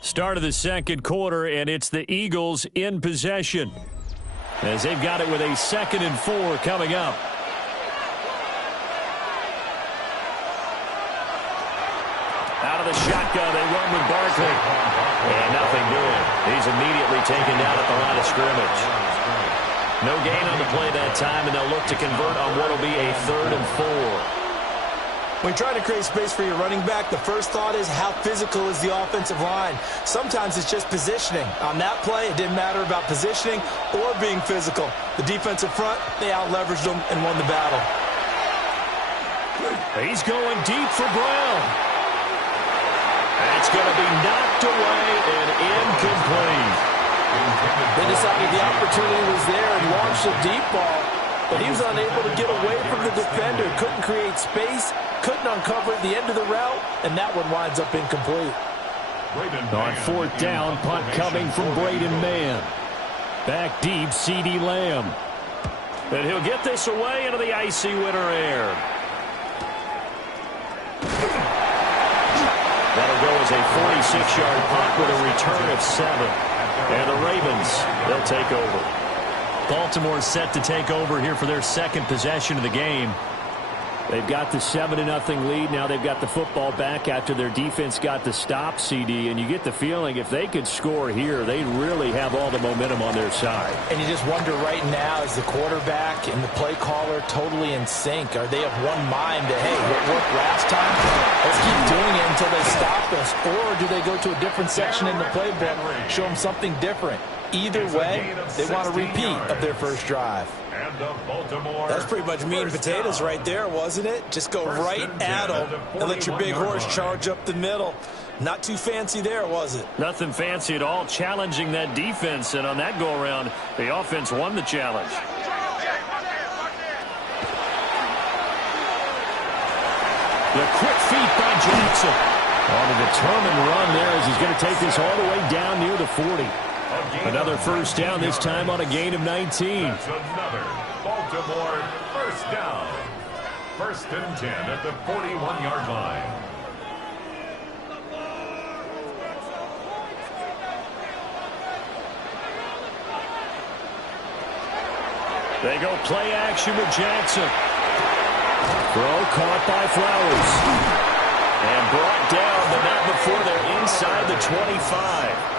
Start of the second quarter, and it's the Eagles in possession, as they've got it with a 2nd and 4 coming up. Out of the shotgun, they run with Barkley. And nothing doing. He's immediately taken down at the line of scrimmage. No gain on the play that time, and they'll look to convert on what will be a 3rd and 4. When you try to create space for your running back, the first thought is how physical is the offensive line. Sometimes it's just positioning. On that play, it didn't matter about positioning or being physical. The defensive front, they out-leveraged them and won the battle. He's going deep for Brown. That's going to be knocked away and incomplete. They decided the opportunity was there and launched a deep ball, but he was unable to get away from the defender. Couldn't create space, couldn't uncover the end of the route, and that one winds up incomplete. On 4th down, punt coming from Braden Mann. Back deep, CeeDee Lamb. And he'll get this away into the icy winter air. That'll go as a 46-yard punt with a return of 7. And the Ravens, they'll take over. Baltimore set to take over here for their 2nd possession of the game. They've got the 7-0 lead. Now they've got the football back after their defense got the stop, CD. And you get the feeling if they could score here, they really have all the momentum on their side. And you just wonder right now, is the quarterback and the play caller totally in sync? Are they of one mind that, hey, what worked last time? Let's keep doing it until they stop us. Or do they go to a different section in the playbook, show them something different? Either way, they want a repeat of their first drive. That's pretty much meat and potatoes right there, wasn't it? Just go right at them and let your big horse charge up the middle. Not too fancy there, was it? Nothing fancy at all, challenging that defense. And on that go-around, the offense won the challenge. The quick feet by Jackson. On a determined run there as he's going to take this all the way down near the 40. Another first down, this time on a gain of 19. That's another Baltimore first down. 1st and 10 at the 41-yard line. They go play action with Jackson. Throw caught by Flowers. And brought down, but not before they're inside the 25.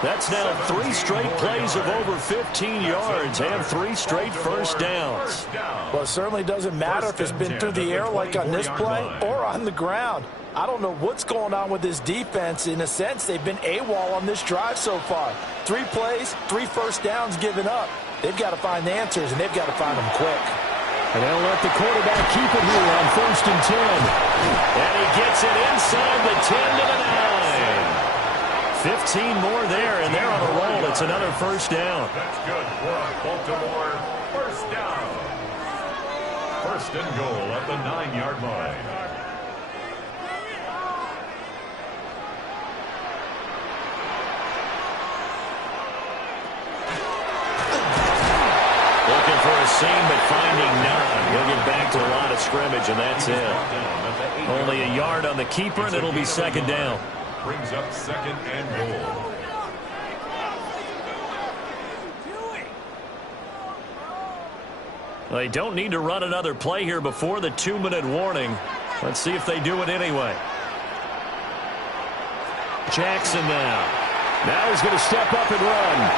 That's now 3 straight plays of over 15 yards and 3 straight first downs. Well, it certainly doesn't matter if it's been through the air like on this play or on the ground. I don't know what's going on with this defense. In a sense, they've been AWOL on this drive so far. 3 plays, 3 first downs given up. They've got to find the answers, and they've got to find them quick. And they'll let the quarterback keep it here on 1st and 10. And he gets it inside the 10 to the 9. 15 more there, and they're on a roll. It's another first down. That's good for a Baltimore first down. 1st and goal at the 9-yard line. Looking for a seam, but finding none. He'll get back to a line of scrimmage, and that's it. Only a yard on the keeper, and it'll be 2nd down. Brings up 2nd and goal. They don't need to run another play here before the 2-minute warning. Let's see if they do it anyway. Jackson now. Now he's going to step up and run.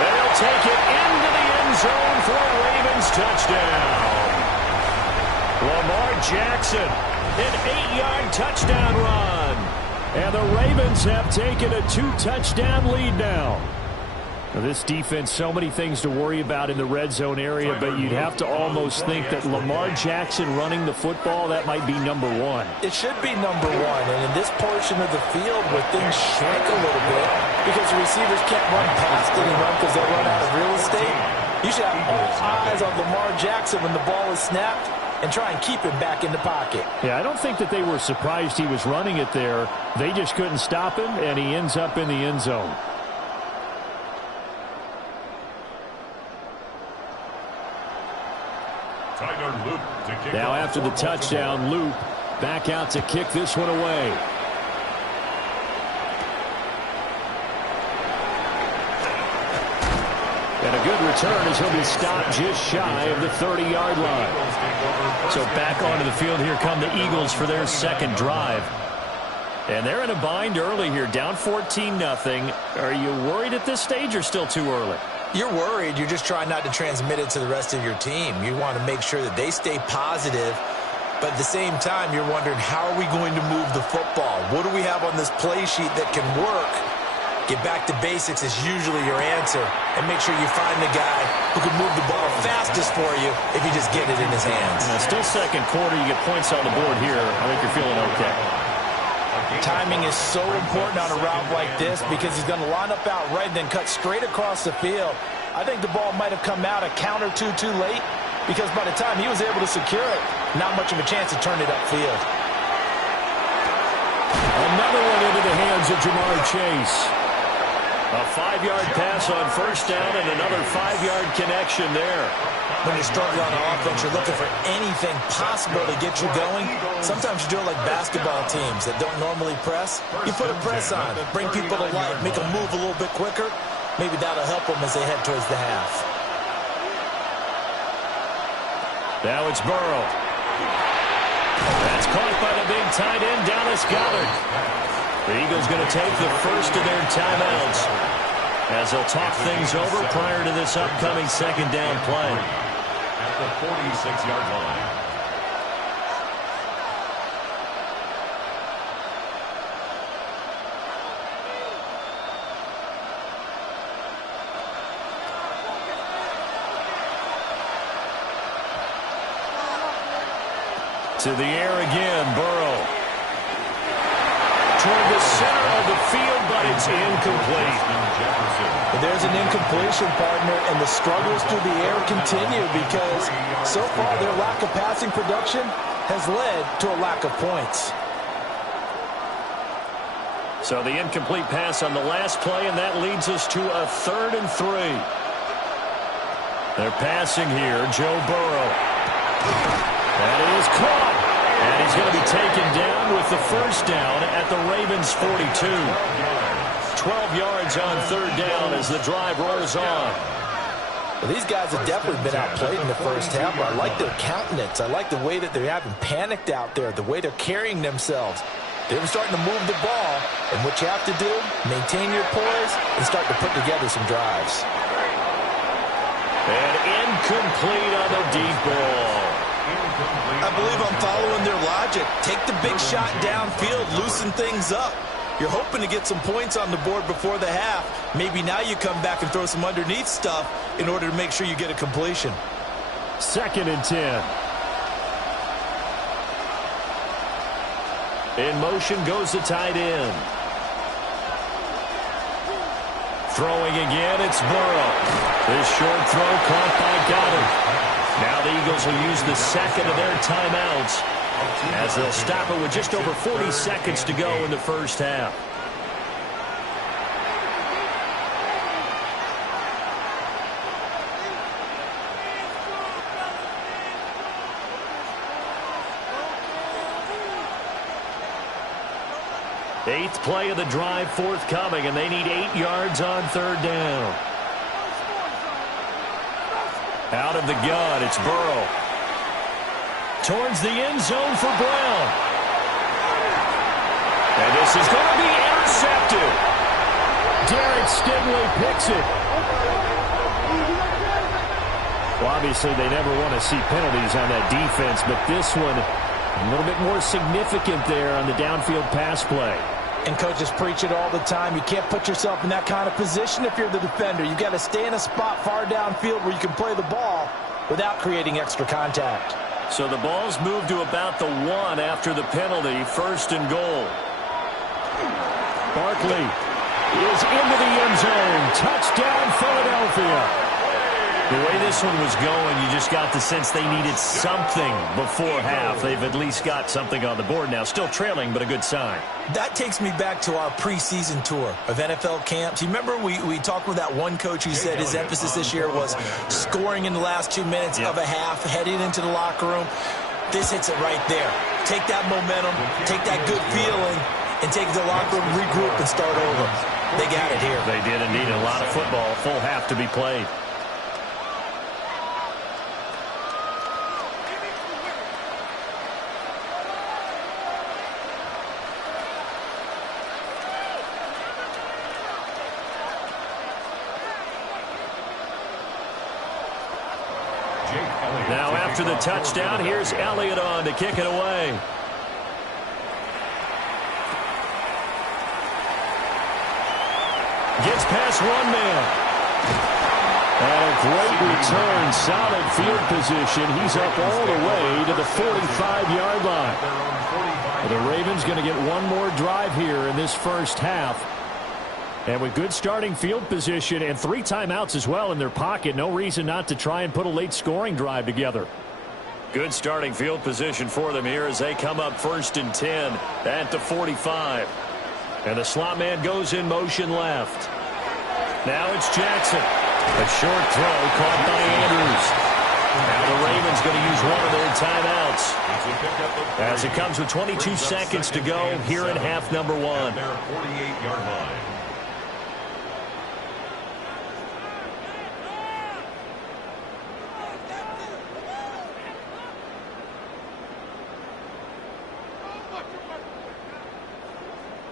And he'll take it into the end zone for a Ravens touchdown. Lamar Jackson, an 8-yard touchdown run. And the Ravens have taken a 2-touchdown lead now. Now, this defense, so many things to worry about in the red zone area, but you'd have to almost think that Lamar Jackson running the football, that might be number one. It should be number one, and in this portion of the field where things shrink a little bit because the receivers can't run past anyone because they'll run out of real estate, you should have all eyes on Lamar Jackson when the ball is snapped and try and keep him back in the pocket. Yeah, I don't think that they were surprised he was running it there. They just couldn't stop him, and he ends up in the end zone. Now after the touchdown, Loop back out to kick this one away. And a good return as he'll be stopped just shy of the 30-yard line. So back onto the field, here come the Eagles for their second drive. And they're in a bind early here, down 14-0. Are you worried at this stage or still too early? You're worried. You're just trying not to transmit it to the rest of your team. You want to make sure that they stay positive, but at the same time, you're wondering, how are we going to move the football? What do we have on this play sheet that can work? Get back to basics is usually your answer, and make sure you find the guy who can move the ball fastest for you if you just get it in his hands. Still second quarter, you get points on the board here. I think you're feeling okay. Timing is so important on a route like this because he's going to line up out right and then cut straight across the field. I think the ball might have come out a count or two too late because by the time he was able to secure it, not much of a chance to turn it upfield. Another one into the hands of Jamar Chase. A 5-yard pass on first down and another 5-yard connection there. When you're struggling on offense, you're looking for anything possible to get you going. Sometimes you do it like basketball teams that don't normally press. You put a press on, bring people to life, make them move a little bit quicker. Maybe that'll help them as they head towards the half. Now it's Burrow. That's caught by the big tight end, Dallas Goedert. The Eagles going to take the first of their timeouts as they'll talk things over prior to this upcoming second down play. At the 46-yard line. To the air again, Burrow. Toward the center of the field, but it's incomplete. But there's an incompletion, partner, and the struggles through the air continue because so far their lack of passing production has led to a lack of points. So the incomplete pass on the last play, and that leads us to a 3rd and 3. They're passing here, Joe Burrow. That is caught. And he's going to be taken down with the first down at the Ravens' 42. 12 yards on 3rd down as the drive rolls on. Well, these guys have definitely been outplayed in the first half, but I like their countenance. I like the way that they haven't panicked out there, the way they're carrying themselves. They're starting to move the ball, and what you have to do, maintain your poise and start to put together some drives. And incomplete on the deep ball. I believe I'm following their logic. Take the big shot downfield, loosen things up. You're hoping to get some points on the board before the half. Maybe now you come back and throw some underneath stuff in order to make sure you get a completion. 2nd and 10. In motion goes the tight end. Throwing again, it's Burrow. This short throw caught by Goedert. Now the Eagles will use the second of their timeouts as they'll stop it with just over 40 seconds to go in the first half. Eighth play of the drive forthcoming, and they need 8 yards on 3rd down. Out of the gun, it's Burrow. Towards the end zone for Brown. And this is going to be intercepted. Derek Stingley picks it. Well, obviously, they never want to see penalties on that defense, but this one a little bit more significant there on the downfield pass play. And coaches preach it all the time. You can't put yourself in that kind of position if you're the defender. You've got to stay in a spot far downfield where you can play the ball without creating extra contact. So the ball's moved to about the 1 after the penalty. 1st and goal. Barkley is into the end zone. Touchdown, Philadelphia. The way this one was going, you just got the sense they needed something before half. They've at least got something on the board now. Still trailing, but a good sign. That takes me back to our preseason tour of NFL camps. You remember we talked with that one coach who said his emphasis this year was scoring in the last 2 minutes of a half, heading into the locker room. This hits it right there. Take that momentum, take that good feeling, and take it to the locker room, regroup, and start over. They got it here. They did indeed. A lot of football, full half to be played. Now after the touchdown, here's Elliott on to kick it away. Gets past one man. And a great return, solid field position. He's up all the way to the 45-yard line. The Ravens going to get one more drive here in this first half. And with good starting field position and 3 timeouts as well in their pocket, no reason not to try and put a late scoring drive together. Good starting field position for them here as they come up 1st and 10 at the 45. And the slot man goes in motion left. Now it's Jackson. A short throw caught by Andrews. Now the Ravens going to use one of their timeouts as it comes with 22 seconds to go here in half number 1. Their 48-yard line.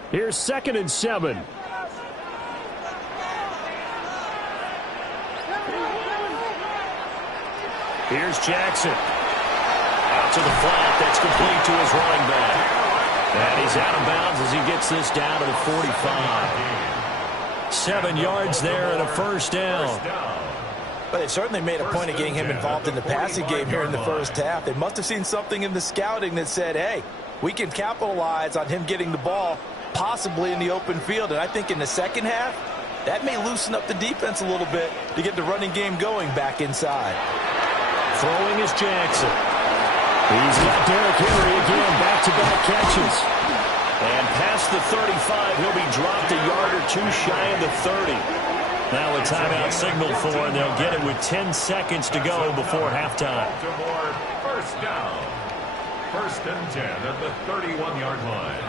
Here's 2nd and 7. Here's Jackson. Out to the flat. That's complete to his running back. And he's out of bounds as he gets this down to the 45. 7 yards there and a first down. But they certainly made a point of getting him involved in the passing game here in the first half. They must have seen something in the scouting that said, hey, we can capitalize on him getting the ball possibly in the open field. And I think in the second half, that may loosen up the defense a little bit to get the running game going back inside. Throwing is Jackson. He's got Derrick Henry again, back-to-back catches. And past the 35, he'll be dropped a yard or 2 shy of the 30. Now a timeout signal for, and they'll get it with 10 seconds to go before halftime. Baltimore, first down. 1st and 10 at the 31-yard line.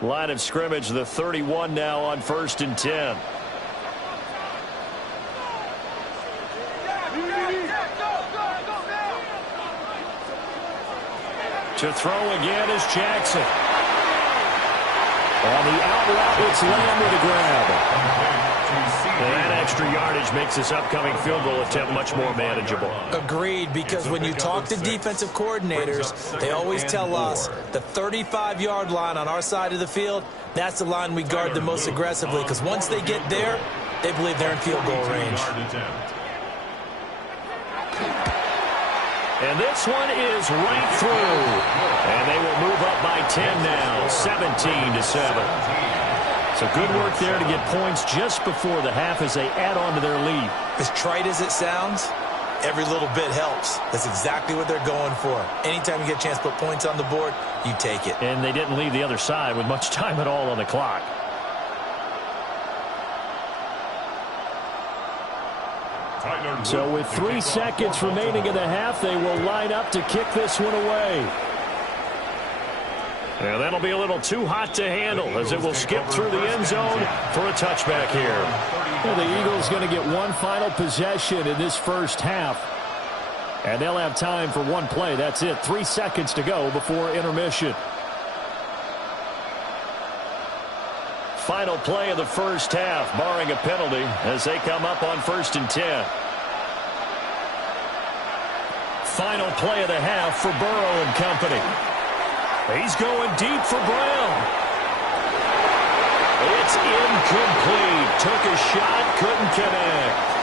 Line of scrimmage, the 31 now on 1st and 10. To throw again is Jackson. On the out route, it's Lamb with a grab. And that extra yardage makes this upcoming field goal attempt much more manageable. Agreed, because when you talk to defensive coordinators, they always tell us the 35-yard line on our side of the field, that's the line we guard the most aggressively, because once they get there, they believe they're in field goal range. And this one is right through. And they will move up by 10 now, 17-7. So good work there to get points just before the half as they add on to their lead. As trite as it sounds, every little bit helps. That's exactly what they're going for. Anytime you get a chance to put points on the board, you take it. And they didn't leave the other side with much time at all on the clock. So with 3 seconds remaining in the half, they will line up to kick this one away. And that'll be a little too hot to handle as it will skip through the end zone for a touchback here. Well, the Eagles going to get one final possession in this first half. And they'll have time for one play. That's it. 3 seconds to go before intermission. Final play of the first half, barring a penalty, as they come up on 1st and 10. final play of the half for Burrow and company. He's going deep for Brown. It's incomplete. Took a shot, couldn't connect.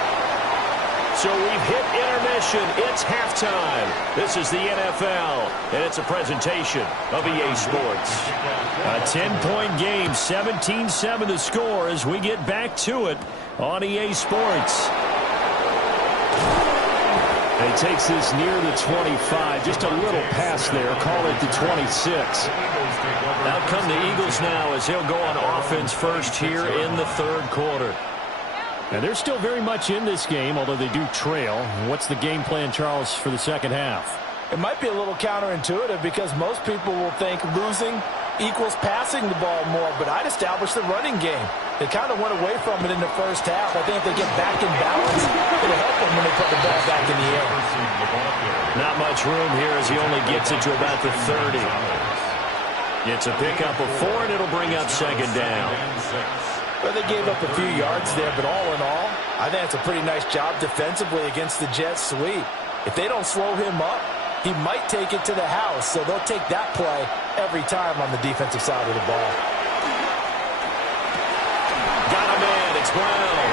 So we've hit intermission. It's halftime. This is the NFL, and it's a presentation of EA Sports. A 10-point game, 17-7 the score as we get back to it on EA Sports. And he takes this near the 25. Just a little pass there. Call it the 26. Out come the Eagles now as he'll go on offense first here in the third quarter. And they're still very much in this game, although they do trail. What's the game plan, Charles, for the second half? It might be a little counterintuitive because most people will think losing equals passing the ball more, but I'd establish the running game. They kind of went away from it in the first half. I think if they get back in balance, it'll help them when they put the ball back in the air. Not much room here as he only gets it to about the 30. It's a pickup of 4, and it'll bring up second down. Well, they gave up a few yards there, but all in all, I think it's a pretty nice job defensively against the Jets sweep. If they don't slow him up, he might take it to the house, so they'll take that play every time on the defensive side of the ball. Got a man, it's Brown.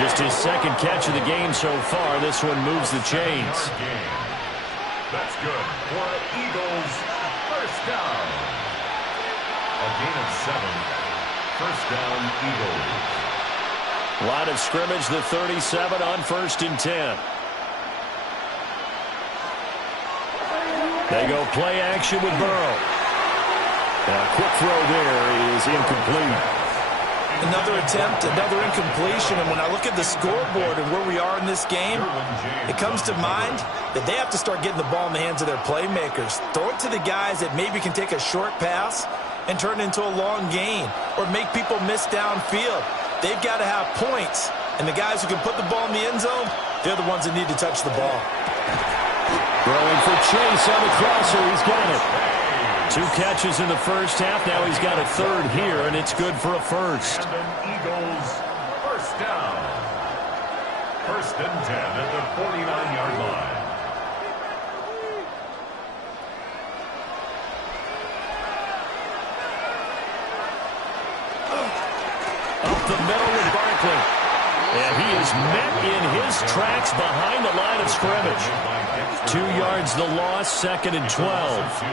Just his second catch of the game so far. This one moves the chains. That's good for Eagles first down. A gain of 7. First down, Eagles. Line of scrimmage, the 37 on 1st and 10. They go play action with Burrow. And a quick throw there is incomplete. Another attempt, another incompletion, and when I look at the scoreboard and where we are in this game, it comes to mind that they have to start getting the ball in the hands of their playmakers. Throw it to the guys that maybe can take a short pass and turn it into a long gain or make people miss downfield. They've got to have points, and the guys who can put the ball in the end zone, they're the ones that need to touch the ball. Throwing for Chase on the crosser. He's got it. 2 catches in the first half. Now he's got a third here, and it's good for a first. And an Eagles first down. 1st and 10 at the 49-yard line. Up the middle with Barkley. And he is met in his tracks behind the line of scrimmage. 2 yards the loss, 2nd and 12.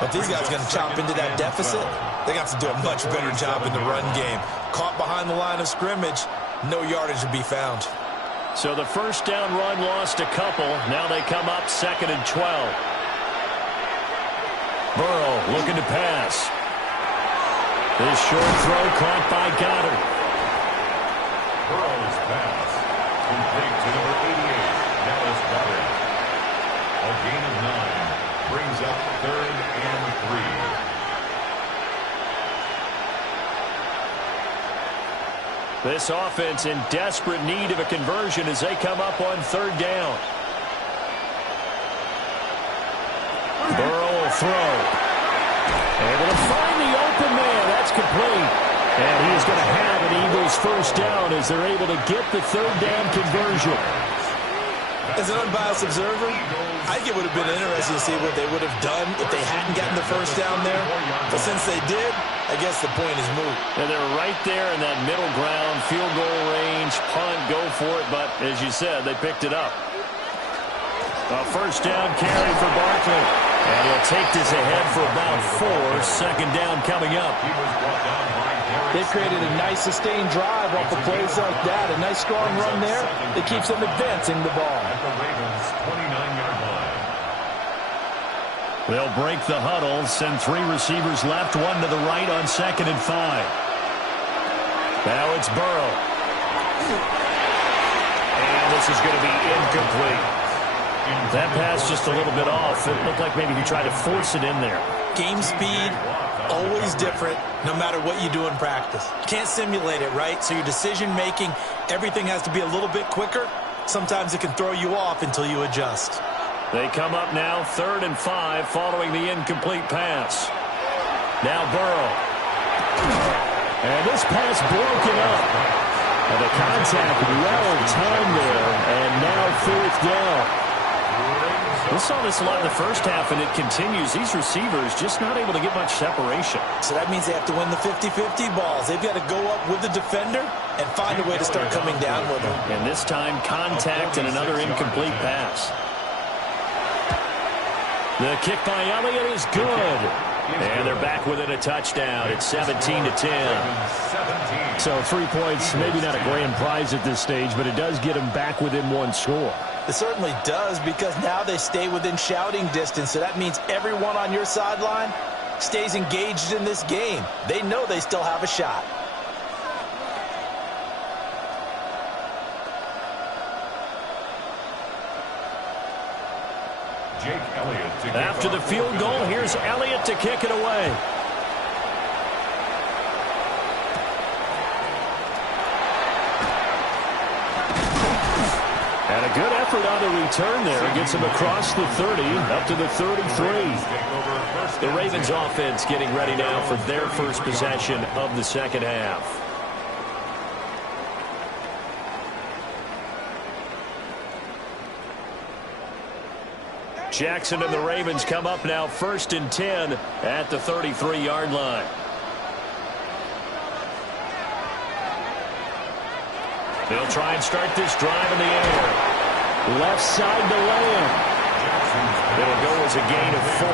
But these guys are going to chop into that deficit. They got to do a much better job in the run game. Caught behind the line of scrimmage, no yardage to be found. So the first down run lost a couple. Now they come up 2nd and 12. Burrow looking to pass. This short throw caught by Goddard. Burrow's pass complete to number 88, Dallas Goedert. A gain of 9 brings up 3rd and 3. This offense in desperate need of a conversion as they come up on 3rd down. Burrow will throw. Able to find the open man. That's complete. And he is going to have an Eagles first down as they're able to get the 3rd down conversion. As an unbiased observer, I think it would have been interesting to see what they would have done if they hadn't gotten the first down there. But since they did, I guess the point is moot. And they're right there in that middle ground, field goal range, punt, go for it. But as you said, they picked it up. A first down carry for Barkley. And he'll take this ahead for about 4. 2nd down coming up. They've created a nice sustained drive off of plays like that. A nice strong run there. It keeps them advancing the ball. At the Ravens' 29-yard line. They'll break the huddle, send 3 receivers left, 1 to the right on 2nd and 5. Now it's Burrow. And this is going to be incomplete. That pass just a little bit off. It looked like maybe he tried to force it in there. Game speed, always different, no matter what you do in practice. You can't simulate it, right? So your decision-making, everything has to be a little bit quicker. Sometimes it can throw you off until you adjust. They come up now 3rd and 5 following the incomplete pass. Now Burrow. And this pass broken up. And the contact well timed there. And now 4th down. We saw this a lot in the first half, and it continues. These receivers just not able to get much separation. So that means they have to win the 50-50 balls. They've got to go up with the defender and find a way to start coming down with them. And this time, contact and another incomplete pass. The kick by Elliott is good. And they're back within a touchdown. It's 17-10. So 3 points, maybe not a grand prize at this stage, but it does get them back within one score. It certainly does, because now they stay within shouting distance. So that means everyone on your sideline stays engaged in this game. They know they still have a shot. Jake Elliott. After the field goal, here's Elliott to kick it away. And a good effort on the return there. Gets him across the 30, up to the 33. The Ravens offense getting ready now for their first possession of the second half. Jackson and the Ravens come up now 1st and 10 at the 33-yard line. They'll try and start this drive in the air. Left side to Lamb. It'll go as a gain of 4.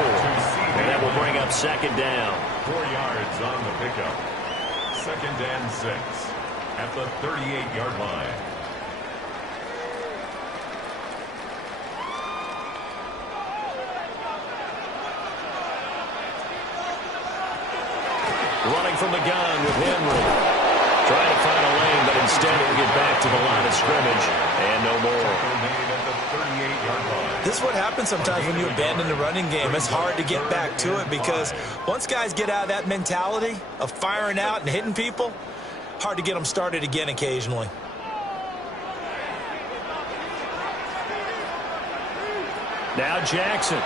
And that will bring up 2nd down. 4 yards on the pickup. 2nd and 6 at the 38-yard line. Running from the gun with Henry. Trying to find a lane, but instead he'll get back to the line of scrimmage. And no more. This is what happens sometimes when you abandon the running game. It's hard to get back to it, because once guys get out of that mentality of firing out and hitting people, hard to get them started again occasionally. Now Jackson.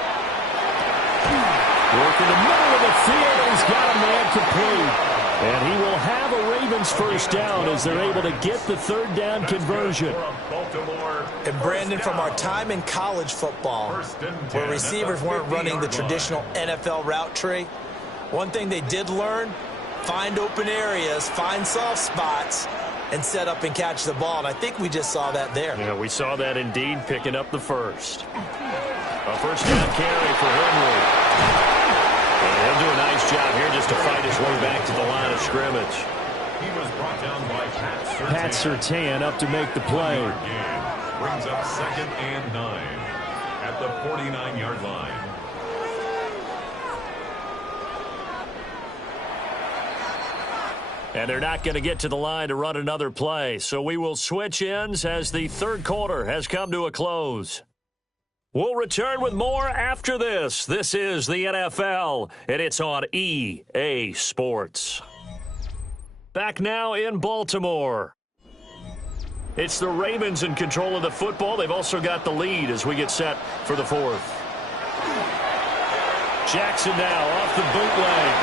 Working the middle of the field, and he's got a man complete. And he will have a Ravens first down as they're able to get the 3rd down conversion. And Brandon, from our time in college football, where receivers weren't running the traditional NFL route tree, one thing they did learn, find open areas, find soft spots, and set up and catch the ball. And I think we just saw that there. Yeah, we saw that indeed, picking up the first. A first down carry for Henry. And he'll do a nice job here just to fight his way back to the line of scrimmage. He was brought down by Pat Surtain up to make the play. Brings up 2nd and 9 at the 49-yard line. And they're not going to get to the line to run another play. So we will switch ends as the 3rd quarter has come to a close. We'll return with more after this. This is the NFL, and it's on EA Sports. Back now in Baltimore. It's the Ravens in control of the football. They've also got the lead as we get set for the 4th. Jackson now off the bootleg.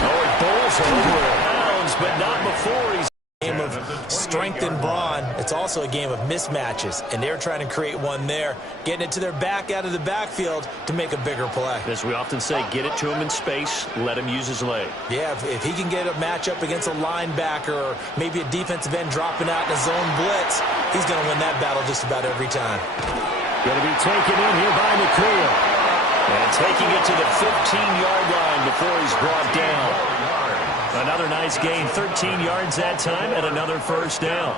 Oh, it bowls over it. Bounds, but not before he's... Game of strength and brawn. It's also a game of mismatches, and they're trying to create one there, getting it to their back out of the backfield to make a bigger play. As we often say, get it to him in space, let him use his leg. Yeah, if he can get a matchup against a linebacker or maybe a defensive end dropping out in a zone blitz, he's going to win that battle just about every time. Going to be taken in here by Nakia. And taking it to the 15-yard line before he's brought down. Another nice gain, 13 yards that time, and another first down.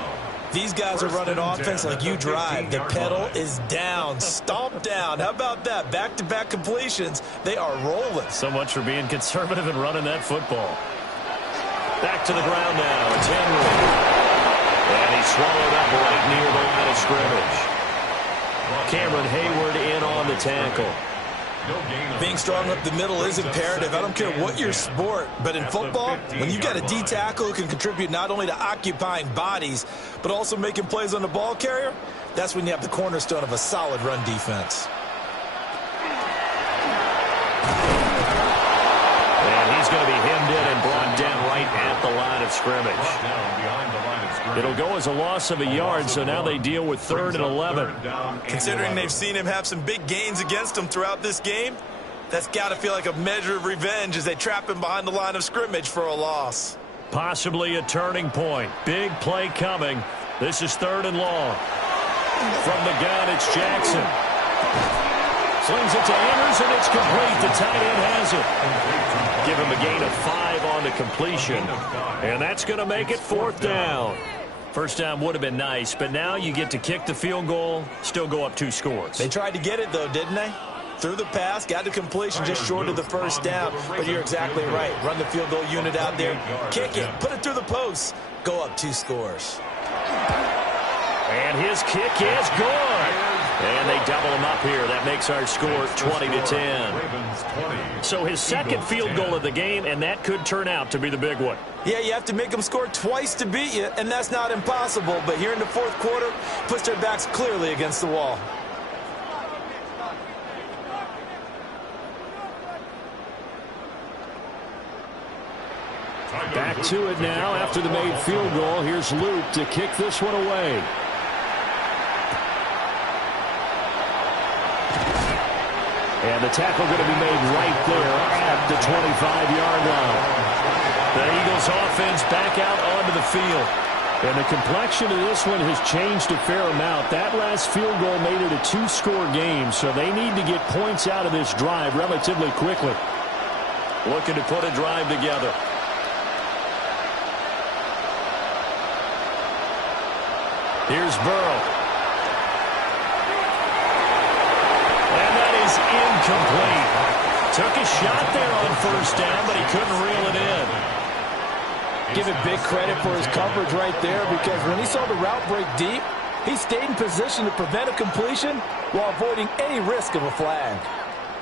These guys are running offense like you drive. The pedal is down, stomp down. How about that? Back-to-back completions. They are rolling. So much for being conservative and running that football. Back to the ground now. It's Henry. And he's swallowed up right near the line of scrimmage. Cameron Hayward in on the tackle. Being strong up the middle is imperative. I don't care what your sport, but in football, when you got a D tackle who can contribute not only to occupying bodies, but also making plays on the ball carrier, that's when you have the cornerstone of a solid run defense. And he's going to be hemmed in and brought down right at the line of scrimmage. It'll go as a loss of a yard, so now they deal with 3rd and 11. Considering they've seen him have some big gains against him throughout this game, that's got to feel like a measure of revenge as they trap him behind the line of scrimmage for a loss. Possibly a turning point. Big play coming. This is 3rd and long. From the gun, it's Jackson. Slings it to Andrews, and it's complete. The tight end has it. Give him a gain of 5 on the completion. And that's going to make it 4th down. First down would have been nice, but now you get to kick the field goal, still go up 2 scores. They tried to get it, though, didn't they? Through the pass, got the completion just short of the first down. But you're exactly right. Run the field goal unit out there, kick it, put it through the post, go up 2 scores. And his kick is good. And they double him up here. That makes our score 20-10. So his second field goal of the game, and that could turn out to be the big one. Yeah, you have to make them score twice to beat you, and that's not impossible. But here in the 4th quarter, puts their backs clearly against the wall. Back to it now after the made field goal. Here's Luke to kick this one away. And the tackle going to be made right there at the 25-yard line. The Eagles offense back out onto the field. And the complexion of this one has changed a fair amount. That last field goal made it a 2-score game, so they need to get points out of this drive relatively quickly. Looking to put a drive together. Here's Burrow. And that is incomplete. Took a shot there on first down, but he couldn't reel it in. Give it big credit for his coverage right there, because when he saw the route break deep, he stayed in position to prevent a completion while avoiding any risk of a flag.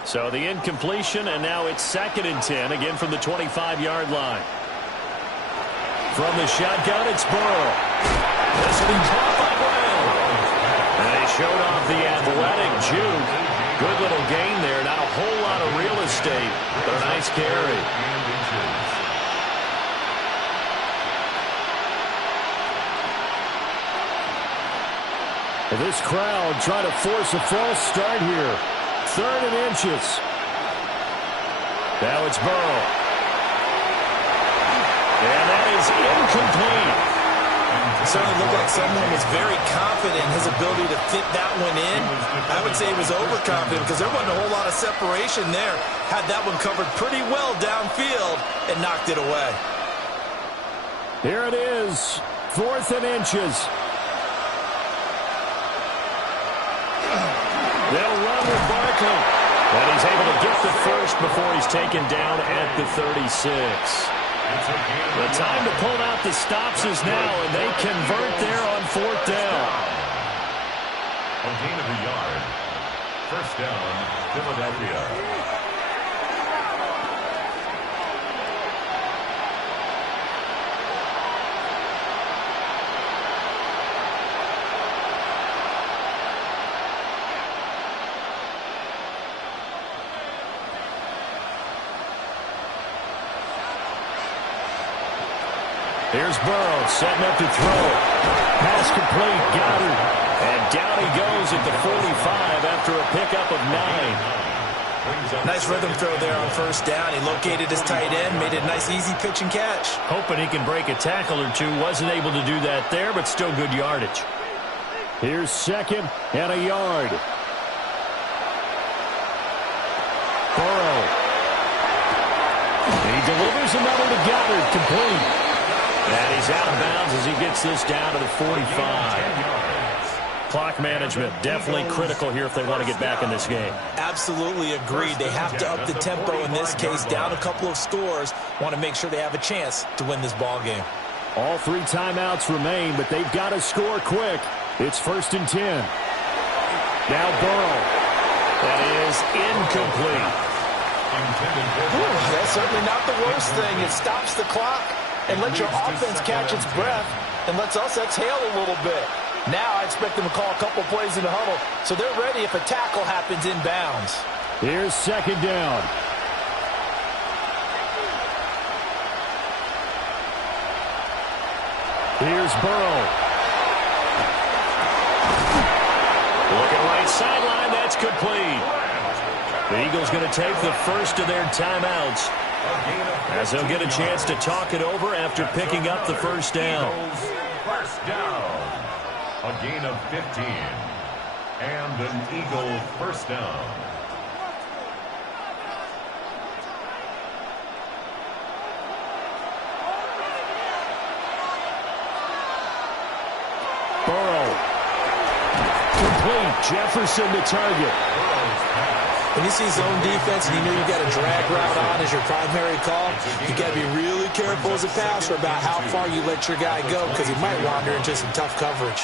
So the incompletion, and now it's 2nd and 10, again from the 25-yard line. From the shotgun, it's Burrow. This will be caught by Brown. And they showed off the athletic juke. Good little gain there. Not a whole lot of real estate, but a nice carry. This crowd trying to force a false start here. 3rd and inches. Now it's Burrow. And that is incomplete. It certainly looked like someone was very confident in his ability to fit that one in. I would say he was overconfident because there wasn't a whole lot of separation there. Had that one covered pretty well downfield and knocked it away. Here it is, 4th and inches. They'll run with Barkley. And he's able to get the first before he's taken down at the 36. The time to pull out the stops is now, and they convert there on 4th down. A gain of a yard. First down, Philadelphia. Here's Burrow setting up to throw. Pass complete, Goddard. And down he goes at the 45 after a pickup of 9. Nice rhythm throw there on first down. He located his tight end, made it a nice easy pitch and catch. Hoping he can break a tackle or two. Wasn't able to do that there, but still good yardage. Here's 2nd and a yard. Burrow. He delivers another to Goddard, complete. And he's out of bounds as he gets this down to the 45. Clock management, definitely critical here if they want to get back in this game. Absolutely agreed. They have to up the tempo in this case, down a couple of scores. Want to make sure they have a chance to win this ball game. All 3 timeouts remain, but they've got to score quick. It's 1st and 10. Now Burrow. That is incomplete. That's certainly not the worst thing. It stops the clock and lets your offense catch its breath and lets us exhale a little bit. Now I expect them to call a couple plays in the huddle so they're ready if a tackle happens inbounds. Here's 2nd down. Here's Burrow. Looking right sideline. That's complete. The Eagles going to take the first of their timeouts, as they'll get a chance to talk it over after picking up the first down. First down. A gain of 15. And an Eagle first down. Burrow. Complete. Jefferson the target. When you see zone defense and you know you've got a drag route on as your primary call, you got to be really careful as a passer about how far you let your guy go, because he might wander into some tough coverage.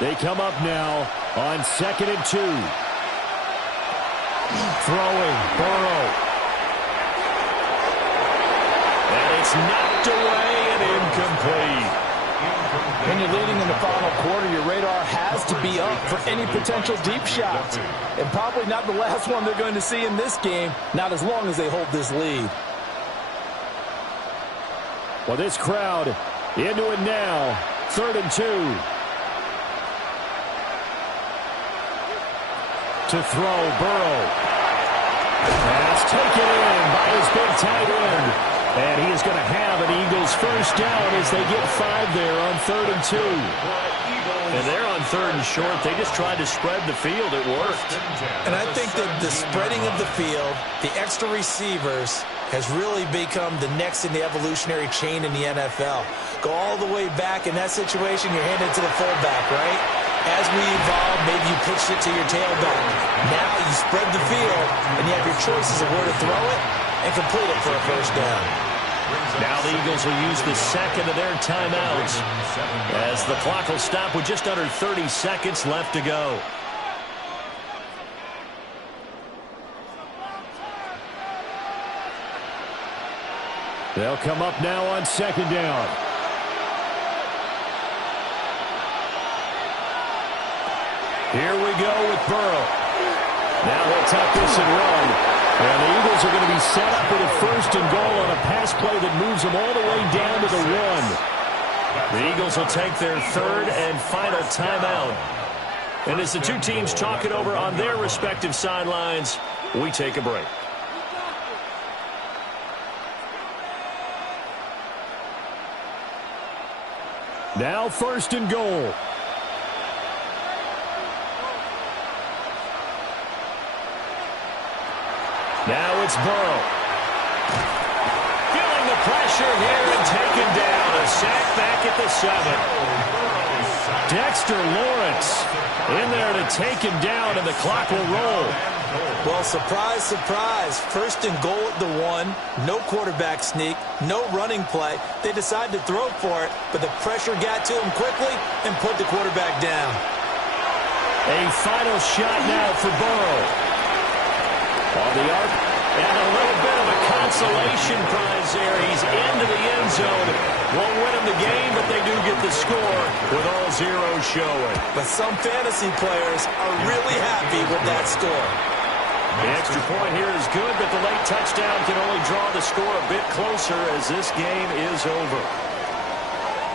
They come up now on 2nd and 2. Throwing, Burrow. And it's knocked away and incomplete. When you're leading in the final quarter, your radar has to be up for any potential deep shot. And probably not the last one they're going to see in this game, not as long as they hold this lead. Well, this crowd into it now. 3rd and 2. To throw, Burrow. Pass taken in by his big tight end. And he is going to have an Eagles first down as they get 5 there on 3rd and 2. And they're on 3rd and short. They just tried to spread the field. It worked. And I think that the spreading of the field, the extra receivers, has really become the next in the evolutionary chain in the NFL. Go all the way back in that situation, you're handed to the fullback, right? As we evolve, maybe you pitched it to your tailback. Now you spread the field, and you have your choices of where to throw it and complete it for a first down. Now the Eagles will use the second of their timeouts, as the clock will stop with just under 30 seconds left to go. They'll come up now on 2nd down. Here we go with Burrow. Now he'll tuck this and run. And the Eagles are going to be set up with a 1st and goal on a pass play that moves them all the way down to the 1. The Eagles will take their 3rd and final timeout. And as the two teams talk it over on their respective sidelines, we take a break. Now 1st and goal. Now it's Burrow. Feeling the pressure here and taken down. A sack back at the 7. Dexter Lawrence in there to take him down, and the clock will roll. Well, surprise, surprise. 1st and goal at the 1. No quarterback sneak. No running play. They decided to throw for it, but the pressure got to him quickly and put the quarterback down. A final shot now for Burrow. On the arc, and a little bit of a consolation prize there. He's into the end zone. Won't win him the game, but they do get the score with all zeros showing. But some fantasy players are really happy with that score. The extra point here is good, but the late touchdown can only draw the score a bit closer as this game is over.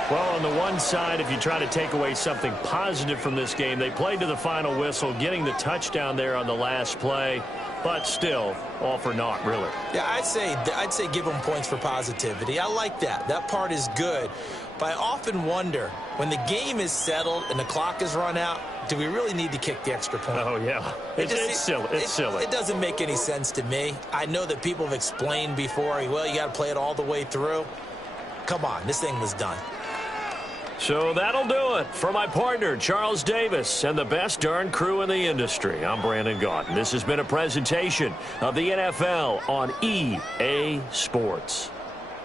Well, on the one side, if you try to take away something positive from this game, they played to the final whistle, getting the touchdown there on the last play. But still, all for naught, really. Yeah, I'd say give them points for positivity. I like that. That part is good. But I often wonder, when the game is settled and the clock is run out, do we really need to kick the extra point? Oh, yeah. It's silly. It's silly. It doesn't make any sense to me. I know that people have explained before, well, you got to play it all the way through. Come on, this thing was done. So that'll do it for my partner, Charles Davis, and the best darn crew in the industry. I'm Brandon Gaudin. This has been a presentation of the NFL on EA Sports.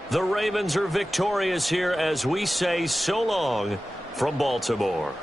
The Ravens are victorious here as we say so long from Baltimore.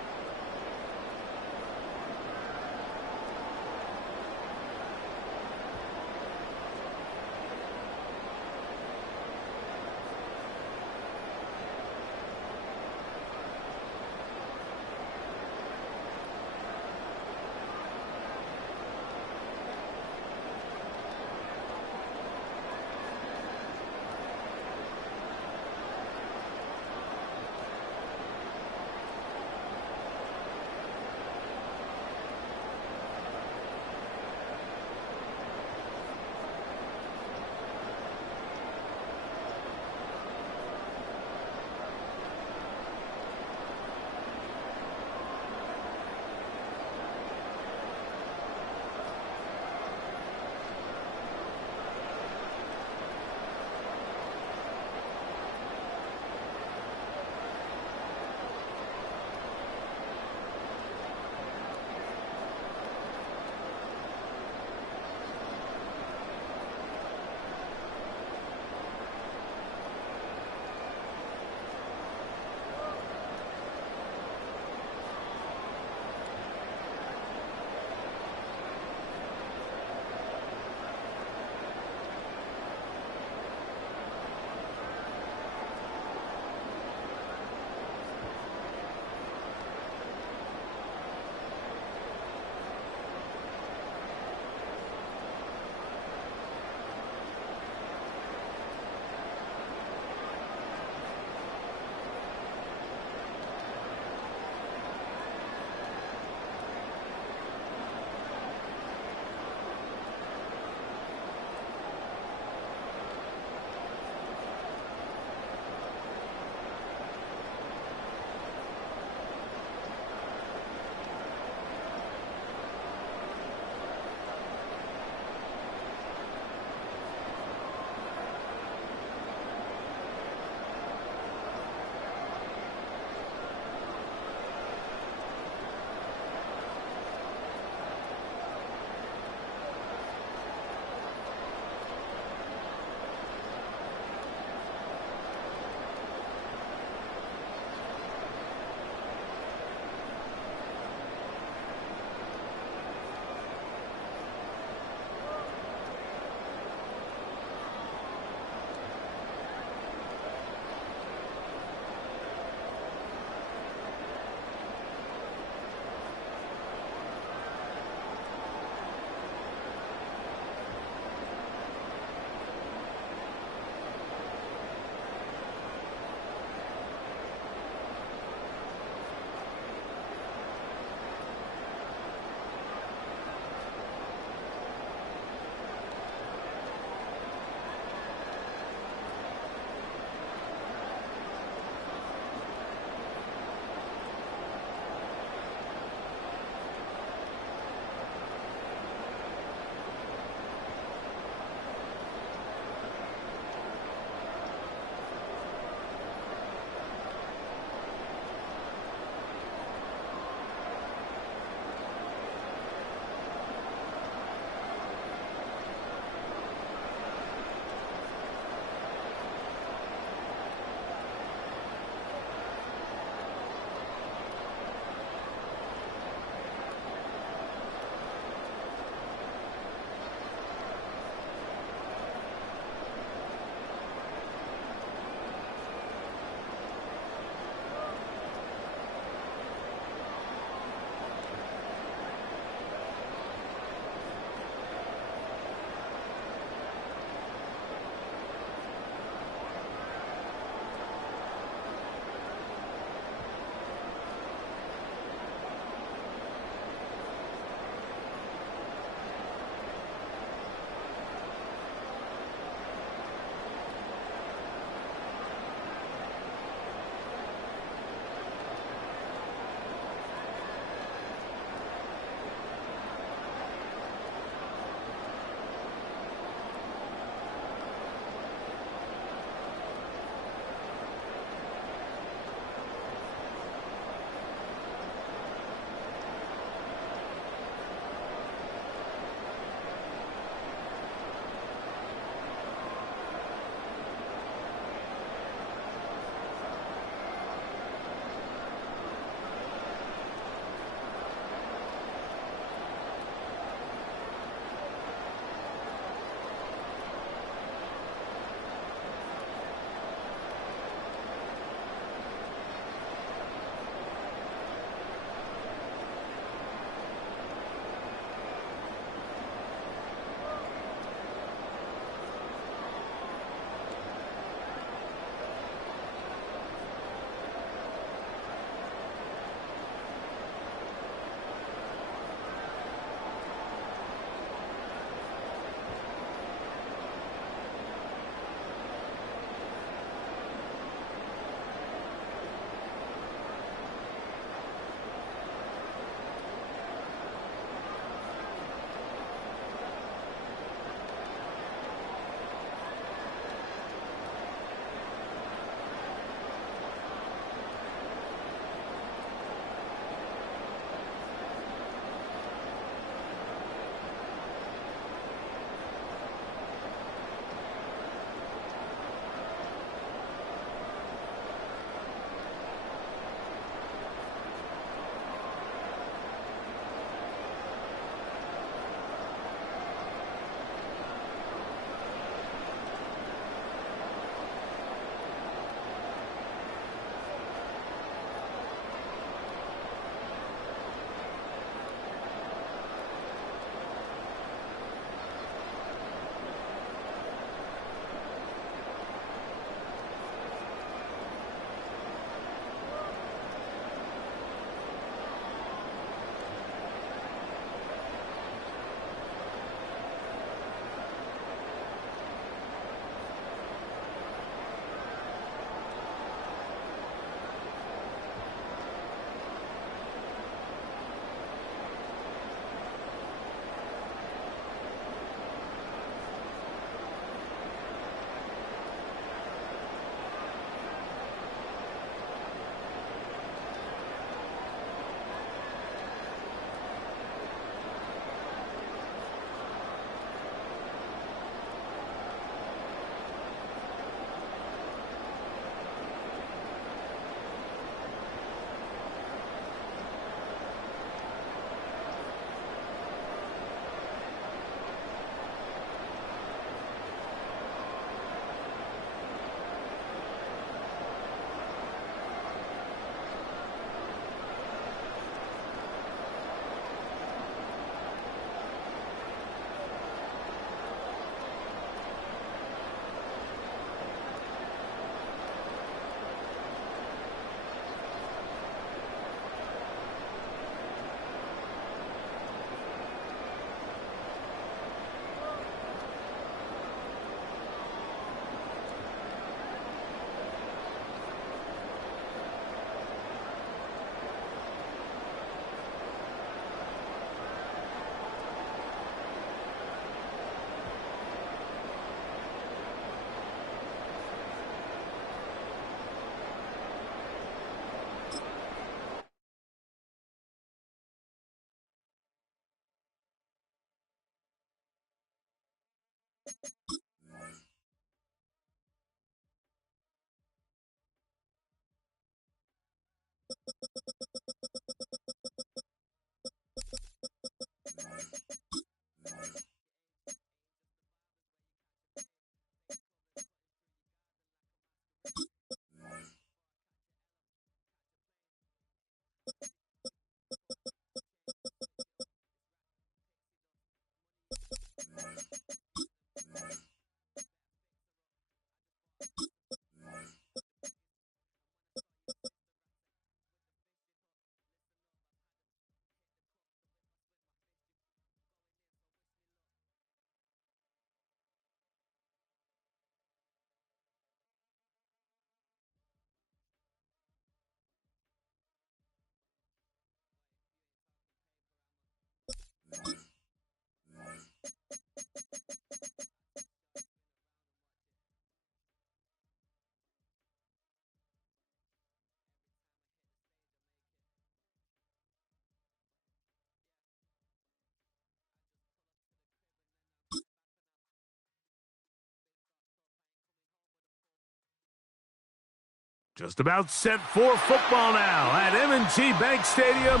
Just about set for football now at M&T Bank Stadium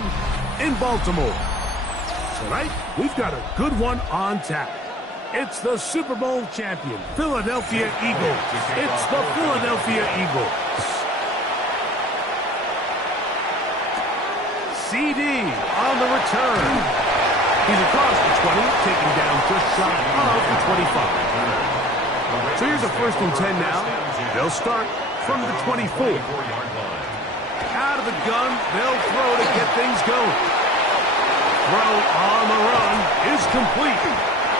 in Baltimore. Tonight, we've got a good one on tap. It's the Super Bowl champion, Philadelphia Eagles. It's the Philadelphia Eagles. CD on the return. He's across the 20, taking down just shy of the 25. So here's a 1st and 10 now. They'll start from the 24. Out of the gun, they'll throw to get things going. Throw on the run is complete.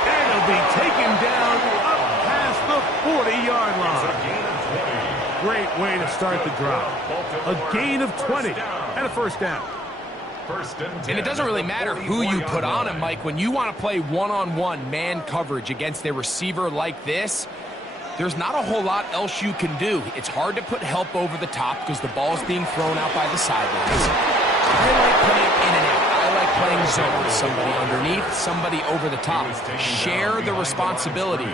And it'll be taken down up past the 40-yard line. Great way to start the drive. A gain of 20 and a 1st down. And it doesn't really matter who you put on him, Mike. When you want to play one-on-one man coverage against a receiver like this, there's not a whole lot else you can do. It's hard to put help over the top because the ball's being thrown out by the sidelines. I like playing in and out. I like playing zone. Somebody underneath, somebody over the top. Share the responsibility.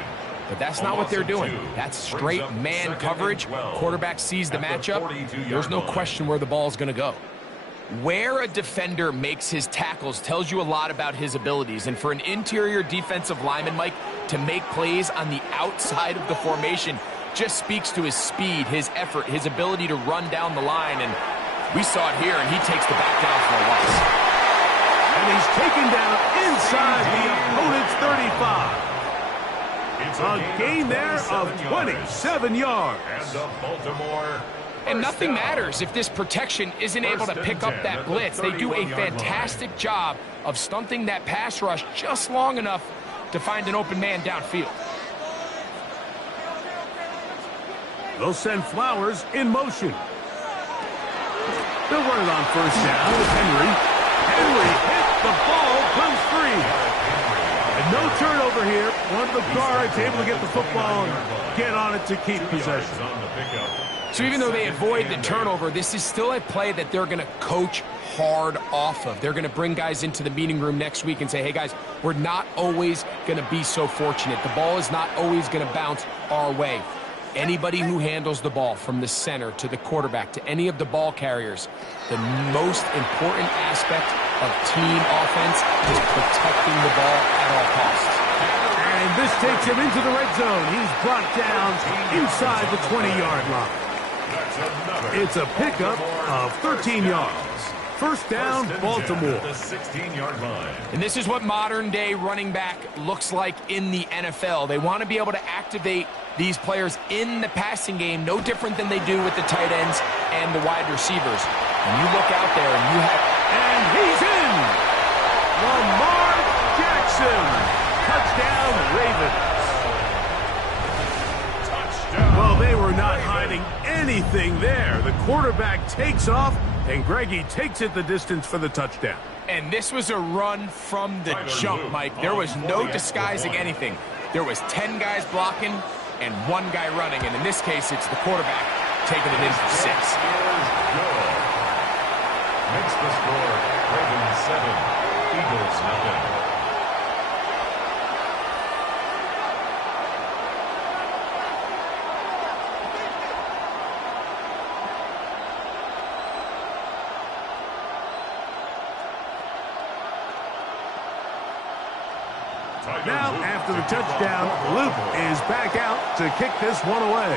But that's not what they're doing. That's straight man coverage. Quarterback sees the matchup. There's no question where the ball's going to go. Where a defender makes his tackles tells you a lot about his abilities. And for an interior defensive lineman, Mike, to make plays on the outside of the formation just speaks to his speed, his effort, his ability to run down the line. And we saw it here, and he takes the back down for a loss. And he's taken down inside the opponent's 35. A gain there of 27 yards. And the Baltimore. And nothing matters if this protection isn't able to pick up that blitz. They do a fantastic job of stunting that pass rush just long enough to find an open man downfield. They'll send Flowers in motion. They'll run it on 1st down with Henry. Henry hit the ball, comes free. And no turnover here. One of the guards able to get the football and get on it to keep possession. So even though they avoid the turnover, this is still a play that they're going to coach hard off of. They're going to bring guys into the meeting room next week and say, hey, guys, we're not always going to be so fortunate. The ball is not always going to bounce our way. Anybody who handles the ball from the center to the quarterback to any of the ball carriers, the most important aspect of team offense is protecting the ball at all costs. And this takes him into the red zone. He's brought down inside the 20-yard line. It's a pickup of 13 yards. 1st down, Baltimore. And this is what modern-day running back looks like in the NFL. They want to be able to activate these players in the passing game, no different than they do with the tight ends and the wide receivers. And you look out there and you have... And he's in! Lamar Jackson! Touchdown, Ravens. Well, they were not hiding anything there. The quarterback takes off, and Greggy takes it the distance for the touchdown. And this was a run from the jump, Mike. There was no disguising anything. There was 10 guys blocking and 1 guy running, and in this case, it's the quarterback taking it in for 6. Makes the score, Ravens 7, Eagles 0. Now, after the touchdown, Luke is back out to kick this one away.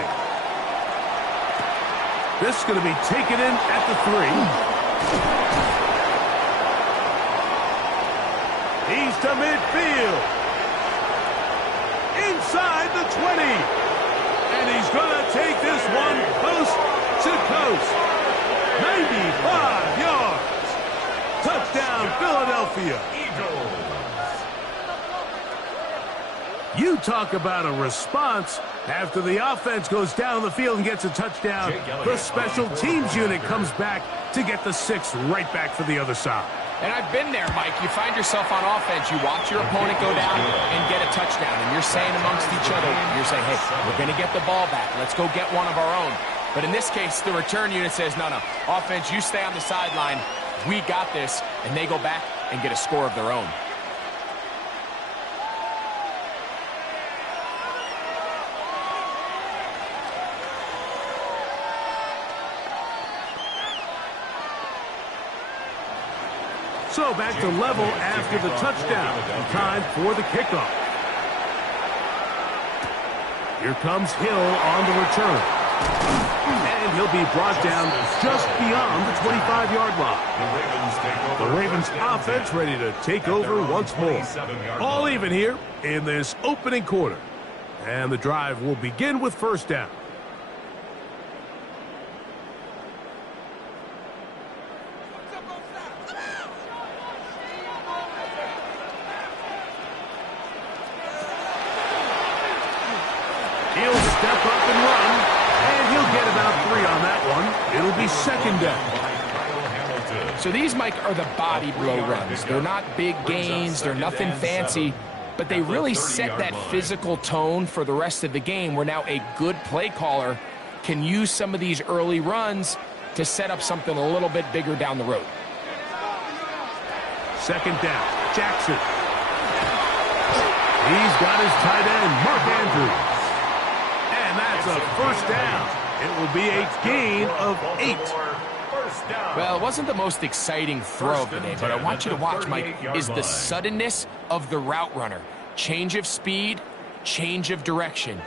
This is going to be taken in at the 3. He's to midfield. Inside the 20. And he's going to take this one coast to coast. 95 yards. Touchdown, Philadelphia. Eagles. You talk about a response. After the offense goes down the field and gets a touchdown, the special teams unit comes back to get the 6th right back for the other side. And I've been there, Mike. You find yourself on offense, you watch your opponent go down and get a touchdown, and you're saying amongst each other, you're saying, hey, we're going to get the ball back. Let's go get one of our own. But in this case, the return unit says, no, offense, you stay on the sideline. We got this, and they go back and get a score of their own. So back to level after the touchdown. Time for the kickoff. Here comes Hill on the return. And he'll be brought down just beyond the 25-yard line. The Ravens offense ready to take over once more. All even here in this opening quarter. And the drive will begin with first down. He'll step up and run, and he'll get about 3 on that one. It'll be second down. So these, Mike, are the body blow runs. They're not big gains. They're nothing fancy. But they really set that physical tone for the rest of the game where now a good play caller can use some of these early runs to set up something a little bit bigger down the road. Second down, Jackson. He's got his tight end, Mark Andrews. And that's a first down. It will be a gain of 8. Well, it wasn't the most exciting throw of the day, but I want you to watch, Mike, is the suddenness of the route runner. Change of speed, change of direction.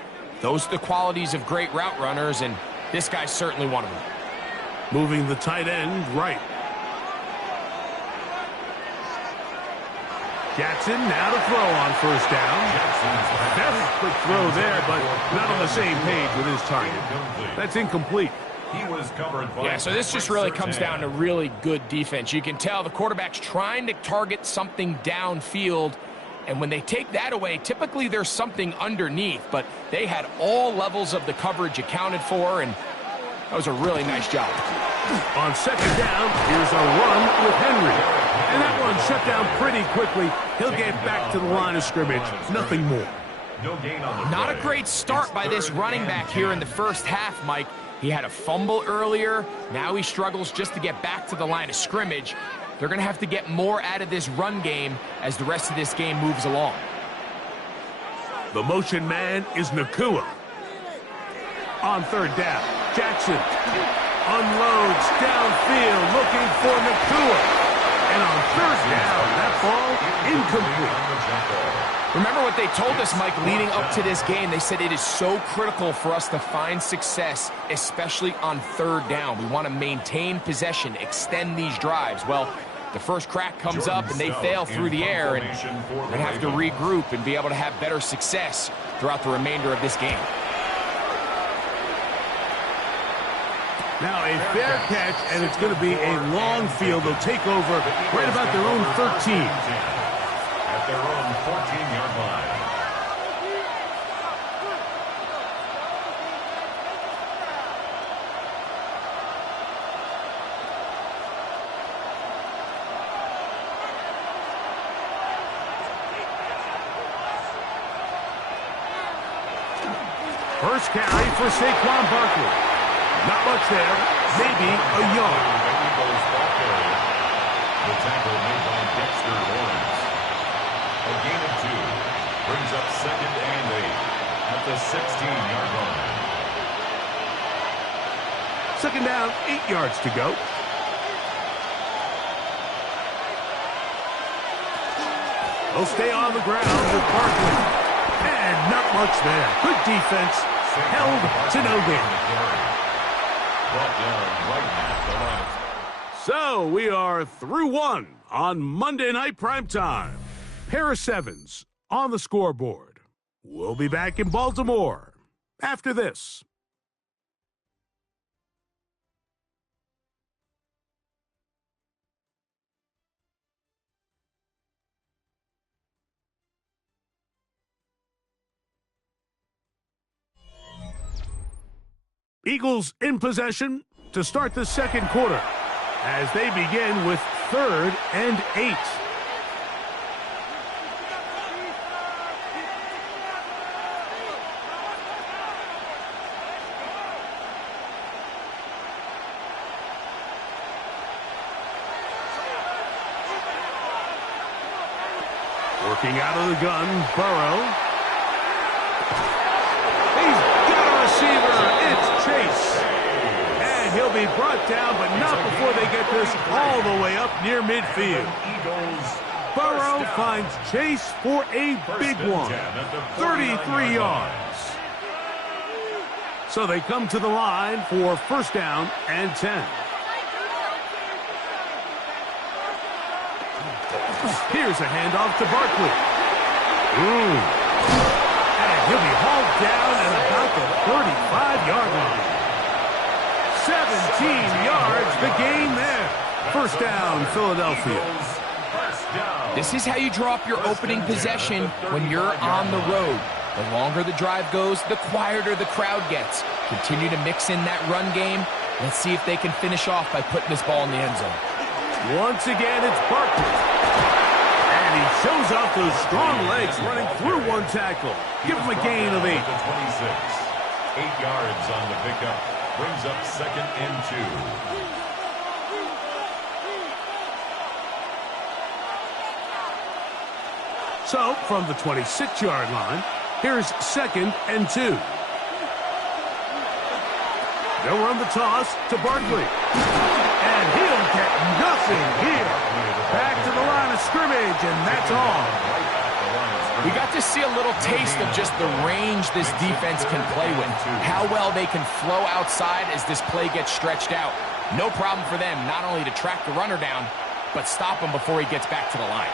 Those are the qualities of great route runners, and this guy's certainly one of them. Moving the tight end right. Jackson now to throw on first down. That's a quick throw there, but not on the same page with his target. That's incomplete. He was covered by yeah, so this just really comes down to really good defense. You can tell the quarterback's trying to target something downfield, and when they take that away, typically there's something underneath, but they had all levels of the coverage accounted for, and that was a really nice job. On second down, here's a run with Henry. And that one shut down pretty quickly. He'll get back to the line of scrimmage. Nothing more. Not a great start by this running back here in the first half, Mike. He had a fumble earlier. Now he struggles just to get back to the line of scrimmage. They're going to have to get more out of this run game as the rest of this game moves along. The motion man is Nacua. On third down, Jackson unloads downfield looking for Nacua. And on third down, that ball incomplete. Remember what they told us, Mike, leading up to this game. They said it is so critical for us to find success, especially on third down. We want to maintain possession, extend these drives. Well, the first crack comes up and they fail through the air, and they're going to have to regroup and be able to have better success throughout the remainder of this game. Now a fair catch, and it's going to be a long field. They'll take over right about their own 13. At their own 14-yard line. First carry for Saquon Barkley. Not much there, maybe a yard. The tackle made by Dexter Lawrence. A gain of 2 brings up second and 8 at the 16-yard line. Second down, 8 yards to go. He'll stay on the ground with Barkley. And not much there. Good defense. Held to no gain. So we are through one on Monday Night Primetime. Pair of sevens on the scoreboard. We'll be back in Baltimore after this. Eagles in possession to start the second quarter as they begin with 3rd and 8. Working out of the gun, Burrow. He's got a receiver. It's Chase. And he'll be brought down, but not before they get this all the way up near midfield. Burrow finds Chase for a big one. 33 yards. So they come to the line for 1st down and 10. Here's a handoff to Barkley. And he'll be hauled down at about the 35-yard line. 17 yards, the gain there. 1st down, Philadelphia. This is how you draw up your opening possession when you're on the road. The longer the drive goes, the quieter the crowd gets. Continue to mix in that run game. Let's see if they can finish off by putting this ball in the end zone. Once again, it's Barkley. And he shows off those strong legs running through one tackle. Give him a gain of 8. 8 yards on the pickup. Brings up 2nd and 2. So, from the 26-yard line, here's 2nd and 2. They'll run the toss to Barkley. And he'll get nothing here. Back to the line of scrimmage, and that's all. We got to see a little taste of just the range this defense can play with. How well they can flow outside as this play gets stretched out. No problem for them not only to track the runner down, but stop him before he gets back to the line.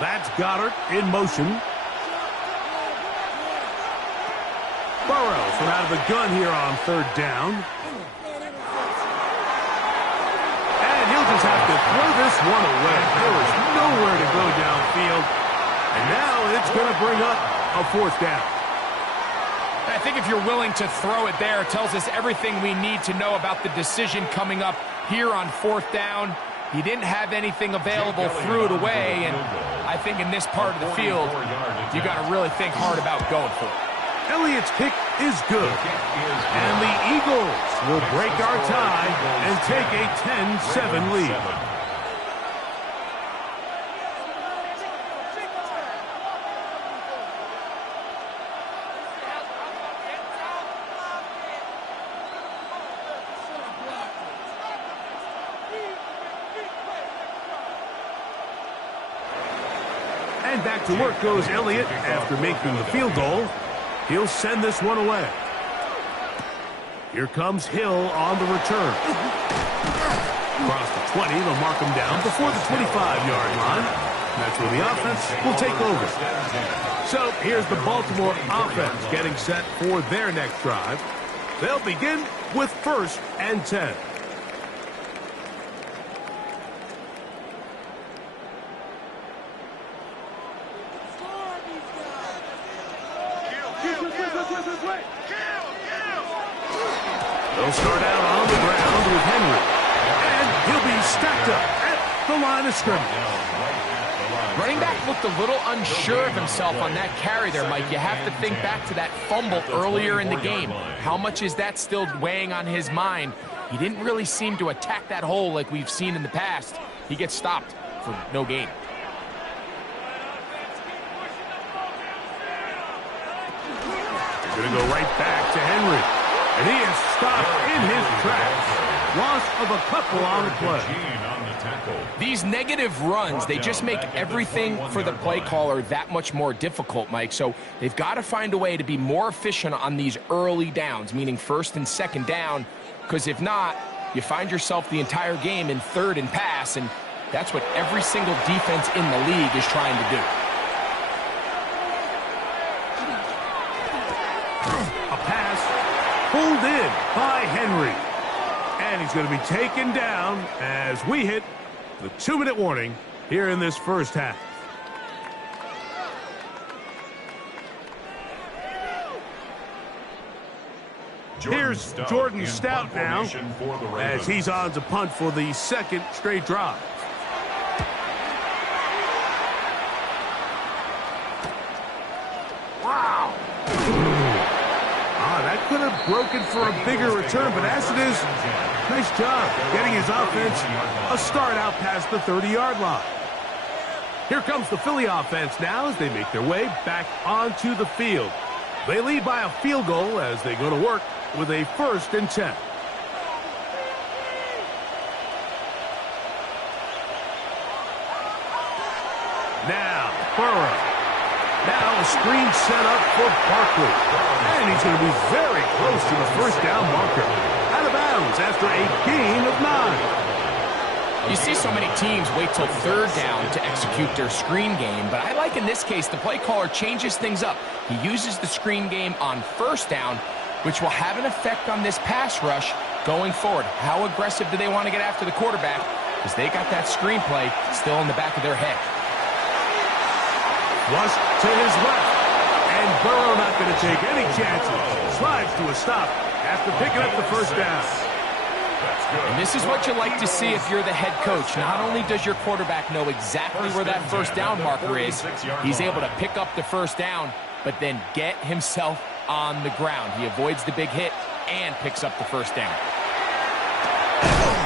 That's Goddard in motion. Burrow from out of the gun here on 3rd down. And he'll just have to throw this one away. There was nowhere to go downfield. And now it's going to bring up a 4th down. I think if you're willing to throw it there, it tells us everything we need to know about the decision coming up here on 4th down. He didn't have anything available, threw it away, and I think in this part of the field, you got to really think hard about going for it. Elliott's kick is good. And the Eagles will break our tie and take a 10-7 lead. And back to work goes Elliott after making the field goal. He'll send this one away. Here comes Hill on the return. Across the 20, they'll mark him down before the 25-yard line. That's where the offense will take over. So here's the Baltimore offense getting set for their next drive. They'll begin with 1st and 10. They'll start out on the ground with Henry. And he'll be stacked up at the line of scrimmage. Running back looked a little unsure of himself on that carry there, Mike. You have to think back to that fumble earlier in the game. How much is that still weighing on his mind? He didn't really seem to attack that hole like we've seen in the past. He gets stopped for no gain. Going to go right back to Henry. And he is stopped in his tracks. Loss of a couple on the play. These negative runs, they just make everything for the play caller that much more difficult, Mike. So they've got to find a way to be more efficient on these early downs, meaning first and second down, because if not, you find yourself the entire game in third and pass, and that's what every single defense in the league is trying to do. A pass pulled in by Henry. And he's going to be taken down as we hit the 2-minute warning here in this first half. Here's Jordan Stout now as he's on to punt for the second straight drive. Wow. That could have broken for a bigger return, but as it is, nice job getting his offense a start out past the 30-yard line. Here comes the Philly offense now as they make their way back onto the field. They lead by a field goal as they go to work with a 1st and 10. Now, Burrow. Now a screen set up for Barkley. And he's going to be very close to the first down marker. Out of bounds after a gain of 9. You see so many teams wait till third down to execute their screen game, but I like in this case the play caller changes things up. He uses the screen game on first down, which will have an effect on this pass rush going forward. How aggressive do they want to get after the quarterback? Because they got that screenplay still in the back of their head. Rush to his left. And Burrow not going to take any chances. Slides to a stop after picking up the first down. And this is what you like to see if you're the head coach. Not only does your quarterback know exactly where that first down marker is, he's able to pick up the first down, but then get himself on the ground. He avoids the big hit and picks up the first down.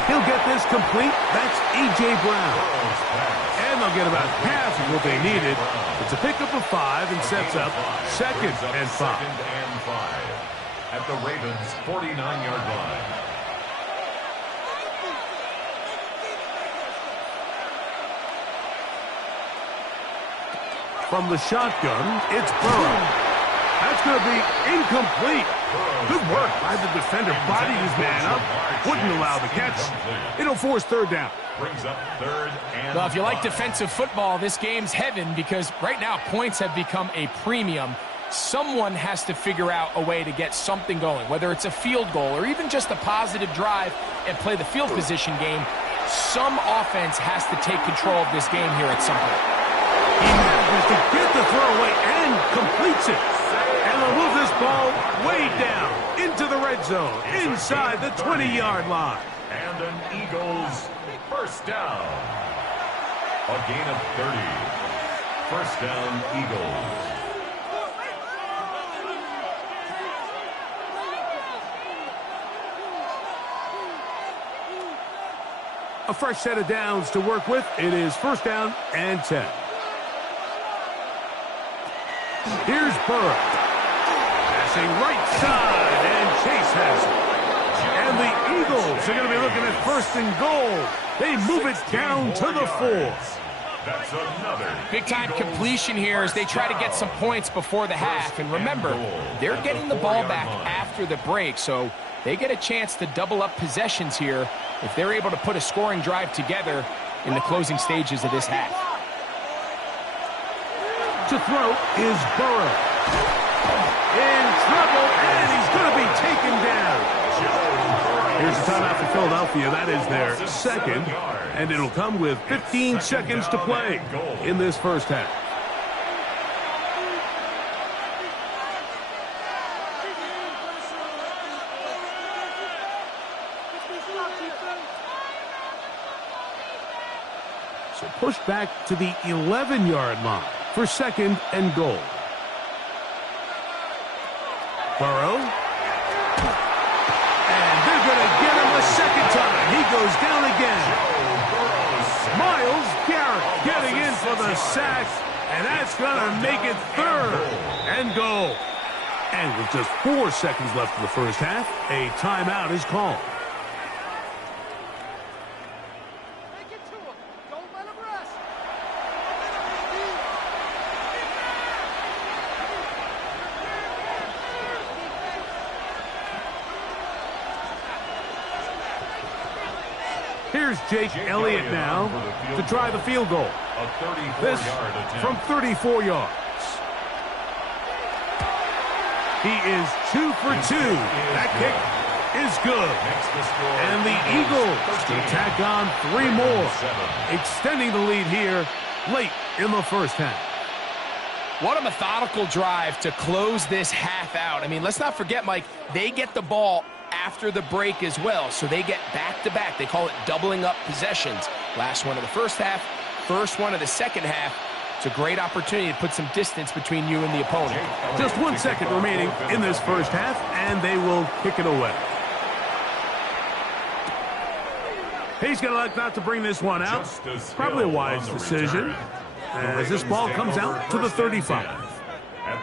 He'll get this complete. That's A.J. Brown. And they'll get about half of what they needed. It's a pickup of 5 and sets up 2nd and 5. At the Ravens' 49-yard line. From the shotgun, it's Burrow. That's going to be incomplete. Good work by the defender. Bodied his man up. Wouldn't allow the catch. It'll force third down. Brings up 3rd and well, if you like defensive football, this game's heaven because right now points have become a premium. Someone has to figure out a way to get something going, whether it's a field goal or even just a positive drive and play the field position game. Some offense has to take control of this game here at some point. He manages to get the throwaway and completes it. And they'll move this ball way down into the red zone, inside the 20-yard line. And an Eagles first down. A gain of 30. First down, Eagles. A fresh set of downs to work with. It is first down and 10. Here's Burrow. Passing right side, and Chase has it. And the Eagles are going to be looking at 1st and goal. They move it down to the 4. That's another big-time completion here as they try to get some points before the half. And remember, they're getting the ball back after the break, so they get a chance to double up possessions here if they're able to put a scoring drive together in the closing stages of this half. To throw is Burrow. In trouble, and he's going to be taken down. Here's a timeout for Philadelphia. That is their 2nd, and it'll come with 15 seconds to play in this first half. So push back to the 11-yard line for 2nd and goal. Burrow. And they're going to get him a second time. He goes down again. Myles Garrett getting in for the sack, and that's going to make it 3rd and goal. And with just 4 seconds left in the first half, a timeout is called. Here's Jake Elliott now to try the field goal. This from 34 yards. He is 2 for 2. That kick is good. And the Eagles to tack on 3 more, extending the lead here late in the first half. What a methodical drive to close this half out. I mean, let's not forget, Mike, they get the ball after the break as well, so they get back-to-back. They call it doubling up possessions. Last one of the first half, first one of the second half. It's a great opportunity to put some distance between you and the opponent. Just 1 second remaining in this first half, and they will kick it away. He's going to like not to bring this one out. Probably a wise decision, as this ball comes out to the 35.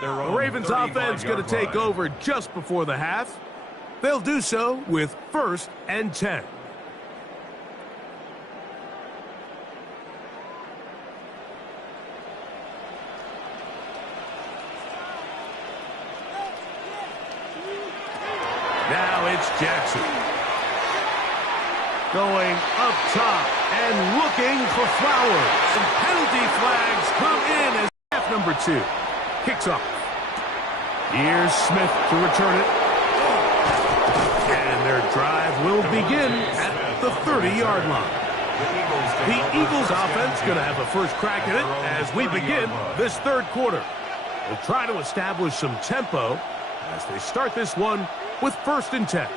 The Ravens offense going to take over just before the half. They'll do so with 1st and 10. Now it's Jackson. Going up top and looking for Flowers. Some penalty flags come in as half number 2 kicks off. Here's Smith to return it. And their drive will begin at the 30-yard line. The Eagles offense going to have a first crack at it as we begin this third quarter. They'll try to establish some tempo as they start this one with 1st and 10.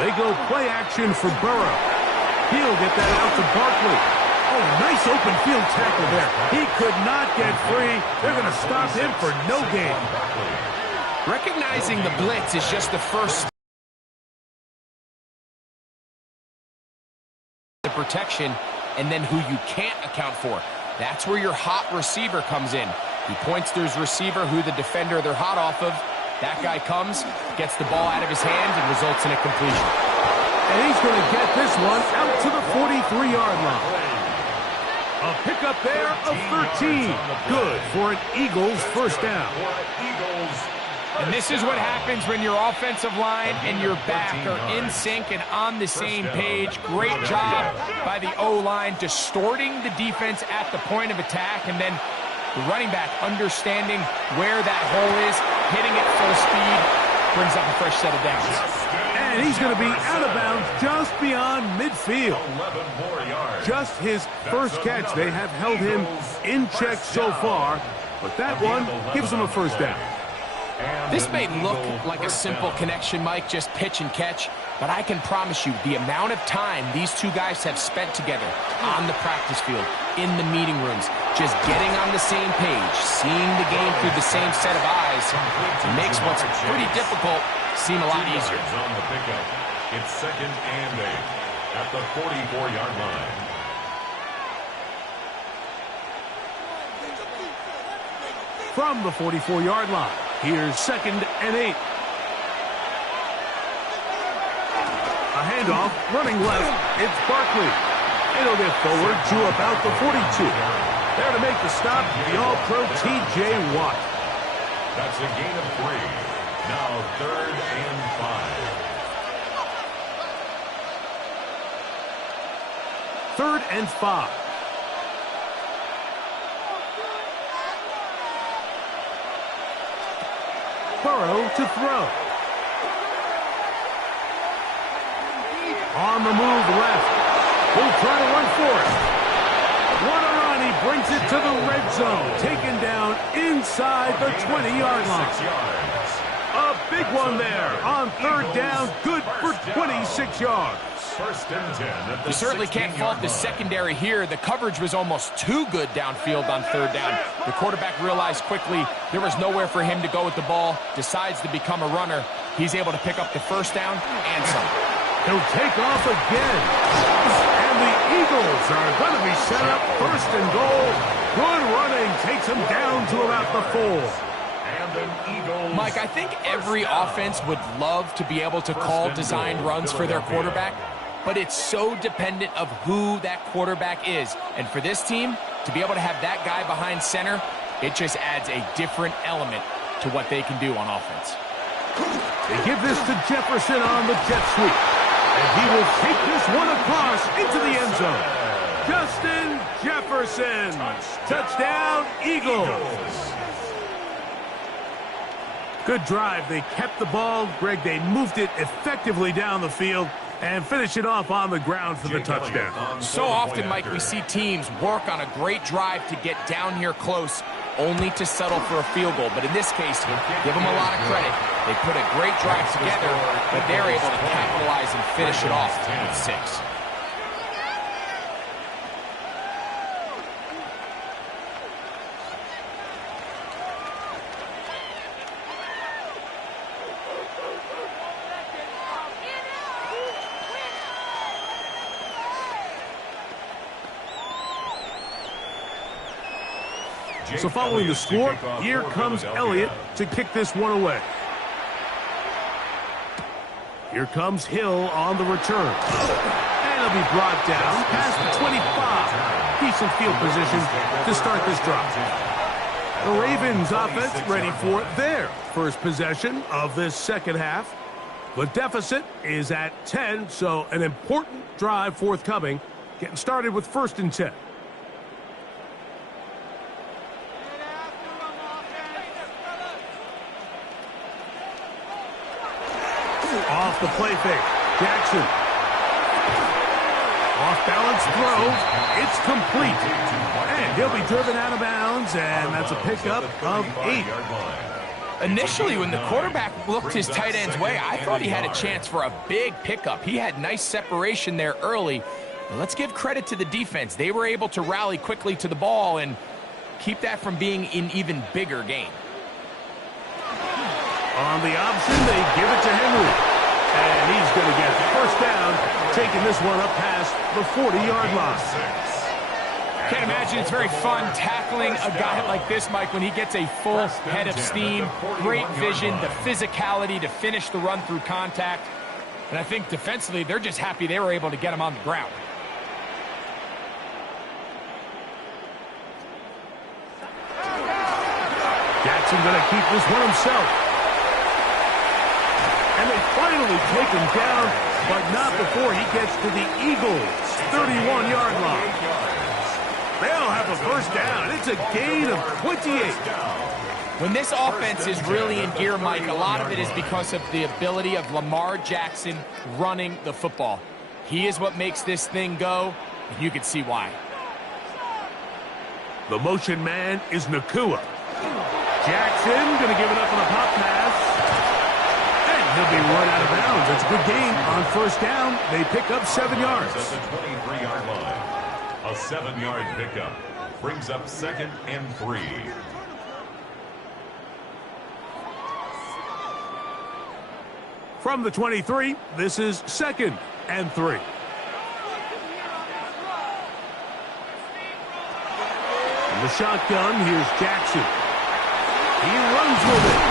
They go play action for Burrow. He'll get that out to Barkley. Oh, nice open field tackle there. He could not get free. They're going to stop him for no gain. Recognizing the blitz is just the first the protection, and then who you can't account for. That's where your hot receiver comes in. He points to his receiver, who the defender they're hot off of. That guy comes, gets the ball out of his hands, and results in a completion. And he's going to get this one out to the 43-yard line. A pickup there of 13. Good for an Eagles first down. And this is what happens when your offensive line and your back are in sync and on the same page. Great job by the O-line distorting the defense at the point of attack, and then the running back understanding where that hole is, hitting it full speed, brings up a fresh set of downs. And he's going to be out of bounds just beyond midfield. Just his first catch. They have held him in check so far, but that one gives him a first down. This may look like a simple connection, Mike, just pitch and catch, but I can promise you the amount of time these two guys have spent together on the practice field, in the meeting rooms, just getting on the same page, seeing the game through the same set of eyes, makes what's pretty difficult seem a lot easier. On the pickup. It's 2nd and 8 at the 44-yard line. From the 44-yard line, here's 2nd and 8. A handoff, running left, it's Barkley. It'll get forward to about the 42. There to make the stop, the All-Pro T.J. Watt. That's a gain of 3. Now 3rd and 5. 3rd and 5. Burrow to throw. On the move left. He'll try to run for it. What a run. He brings it to the red zone. Taken down inside the 20-yard line. A big one there on 3rd down. Good for 26 yards. 1st and 10. You certainly can't fault the secondary here. The coverage was almost too good downfield on 3rd down. The quarterback realized quickly there was nowhere for him to go with the ball, decides to become a runner. He's able to pick up the first down and some. He'll take off again. And the Eagles are going to be set up 1st and goal. Good running. Takes him down to about the 4. Mike, I think every offense would love to be able to call designed runs for their quarterback, but it's so dependent of who that quarterback is. And for this team, To be able to have that guy behind center, it just adds a different element to what they can do on offense. They give this to Jefferson on the jet sweep. And he will take this one across into the end zone. Justin Jefferson. Touchdown, Eagles. Good drive. They kept the ball. Greg, they moved it effectively down the field and finish it off on the ground for the touchdown. So often, Mike, we see teams work on a great drive to get down here close, only to settle for a field goal. But in this case, give them a lot of credit. They put a great drive together, but they're able to capitalize and finish it off with 6. So following the score, here comes Elliott to kick this one away. Here comes Hill on the return. And he'll be brought down past the 25. Decent field position to start this drive. The Ravens offense ready for their first possession of this second half. The deficit is at 10, so an important drive forthcoming. Getting started with 1st and 10. Off the play fake. Jackson. Off balance throw. It's complete. And he'll be driven out of bounds, and that's a pickup of 8. Initially, when the quarterback looked his tight end's way, I thought he had a chance for a big pickup. He had nice separation there early. But let's give credit to the defense. They were able to rally quickly to the ball and keep that from being an even bigger gain. On the option, they give it to Henry. And he's going to get the first down, taking this one up past the 40-yard line. Can't imagine it's very fun tackling a guy like this, Mike, when he gets a full head of steam, great vision, the physicality to finish the run through contact. And I think defensively, they're just happy they were able to get him on the ground. Jackson going to keep this one himself. And they finally take him down, but not before he gets to the Eagles' 31-yard line. They'll have a first down. It's a gain of 28. When this offense is really in gear, Mike, a lot of it is because of the ability of Lamar Jackson running the football. He is what makes this thing go, and you can see why. The motion man is Nacua. Jackson going to give it up on a pop pass. He'll be run out of bounds. It's a good gain on first down. They pick up 7 yards. At the 23-yard line. A 7-yard pickup brings up 2nd and 3. From the 23, this is 2nd and 3. From the shotgun, here's Jackson. He runs with it.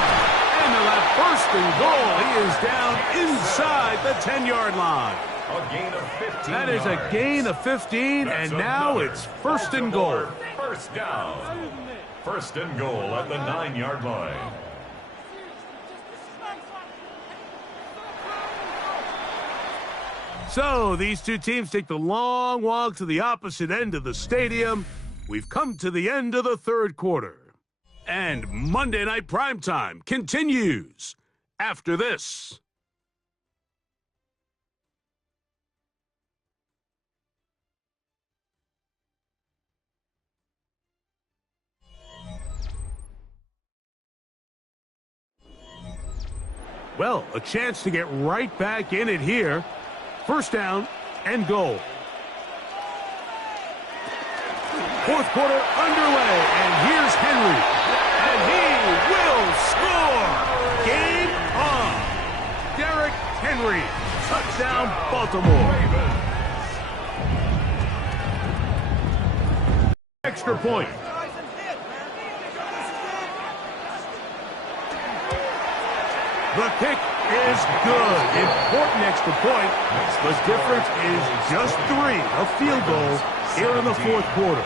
And they'll have 1st and goal. He is down inside the 10-yard line. A gain of 15 That is a gain of 15, and now it's 1st and goal. First down. 1st and goal at the 9-yard line. So these two teams take the long walk to the opposite end of the stadium. We've come to the end of the 3rd quarter. And Monday Night Primetime continues after this. Well, a chance to get right back in it here. 1st down and goal. 4th quarter underway, and here's Henry. And he will score! Game on! Derrick Henry, touchdown Baltimore. Extra point. The kick is good. Important extra point. The difference is just 3, a field goal here in the 4th quarter.